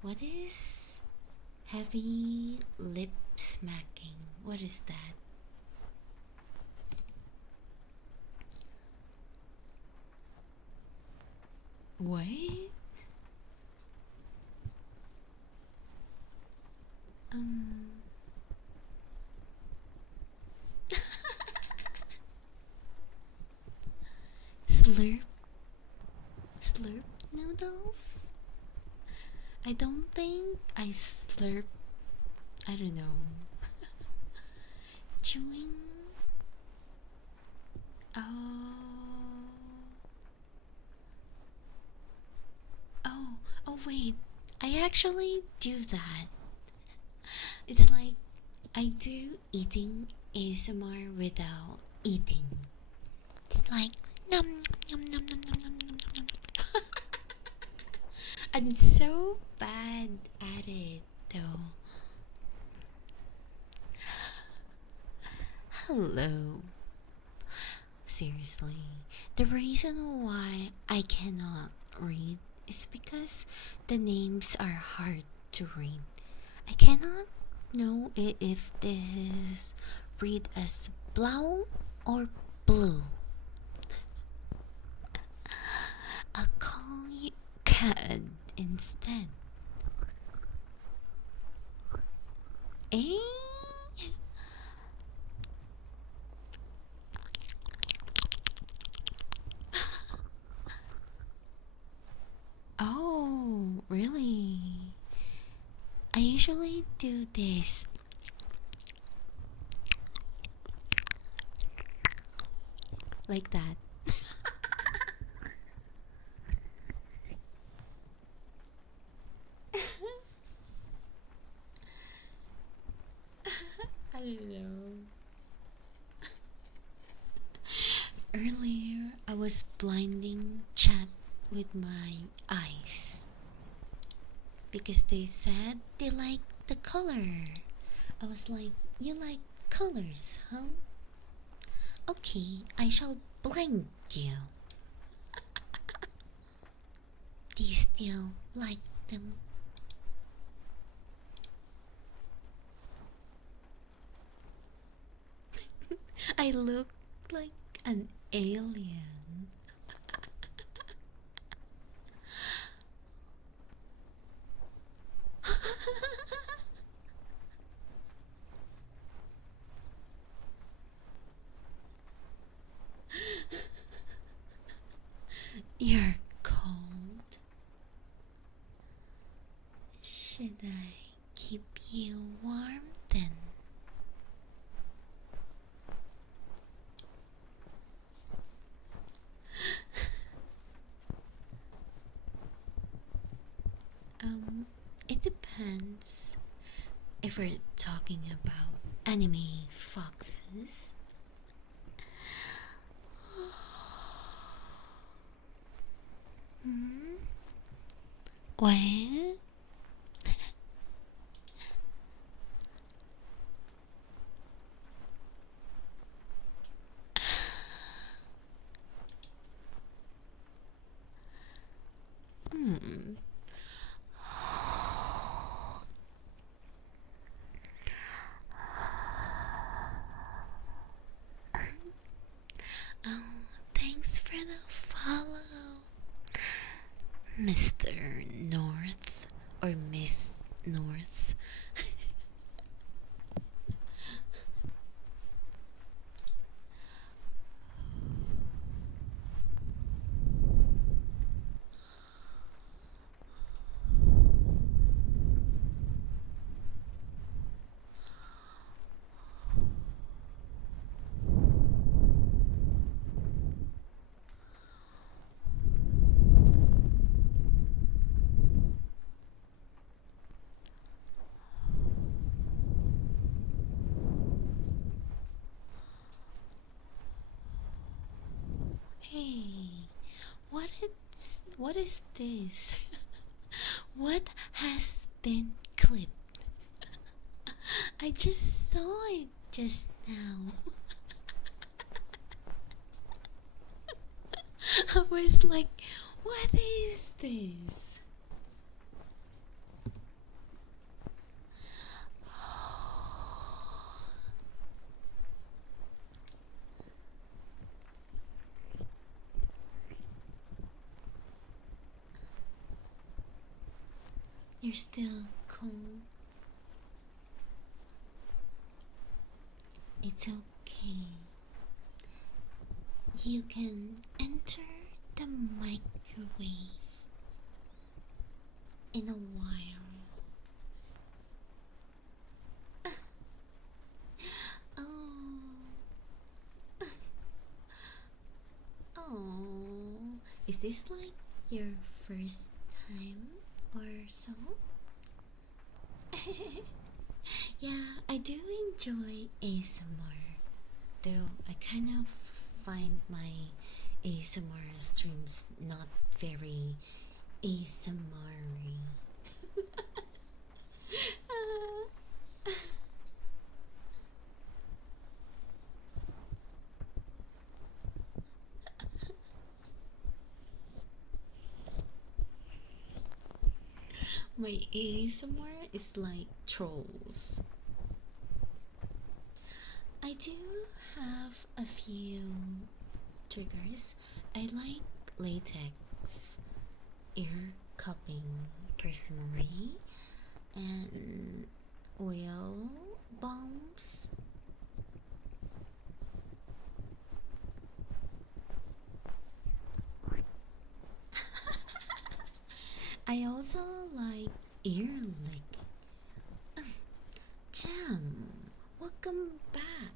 What is heavy lip smacking? What is that? What? Um. Slurp? Slurp noodles? I don't think I slurp. I don't know. Chewing? Oh. Oh, wait. I actually do that. It's like I do eating ASMR without eating. It's like nom nom nom nom nom nom nom nom. I'm so bad at it though. Hello. Seriously, the reason why I cannot read is because the names are hard to read. I cannot know if this is read as blau or blue. I'll call you Cad instead. Eh? Oh, really? I usually do this. Like that. I don't know. Earlier, I was blinding chat with my eyes because they said they like the color. I was like, you like colors, huh? Okay, I shall blind you. Do you still like them? I look like an alien. You're cold. Should I keep you warm then? It depends. If we're talking about anime foxes, hmm? What? Hmm. Oh, thanks for the follow, Mr. North or Miss North. Hey, what is this? What has been clipped? I just saw it just now. I was like, what is this? You're still cold. It's okay. You can enter the microwave in a while. Oh, oh, is this like your first time or so? Yeah, I do enjoy ASMR, though I kind of find my ASMR streams not very ASMR-y. My ASMR is like trolls. I do have a few triggers. I like latex ear cupping personally, and oil bombs. I also like ear lick. Jam, welcome back.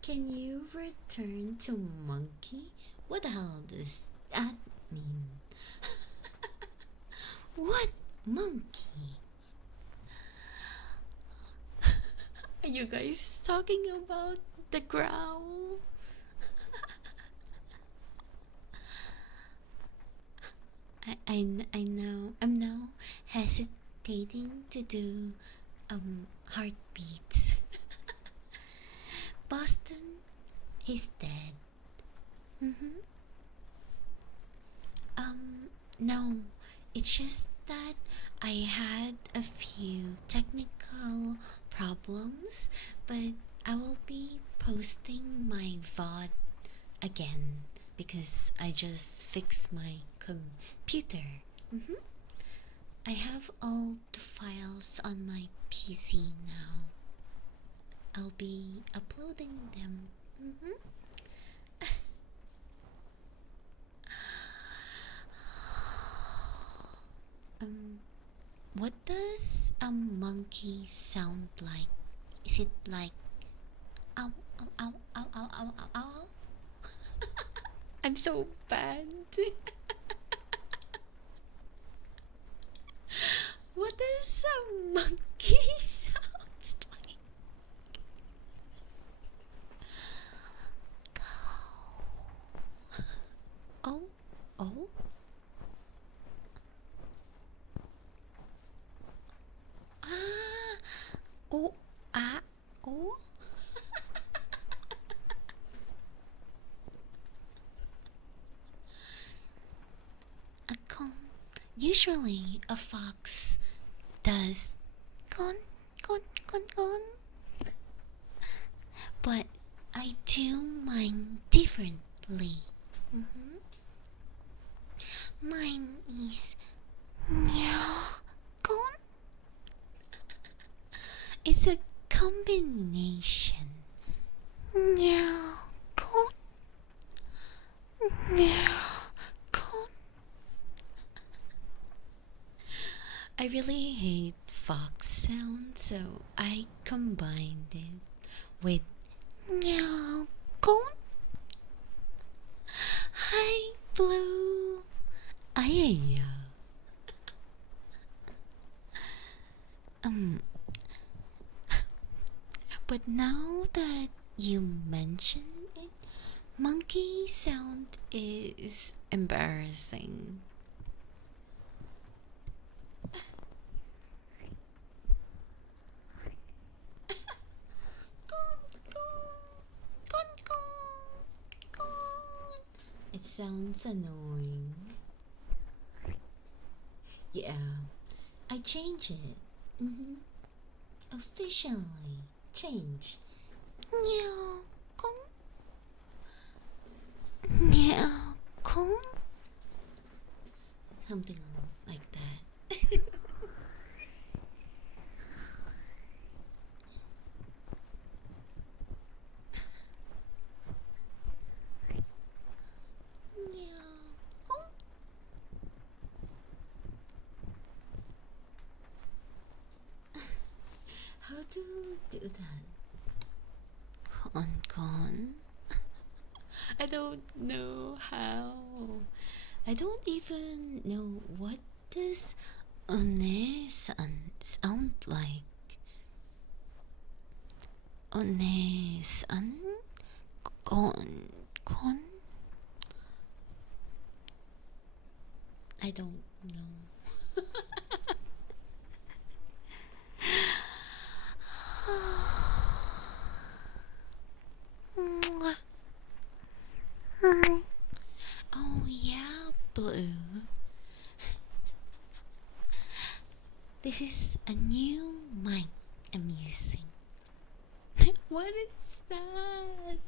Can you return to monkey? What the hell does that mean? What monkey? Are you guys talking about the growl? I know. I'm now hesitating to do heartbeats. Boston, he's dead. Mm-hmm. No, it's just that I had a few technical problems, but I will be posting my VOD again because I just fixed my computer. Mm-hmm. I have all the files on my PC now. I'll be uploading them. Mm-hmm. What does a monkey sound like? Is it like ow ow ow ow ow ow ow ow? I'm so bad. What does a monkey sound like? Oh, oh, ah, oh, ah, oh. A con. Usually, a fox does con, con. But I do mine differently. Mm-hmm. Mine is meow con. It's a combination. Meow con, meow con. I really hate fox sounds, so I combined it with meow con. Hi, Blue. Ay, um, but now that you mention it, monkey sound is embarrassing. sounds annoying. Yeah, I changed it. Officially changed. Meow, kong. Meow, kong. Something like that. How to do that? Con. I don't know how. I don't even know what does sound like. Onesan? Con? I don't know. Oh yeah, Blue. This is a new mic I'm using. What is that?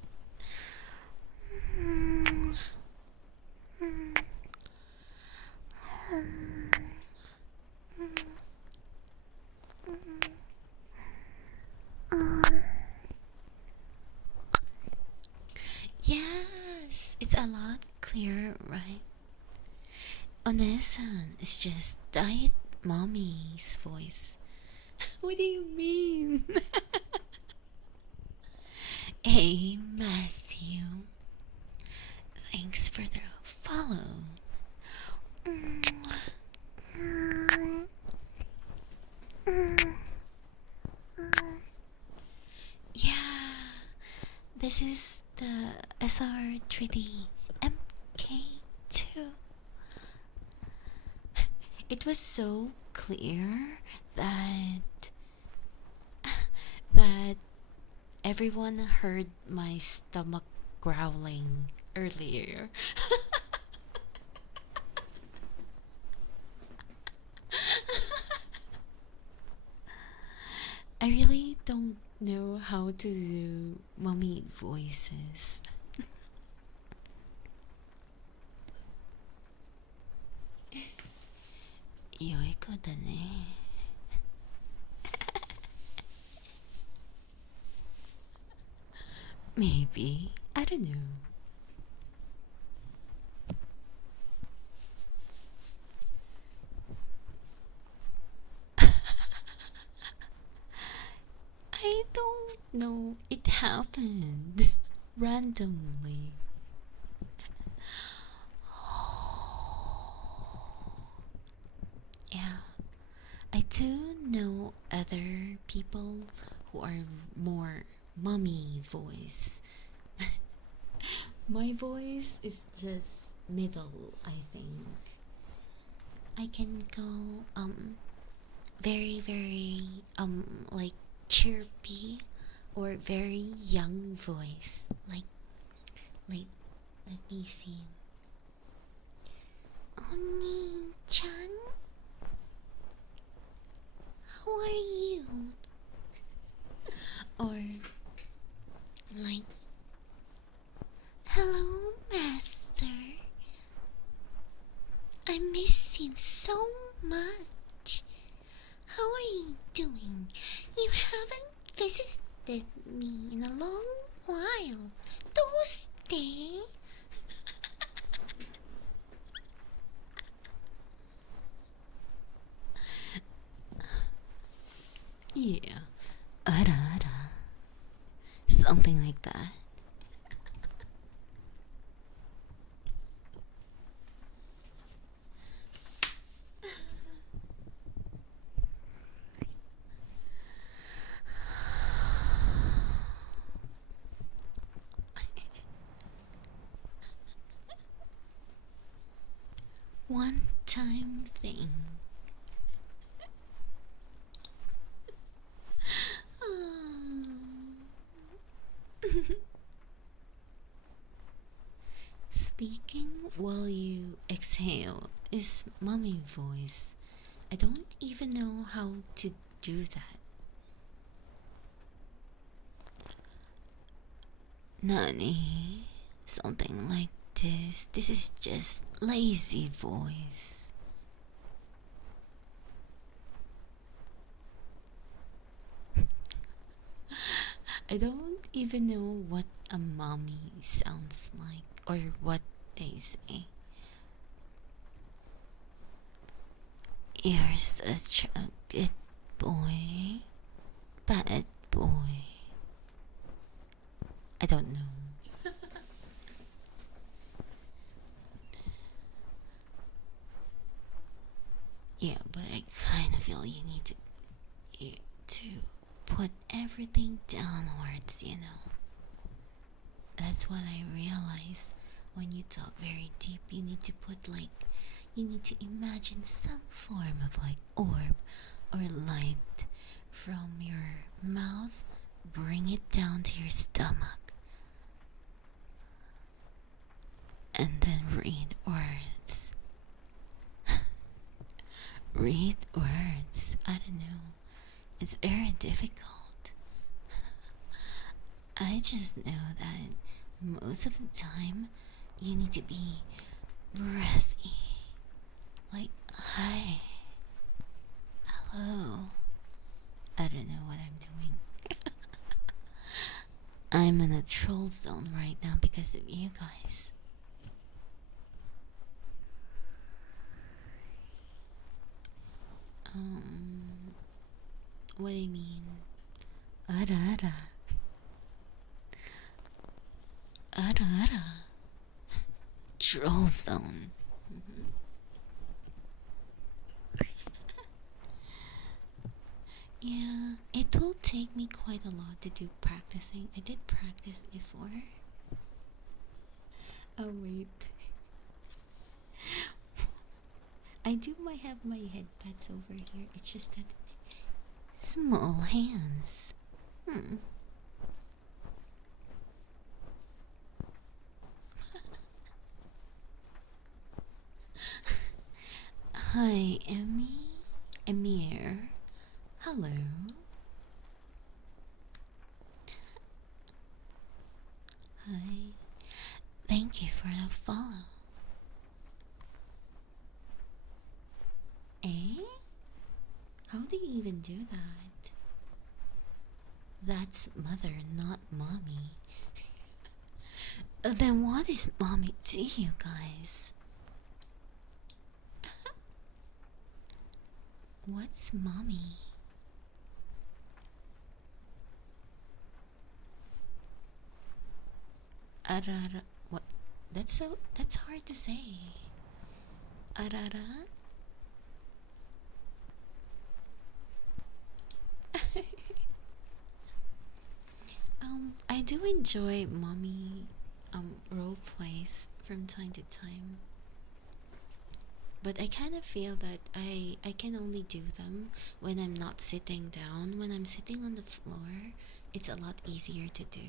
Yes, it's a lot clearer, right? Onesan is just diet mommy's voice. What do you mean? Hey, Matthew. Thanks for the follow. Yeah, this is the SR3D Mk2. It was so clear that that everyone heard my stomach growling earlier. I really don't know how to do mommy voices. 良い子だね。Maybe. I don't know. I don't know. It happened randomly. Yeah. I do know other people who are more mommy voice. My voice is just middle, I think. I can go very like chirpy or very young voice. Like let me see. Oni-chan? How are you? Or like, hello, master. I miss you so much. How are you doing? You haven't visited me in a long while. Doste? Yeah, ara. Something like that. One time thing. speaking while you exhale is mommy voice. I don't even know how to do that. Nani? Something like this. This is just lazy voice. I don't even know what a mommy sounds like or what they say. You're such a good boy. Bad boy. I don't know. Yeah, but I kind of feel you to put everything downwards, you know. That's what I realize. When you talk very deep, you need to put you need to imagine some form of like orb or light from your mouth, bring it down to your stomach, and then read words. Read words. I don't know. It's very difficult. I just know that most of the time you need to be breathy. Like, hi, hello. I don't know what I'm doing. I'm in a troll zone right now because of you guys. What do you mean? Ara ara. Ara ara. Troll zone. Yeah, it will take me quite a lot to do practicing. I did practice before. Oh wait. I do might have my headpads over here. It's just that small hands. Hi, Emir. Hello. Hi. Thank you for the follow. Eh? How do you even do that? That's mother, not mommy. Then what is mommy to you guys? What's mommy? Arara. What? That's hard to say. Arara? I do enjoy mommy role plays from time to time. But I kind of feel that I can only do them when I'm not sitting down. When I'm sitting on the floor, it's a lot easier to do.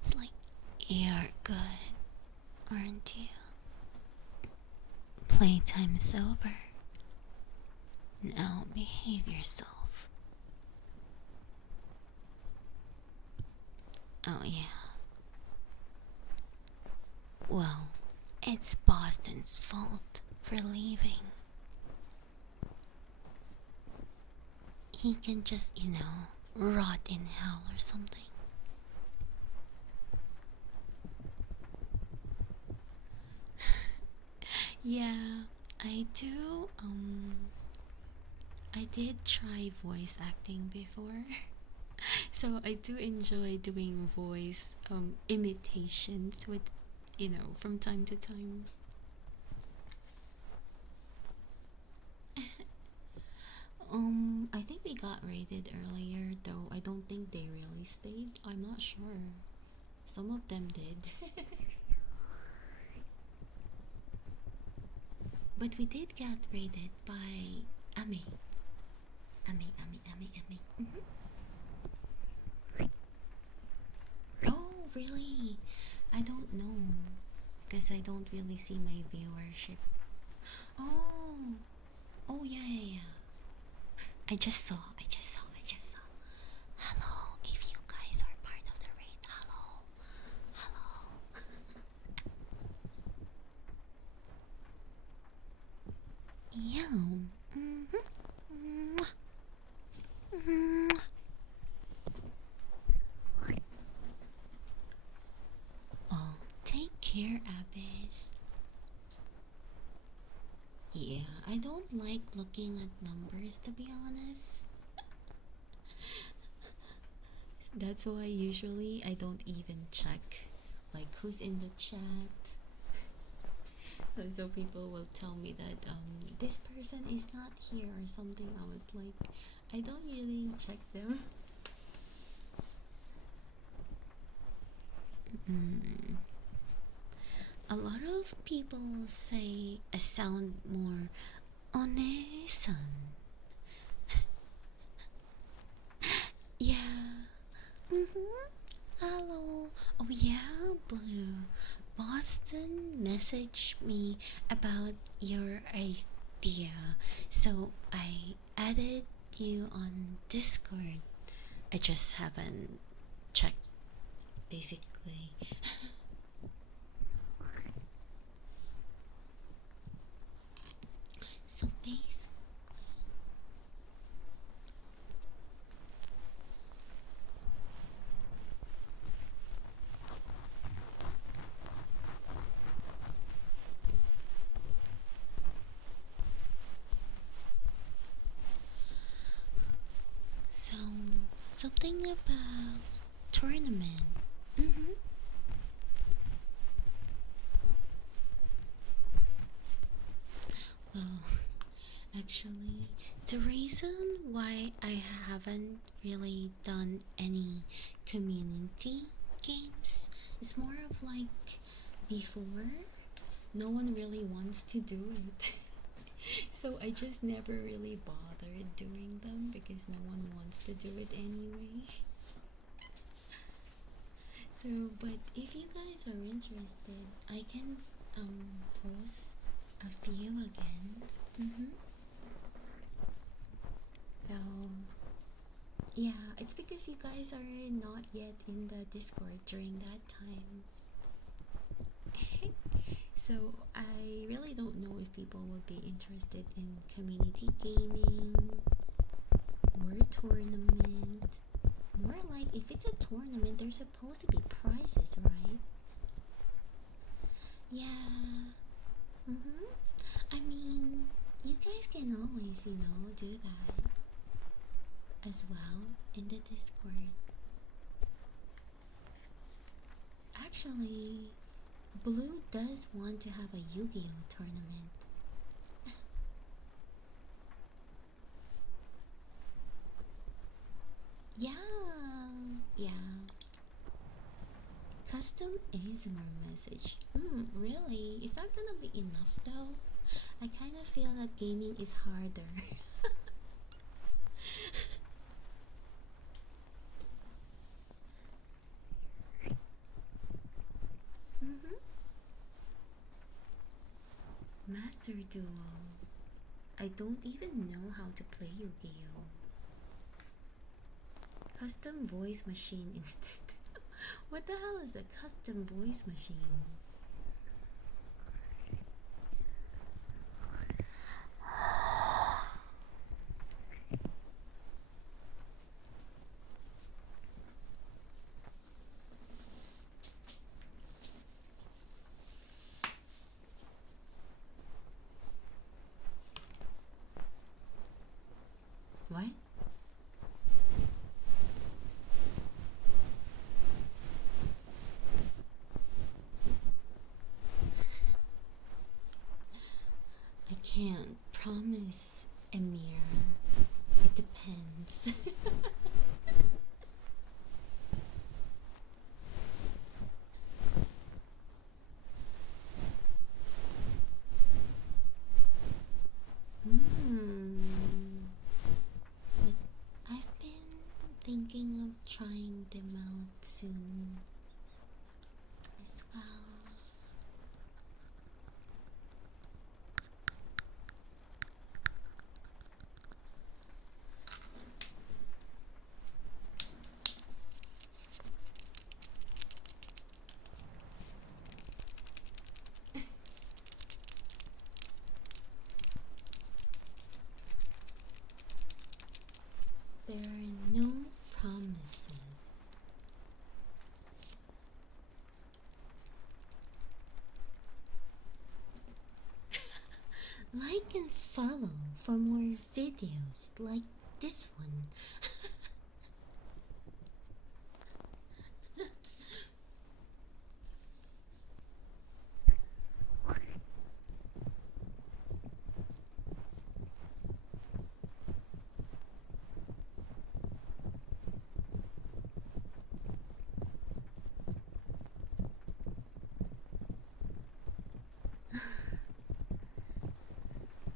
It's like, you're good, aren't you? Playtime's over. Now behave yourself. Oh yeah. Well, it's Boston's fault for leaving. He can just, rot in hell or something. Yeah, I do. I did try voice acting before. So I do enjoy doing voice imitations with, from time to time. I think we got rated earlier, though I don't think they really stayed. I'm not sure. Some of them did. But we did get rated by Ame. Ame. Oh, really? I don't know because I don't really see my viewership. Oh, oh yeah. I just saw. Hello, if you guys are part of the raid, hello. Yeah. Mwah. Mwah. Oh, take care, Abyss. Yeah, I don't like looking at numbers, to be honest. That's why usually I don't even check like who's in the chat. So people will tell me that this person is not here or something. I was like, I don't really check them. A lot of people say I sound more onesan. Yeah. Hello. Oh yeah, Blue. Boston messaged me about your idea, so I added you on Discord. I just haven't checked, basically. So basically, so something about tournament. Mm-hmm. Well, actually, the reason why I haven't really done any community games is more of like before, no one really wants to do it. So I just never really bothered doing them because no one wants to do it anyway. So, but if you guys are interested, I can host a few again. So yeah, it's because you guys are not yet in the Discord during that time. So I really don't know if people would be interested in community gaming or tournament. More like if it's a tournament, there's supposed to be prizes, right? Yeah. I mean, you guys can always, do that as well in the Discord. Actually, Blue does want to have a Yu-Gi-Oh tournament. Yeah. Custom ASMR message. Really? Is that gonna be enough though? I kind of feel that gaming is harder. Master Duel. I don't even know how to play Yu-Gi-Oh! Custom voice machine instead. What the hell is a custom voice machine? What? Like and follow for more videos like this one.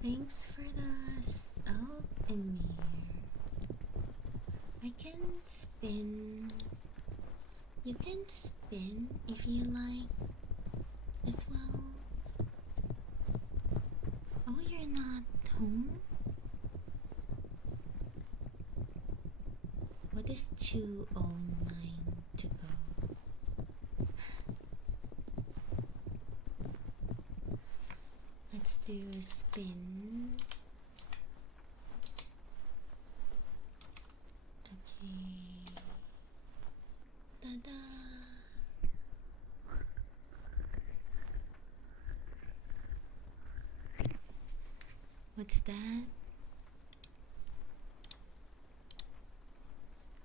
Thanks for the oh, Emir. I can spin. You can spin if you like as well. Oh, you're not home? What is 209 to go? Let's do a spin. Okay. Ta-da! What's that?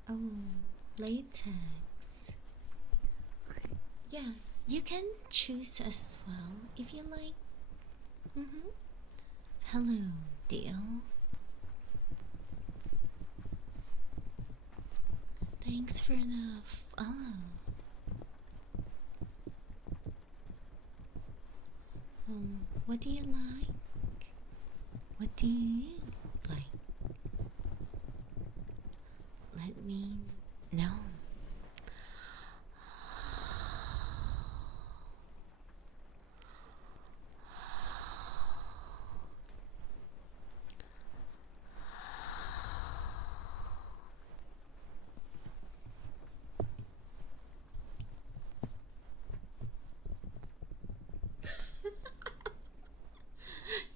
Oh, latex. Yeah, you can choose as well if you like. Hello, deal. Thanks for the follow. What do you like? What do you like? Let me know.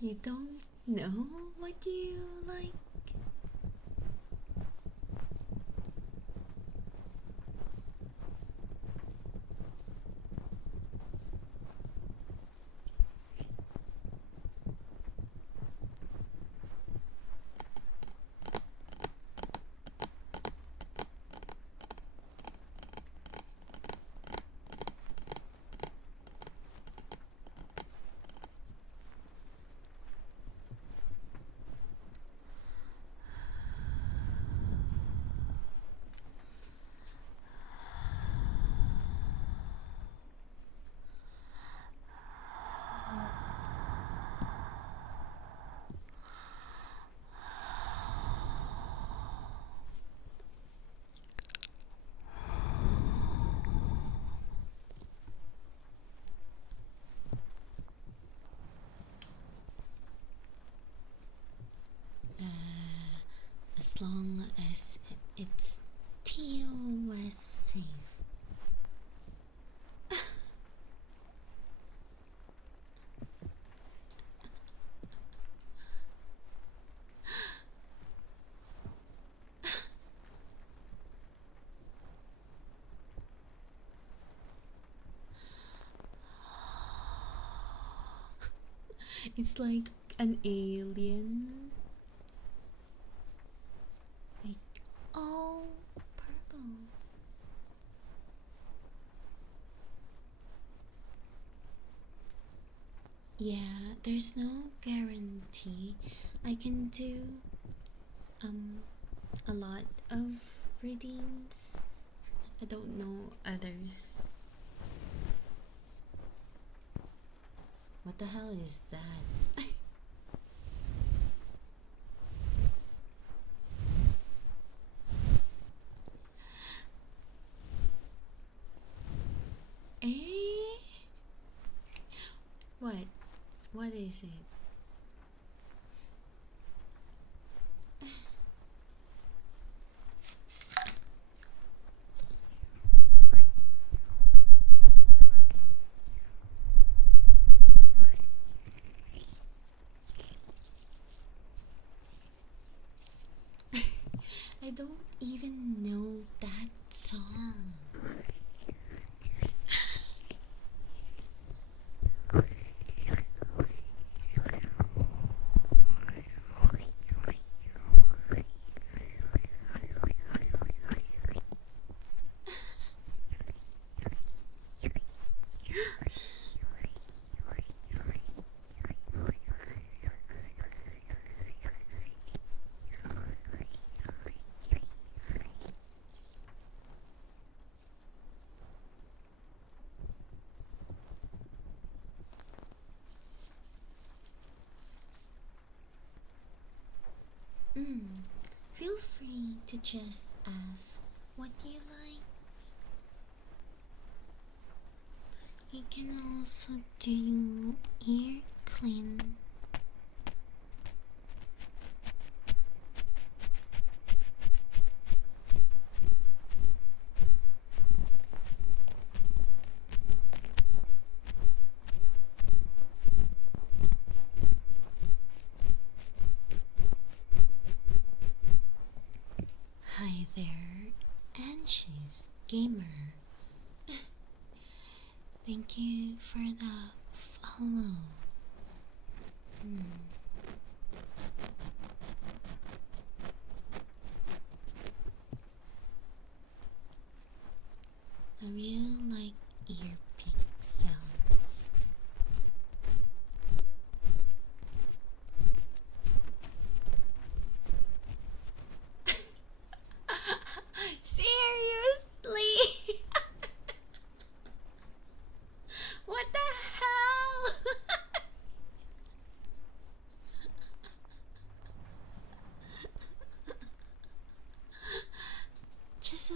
You don't know what you like? As long as it's TOS safe. It's like an alien. Like all purple. Yeah, there's no guarantee. I can do a lot of redeems. I don't know others. What the hell is that? Eh? What? What is it? I don't even know that song. just ask what you like. You can also do ear clean. Hi there, Angie's Gamer. Thank you for the follow. I really like ear pick sounds. Seriously? What the hell? Just so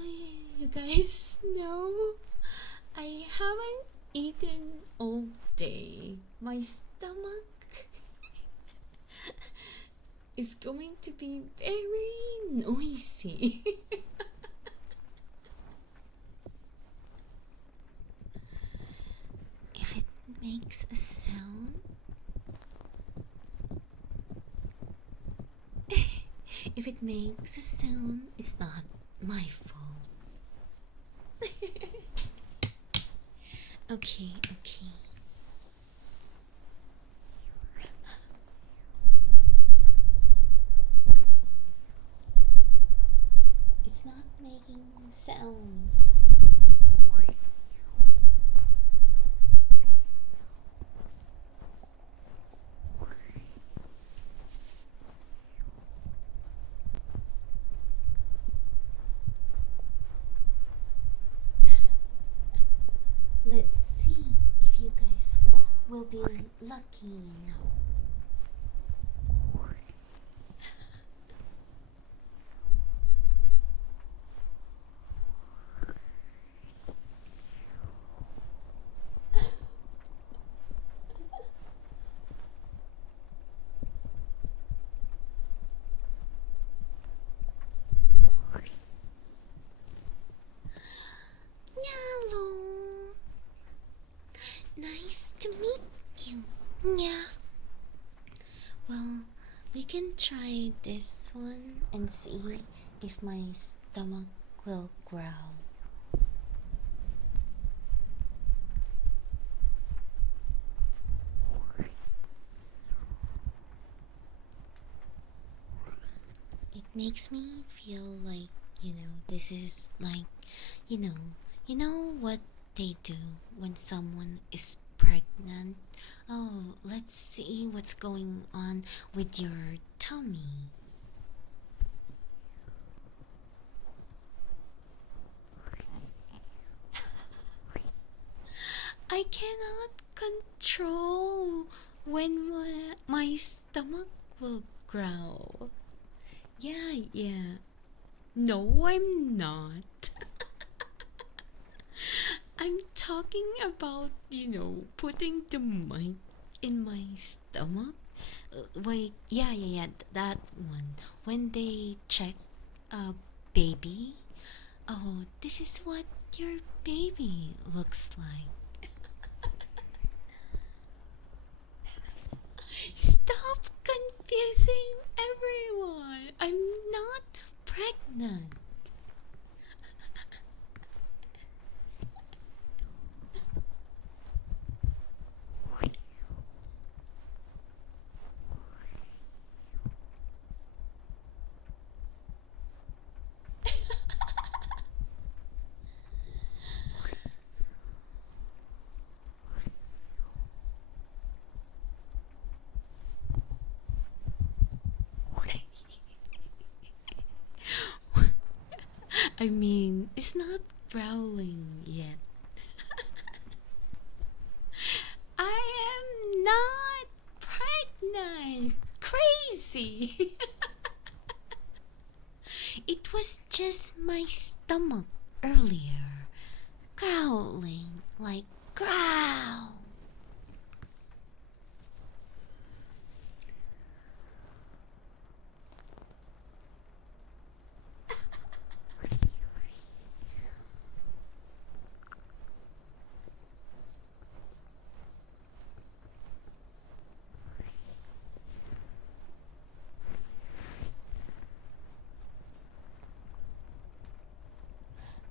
you guys know, I haven't eaten all day. My stomach is going to be very noisy. If it makes a sound, if it makes a sound, it's not my fault. Okay. It's not making sounds. Let's see if you guys will be lucky enough. Hello. Nice to meet you. Yeah. Well, we can try this one and see if my stomach will growl. It makes me feel like, this is like, you know what they do when someone is pregnant? Oh, let's see what's going on with your tummy. I cannot control when my stomach will growl. Yeah. No, I'm not. I'm talking about, putting the mic in my stomach. Wait, yeah, that one. When they check a baby, oh, this is what your baby looks like. Stop confusing everyone. I'm not pregnant. I mean, it's not growling yet. I am not pregnant. Crazy. It was was just my stomach earlier, growling like growl.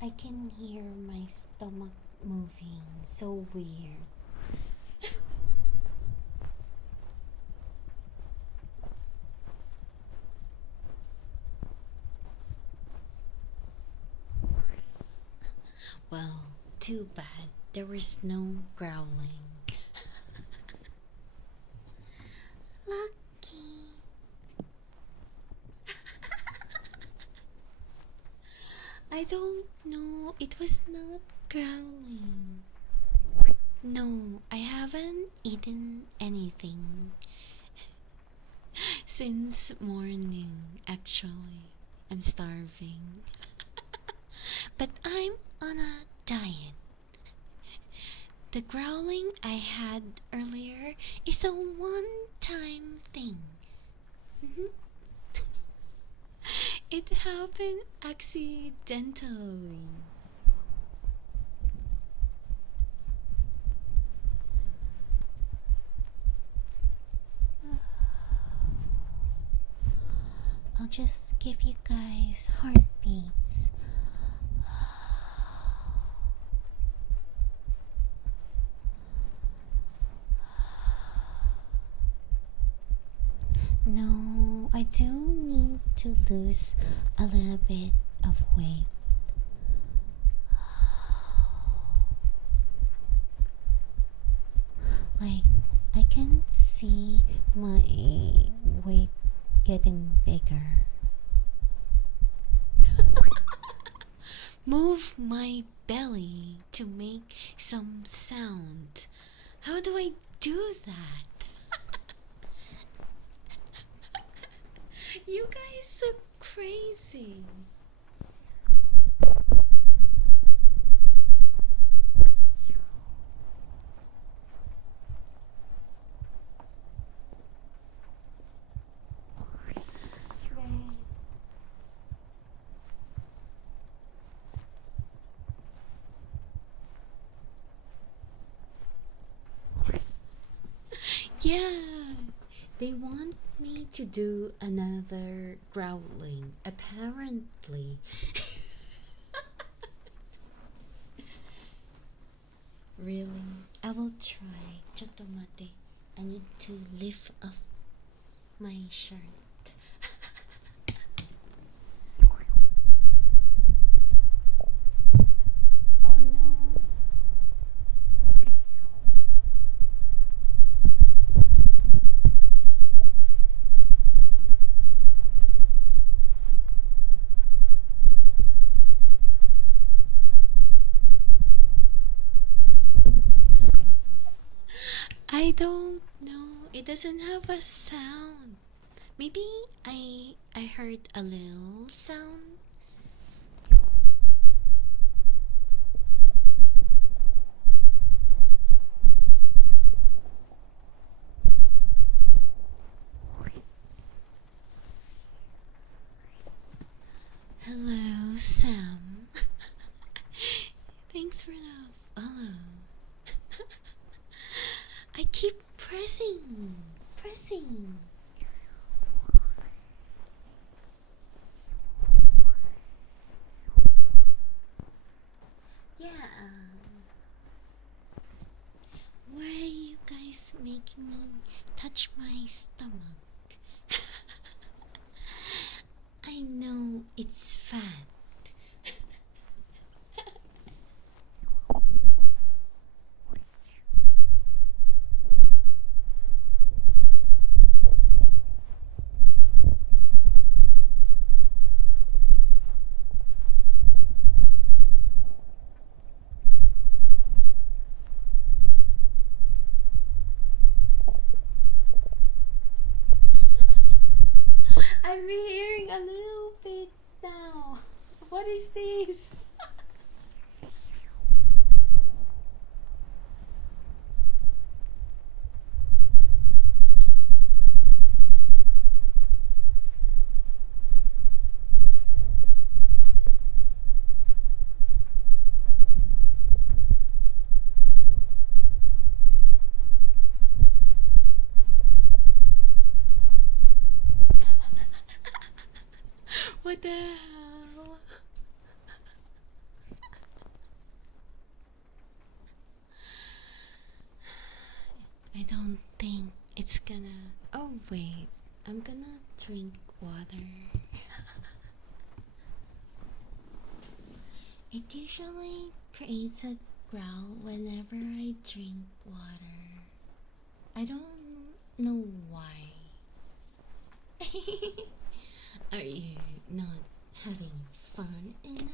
I can hear my stomach moving so weird. Well, too bad there was no growling. Lucky. I don't know. It was not growling. No, I haven't eaten anything since morning, actually. I'm starving. But I'm on a diet. The growling I had earlier is a one time thing. Mhm. It happened accidentally. I'll just give you guys heartbeats. No, I do need to lose a little bit of weight. Like, I can see my weight getting bigger. Move my belly to make some sound. How do I do that? You guys are crazy. Yeah, they want me to do another growling, apparently. Really? I will try. Chotomate. I need to lift up my shirt. Oh no. I don't know. It doesn't have a sound. Maybe I heard a little sound. Hello, Sam. Thanks for the follow. I keep pressing. Yeah. Why are you guys making me touch my stomach? I know it's fat. I'm hearing a little bit now. What is this? What the hell? I don't think it's gonna. Oh, wait. I'm gonna drink water. It usually creates a growl whenever I drink water. I don't know why. Are you not having fun enough?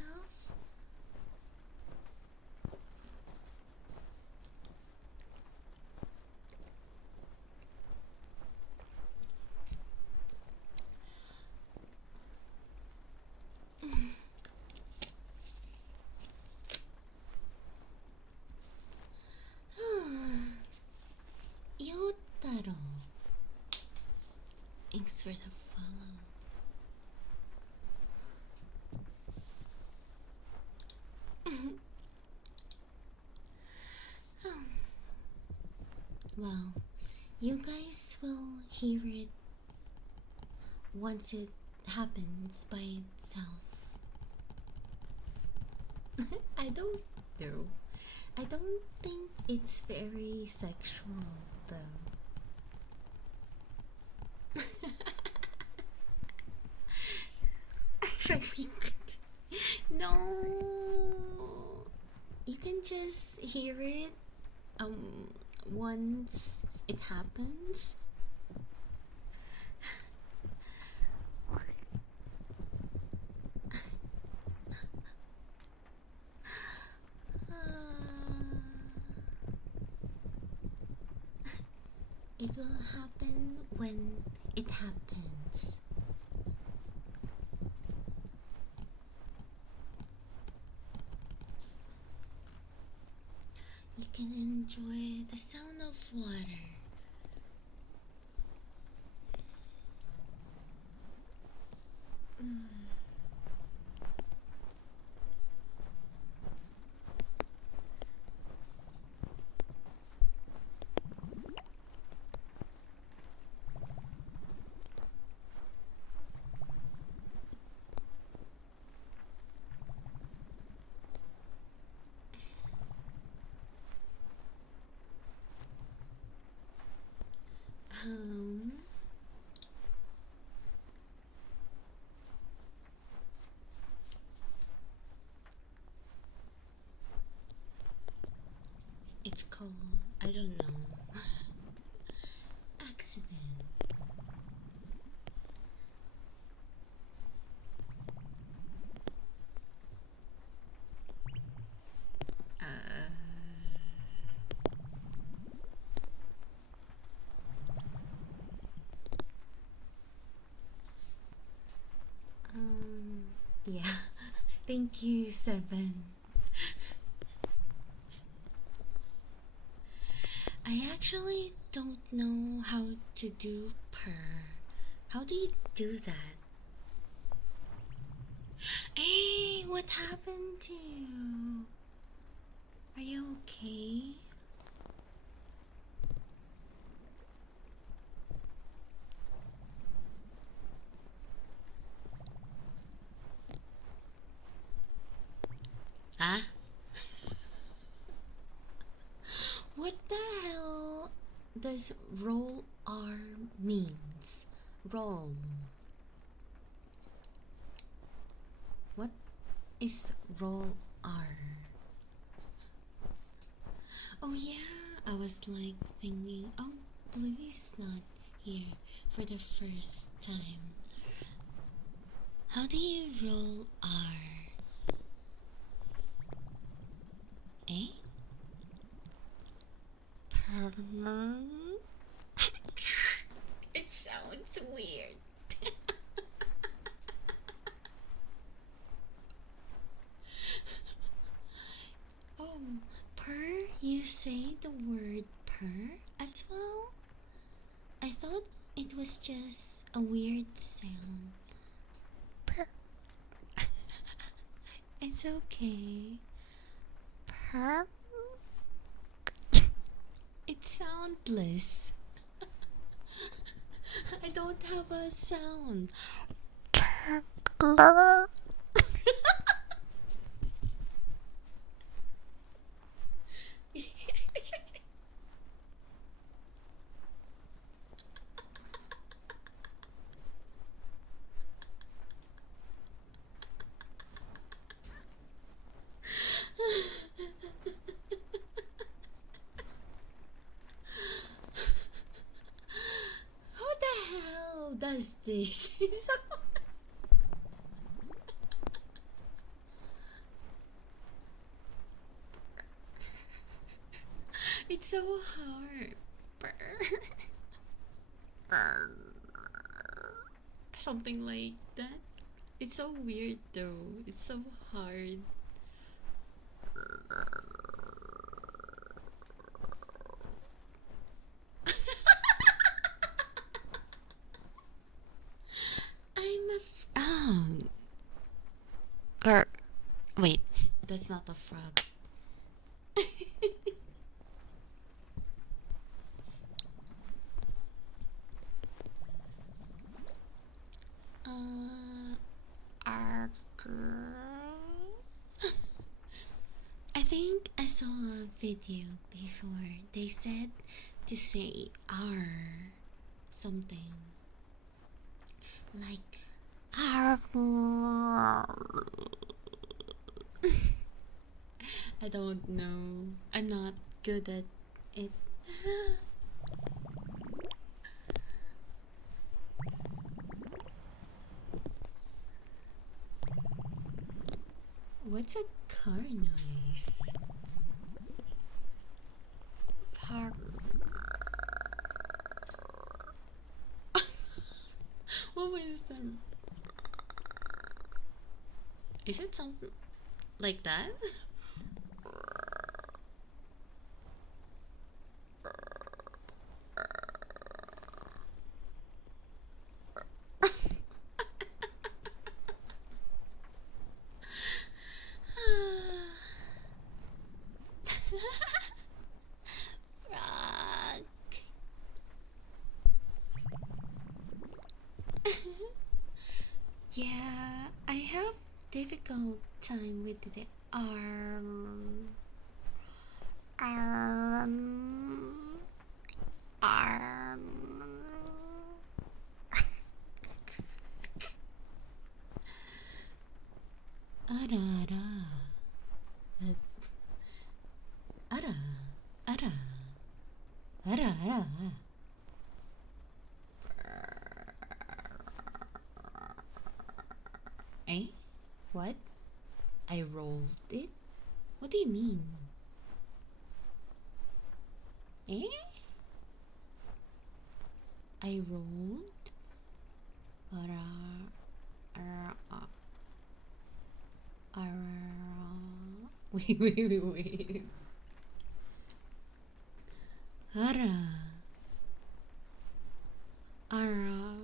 Yotaro. Thanks for the follow. Well, you guys will hear it once it happens by itself. I don't know. I don't think it's very sexual though. So we could. No. You can just hear it once it happens. It will happen when it happens. You can enjoy the sound of water. Um, it's called, I don't know, accident. Uh, yeah. Thank you, Seven. I actually don't know how to do purr. How do you do that? Hey, what happened to you? Are you okay? Huh? What the hell does roll R means? Roll. What is roll R? Oh yeah, I was like thinking, oh, Blue is not here for the first time. How do you roll R? Eh? It sounds weird. say the word purr as well? I thought it was just a weird sound. Purr. It's okay. Purr. It's soundless. I don't have a sound. Purr. Who the hell does this? It's so hard. Something like that. It's so weird though. It's so hard. I'm a frog. Or wait, that's not a frog. Arr- I think I saw a video before. They said to say R something like R. I don't know. I'm not good at it. What's a car noise? Park. What was that? Is it something like that? Frog. Yeah, I have difficult time with the arm. Arm. Arm. Ara ara. Ara. Ara. Ara ara. Eh? What? I rolled it? What do you mean? Eh? I rolled? Ara. Ara. Ara. Wait. Ara. Ara.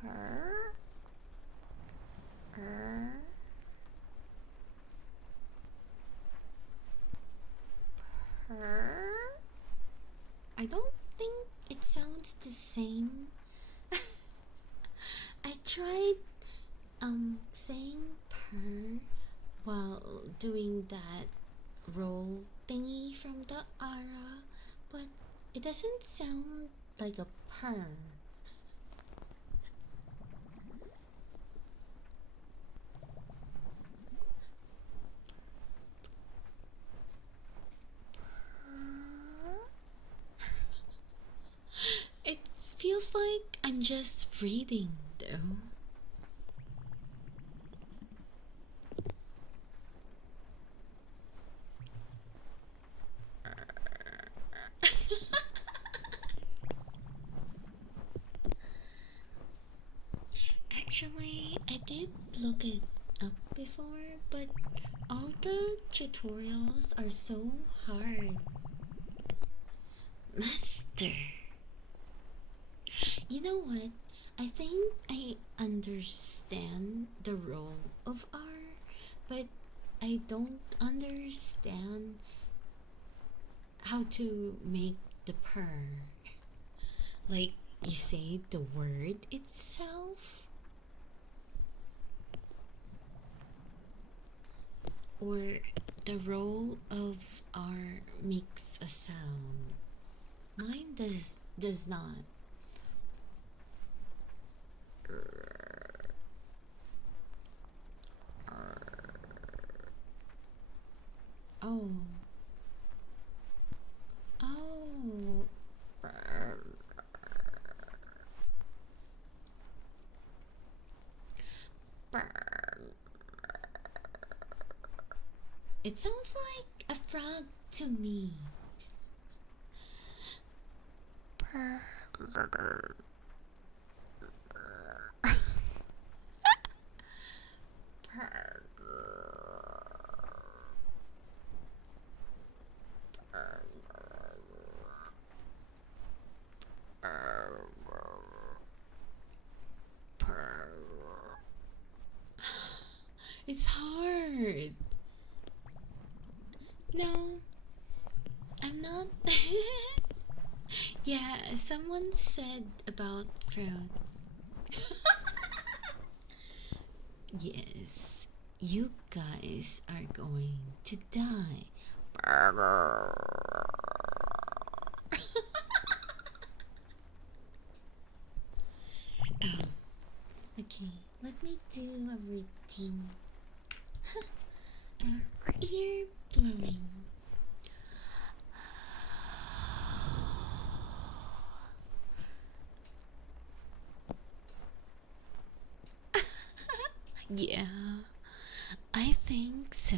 Per. Per. I don't think it sounds the same. I tried saying purr while doing that roll thingy from the Ara, but it doesn't sound like a purr. It feels like I'm just breathing though. Actually, I did look it up before, but all the tutorials are so hard. actor. You know what? I think I understand the role of R, but I don't understand how to make the purr. Like you say the word itself, or the role of R makes a sound. Mine does not. Oh. Oh. It sounds like a frog to me. It's hard. No, I'm not. Yeah, someone said about fruit. Yes, you guys are going to die. Oh, okay, let me do a routine. Ear blowing. Yeah, I think so.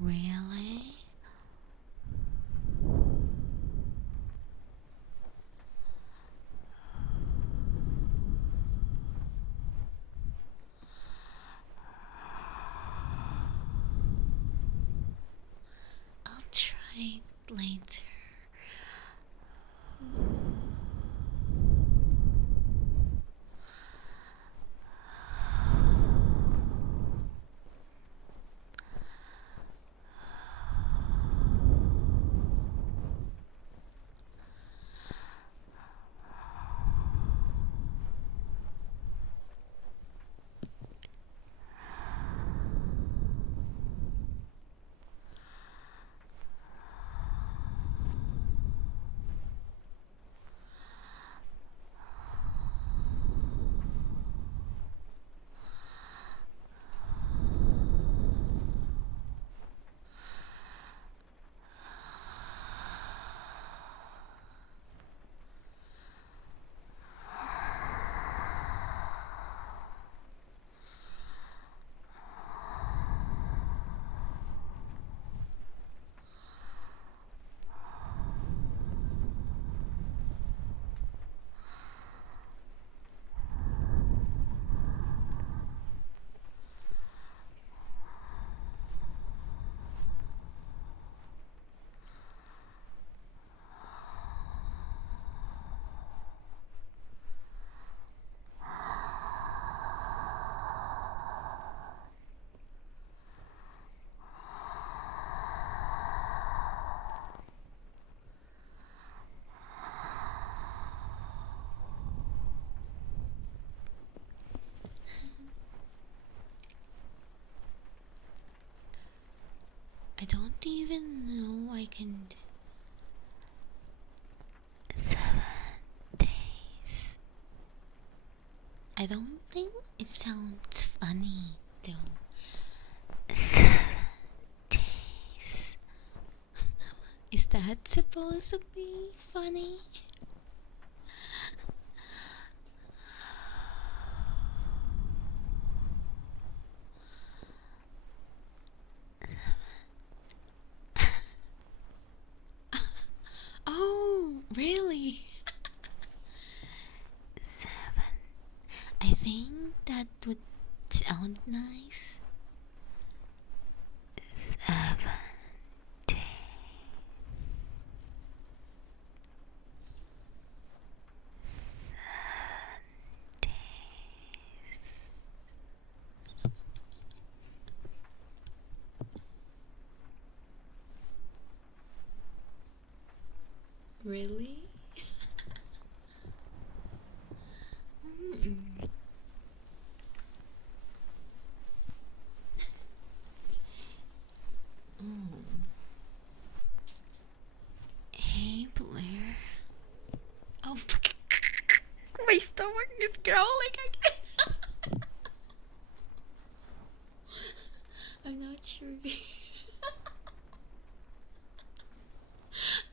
Really? I'll try it later. I don't even know I can. 7 days. I don't think it sounds funny though. 7 days. Is that supposed to be funny? Oh, really? 7. I think that would sound nice. 7 days. Really? Mm. Oh. Hey, Blair. Oh, my stomach is growling again. I'm not sure.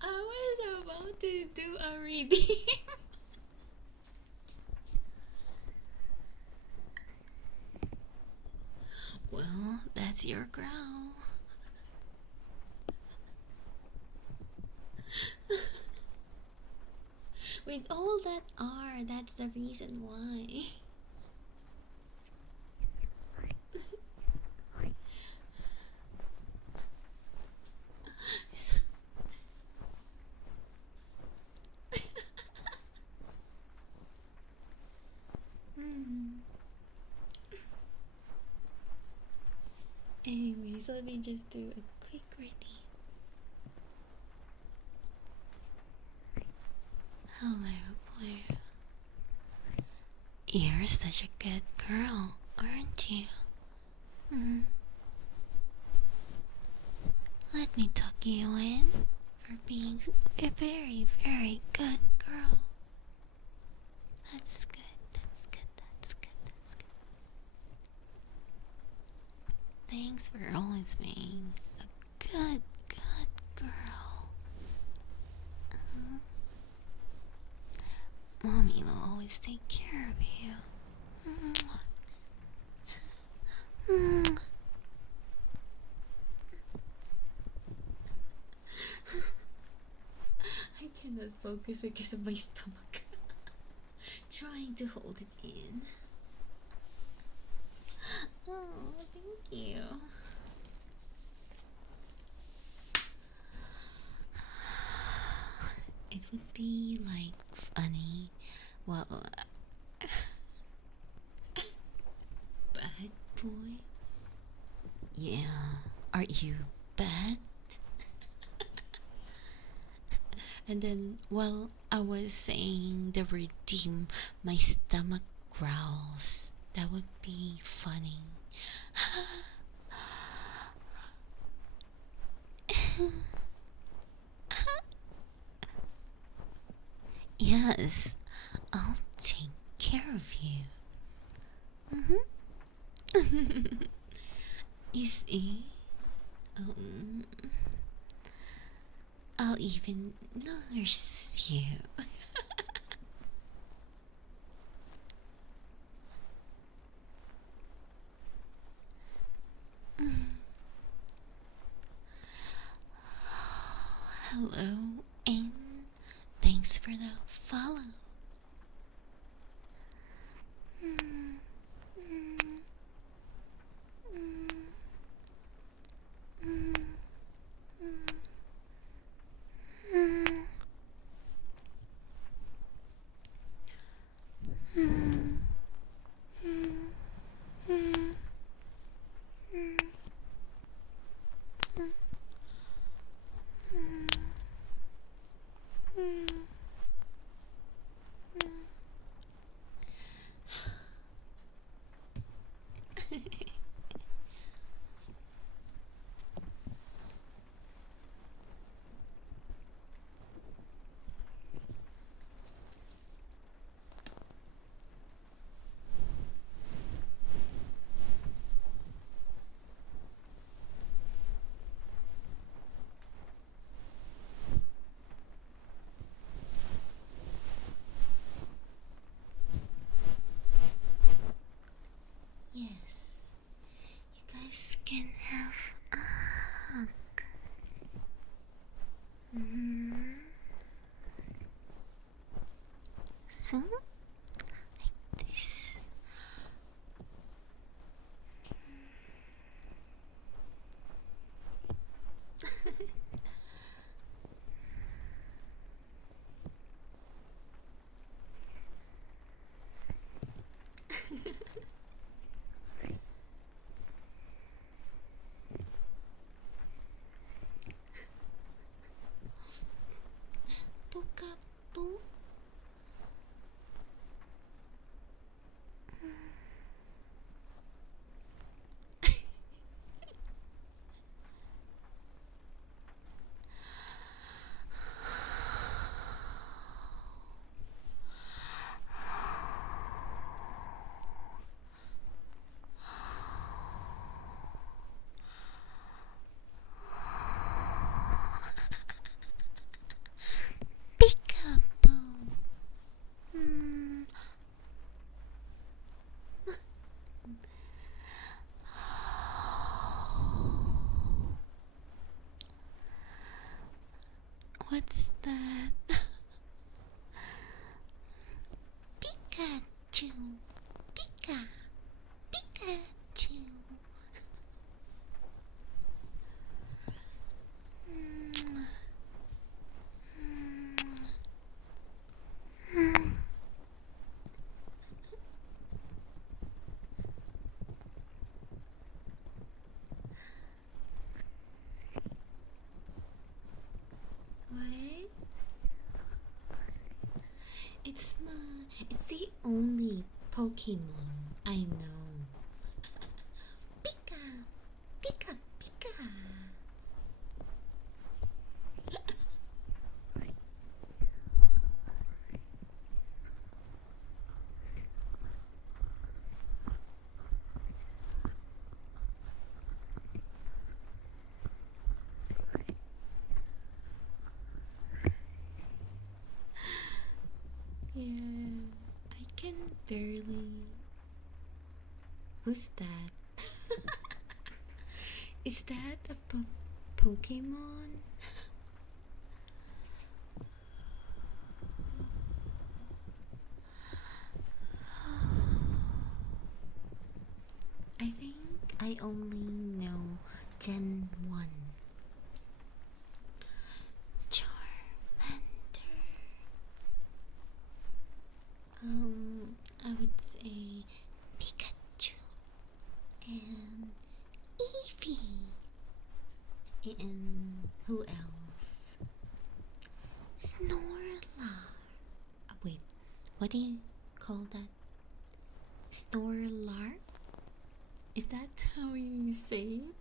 I was about to do a reading. Well, that's your growl. With all that R, that's the reason why. Hmm. Anyways, let me just do a quick reading. Hello, Blue. You're such a good girl, aren't you? Mm. Let me tuck you in for being a very, very good girl. That's good, that's good, that's good, that's good. Thanks for always being a good, good girl. Mommy will always take care of you. I cannot focus because of my stomach. Trying to hold it in. Oh, thank you. It would be like funny. Well, bad boy. Yeah, are you bad? And then while I was saying the redeem, my stomach growls. That would be funny. Yes, I'll take care of you. You see? Um, I'll even nurse you. Hello, and thanks for the follow. Pokemon. I know. Pika, Pika, Pika. Yeah, I can barely. Who's that? Is that a Pokemon? I think I only know Gen 1. Charmander. I would say Pikachu and Eevee. And who else? Snorla. Wait, what do you call that? Snorlar? Is that how you say it?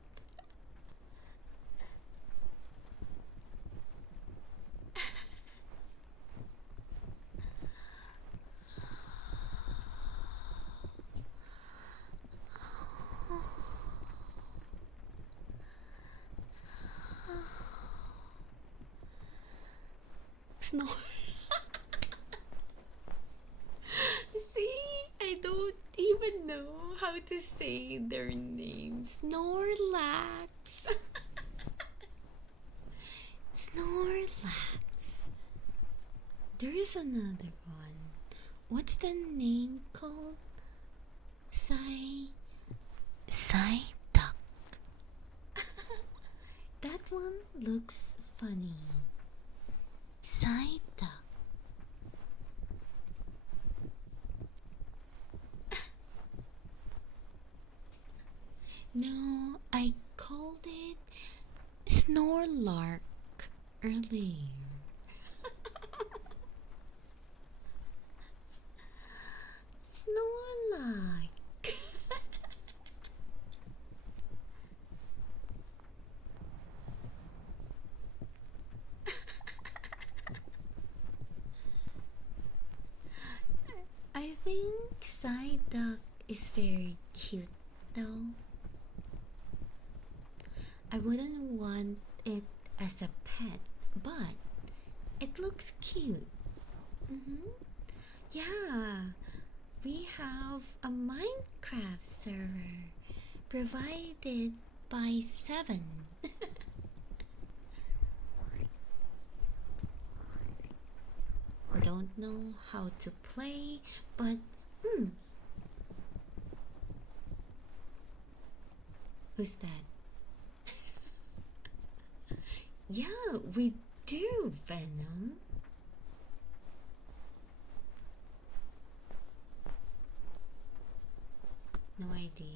Snore. See, I don't even know how to say their names. Snorlax. Snorlax. There is another one. What's the name called? Psyduck. That one looks funny. Psyduck. No, I called it Snorlark earlier. Snorlark. I think Psyduck is very cute though. I wouldn't want it as a pet, but it looks cute. Yeah, we have a Minecraft server provided by 7. Don't know how to play, but who's that? Yeah, we do, Venom. No idea.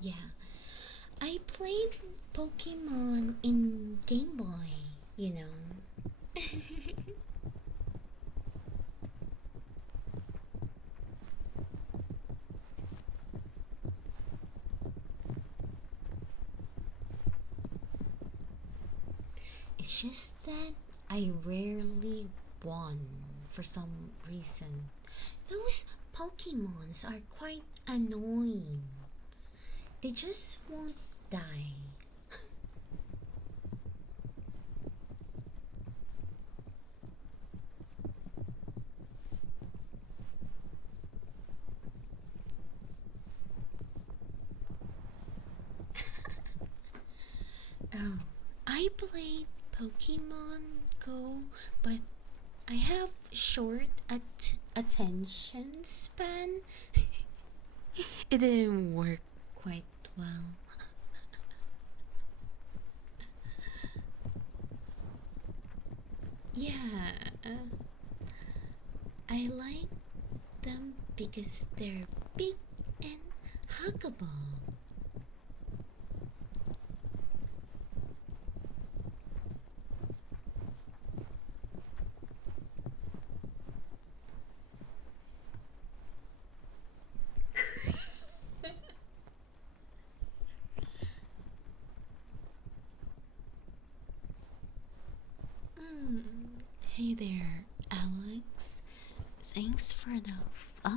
Yeah, I played Pokemon in Game Boy, you know. It's just that I rarely won for some reason. Those Pokemons are quite annoying. They just won't die. Oh, I played Pokemon Go, but I have short attention span. It didn't work quite well. Yeah, I like them because they're big and huggable. Hmm. Hey there, Alex. Thanks for the follow.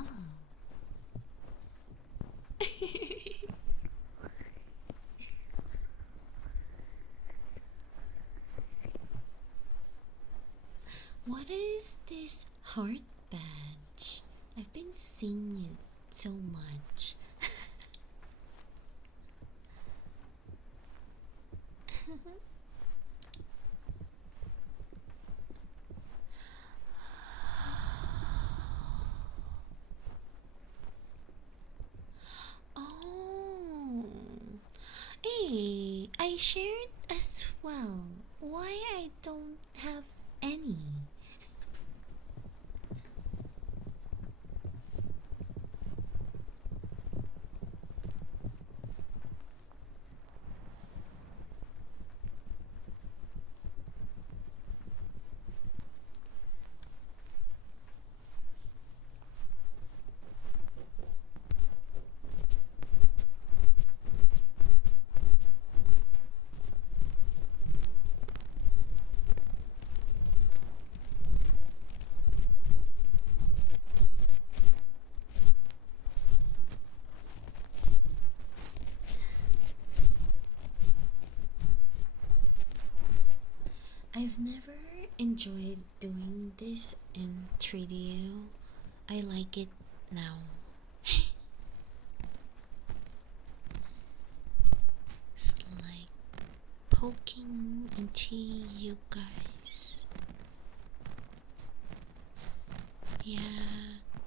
What is this heart badge? I've been seeing it so much. Oh, hey, I shared as well. Why I don't have any? I've never enjoyed doing this in 3DO. I like it now. It's like poking into you guys. Yeah,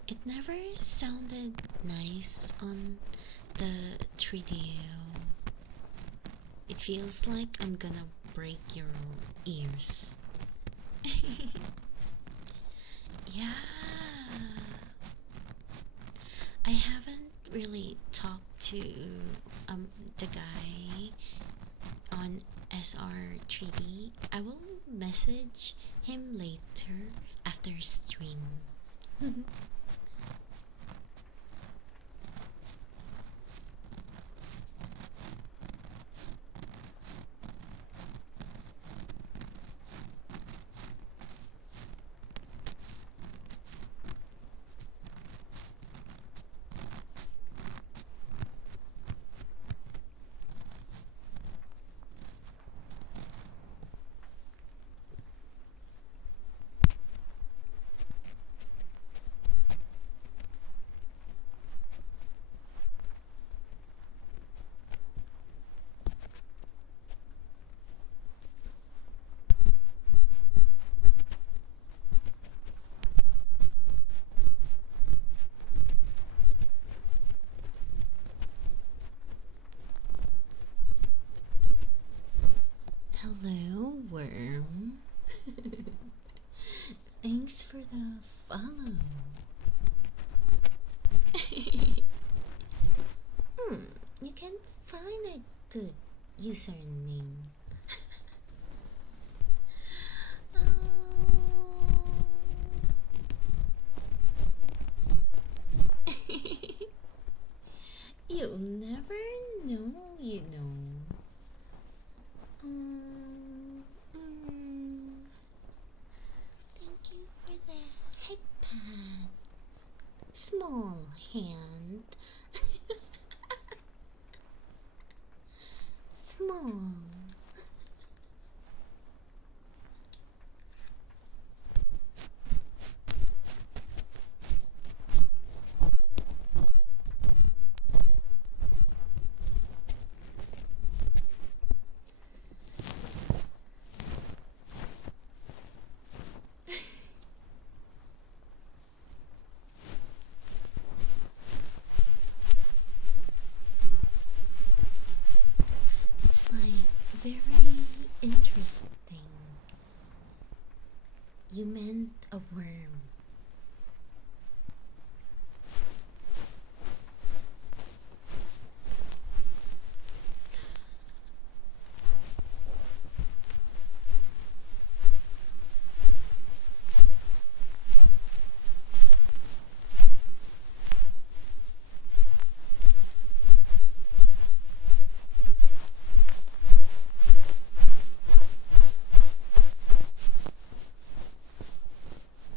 it never sounded nice on the 3DO. It feels like I'm gonna break your ears. Yeah. I haven't really talked to the guy on SR3D. I will message him later after stream. Hello, worm. Thanks for the follow. You can find a good username. You'll never know, you know. Thank you for the head pad. Small hand. Small. It's like very interesting. You meant a worm.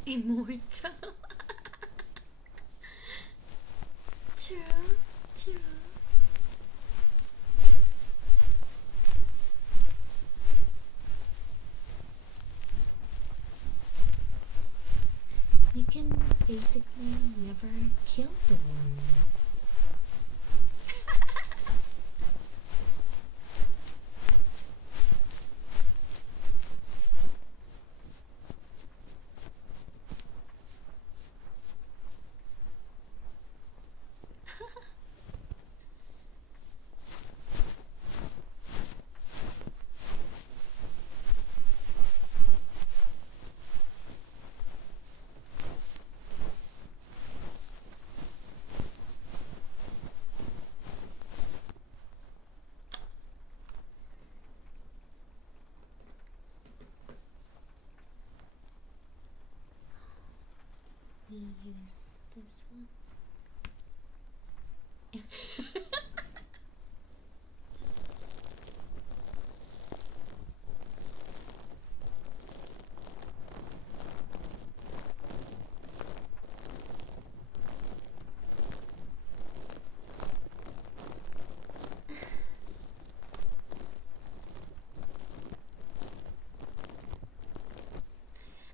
Immortal. True, true. You can basically never kill the worm. We use this one.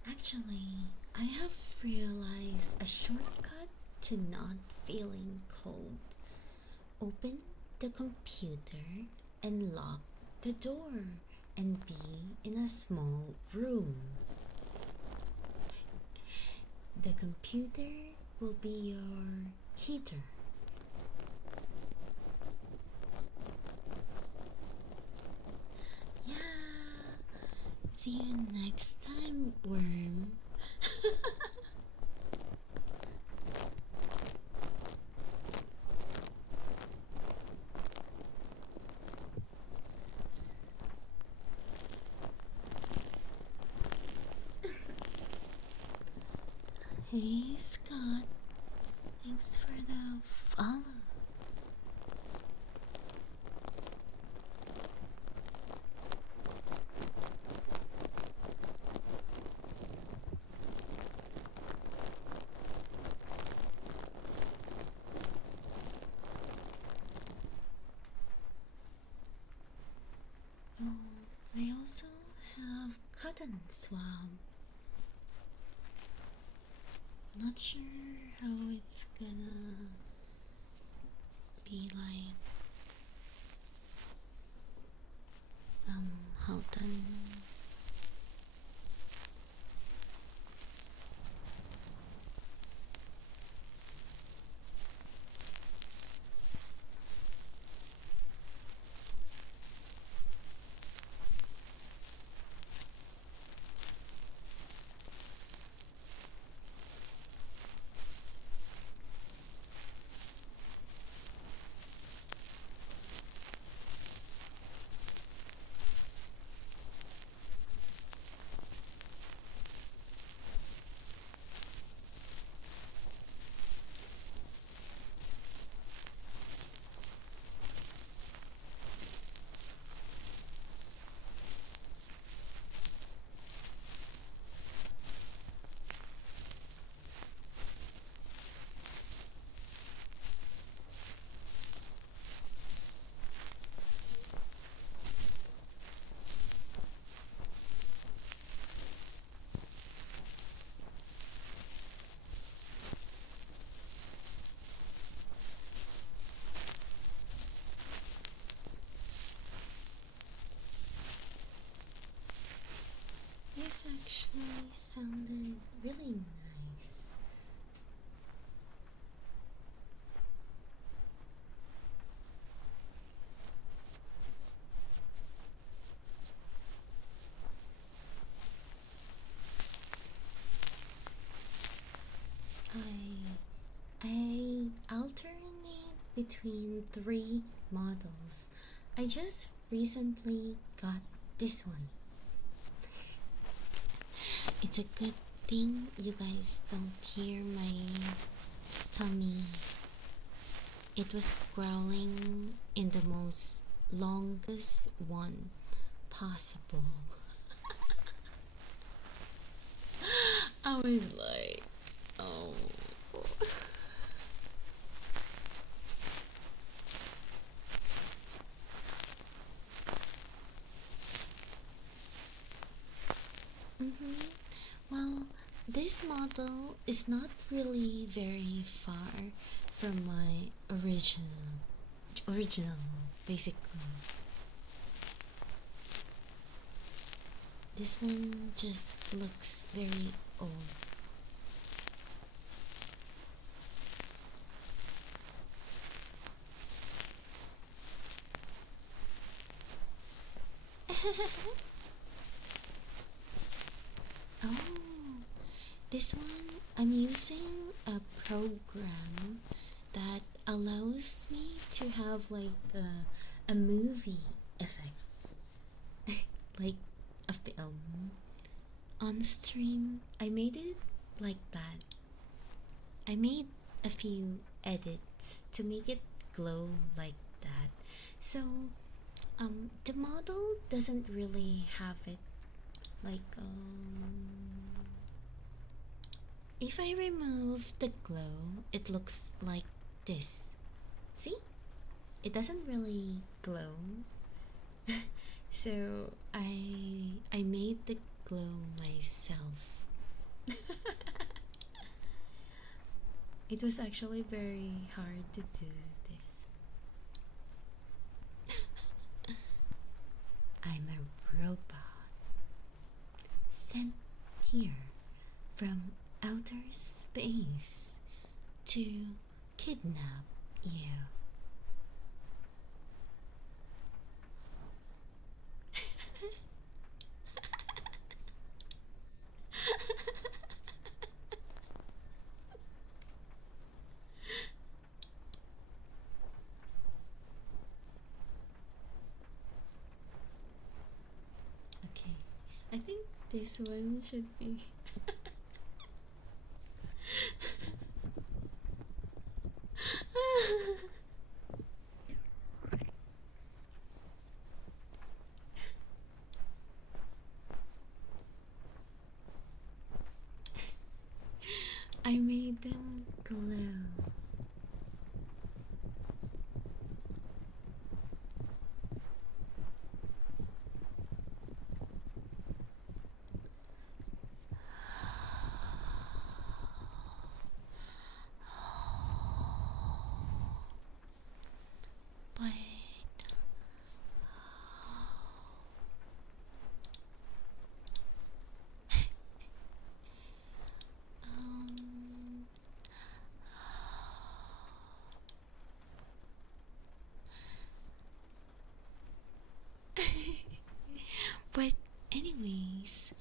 Actually, I have realized a shortcut to not feeling cold. Open the computer and lock the door and be in a small room. The computer will be your heater. Yeah. See you next time, worm. Hey Scott, thanks for the follow. Oh, I also have cotton swab. Not sure how it's gonna be like. Hold on. This actually sounded really nice. I alternate between three models. I just recently got this one. It's a good thing you guys don't hear my tummy. It was growling in the most longest one possible. Oh was like, oh. Mm-hmm. Well, this model is not really very far from my original, basically. This one just looks very old. Oh, this one I'm using a program that allows me to have like a movie effect, like a film on stream. I made it like that. I made a few edits to make it glow like that. So the model doesn't really have it like if I remove the glow, it looks like this. See? It doesn't really glow. So I made the glow myself. It was actually very hard to do this. I'm a robot sent here from outer space to kidnap you. Okay, I think this one should be. I made them glow. But um, but anyways,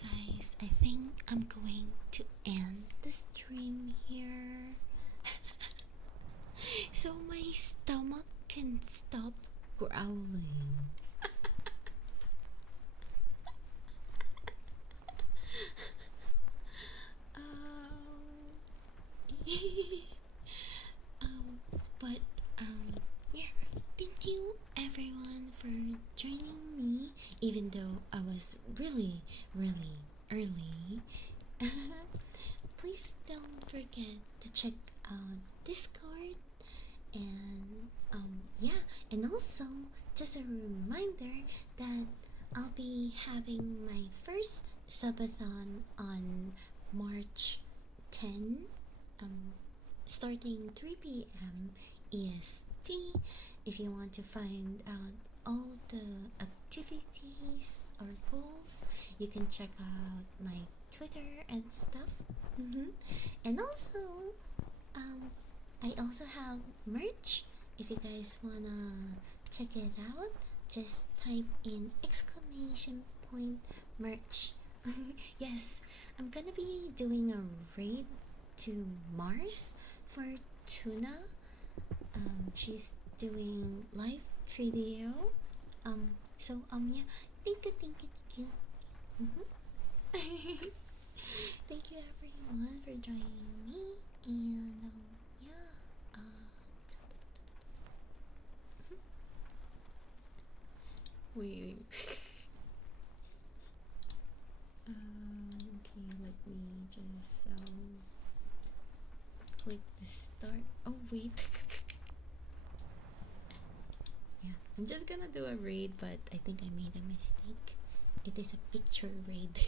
guys, I think I'm going to end the stream here. So my stomach can stop growling. um, um, but yeah. Thank you everyone for joining me, even though I was really, really early. Please don't forget to check out Discord and yeah, and also just a reminder that I'll be having my first subathon on March 10, um starting 3 p.m. EST. If you want to find out all the activities or goals, you can check out my Twitter and stuff. And also um I also have merch. If you guys wanna check it out, just type in exclamation point merch. Yes, I'm gonna be doing a raid to Mars for Tuna. She's doing live 3DO. Yeah, thank you. Mm-hmm. Thank you everyone for joining me, and yeah. Wait. Okay. click the start. Oh wait. Yeah, I'm just gonna do a raid, but I think I made a mistake. It is a picture raid.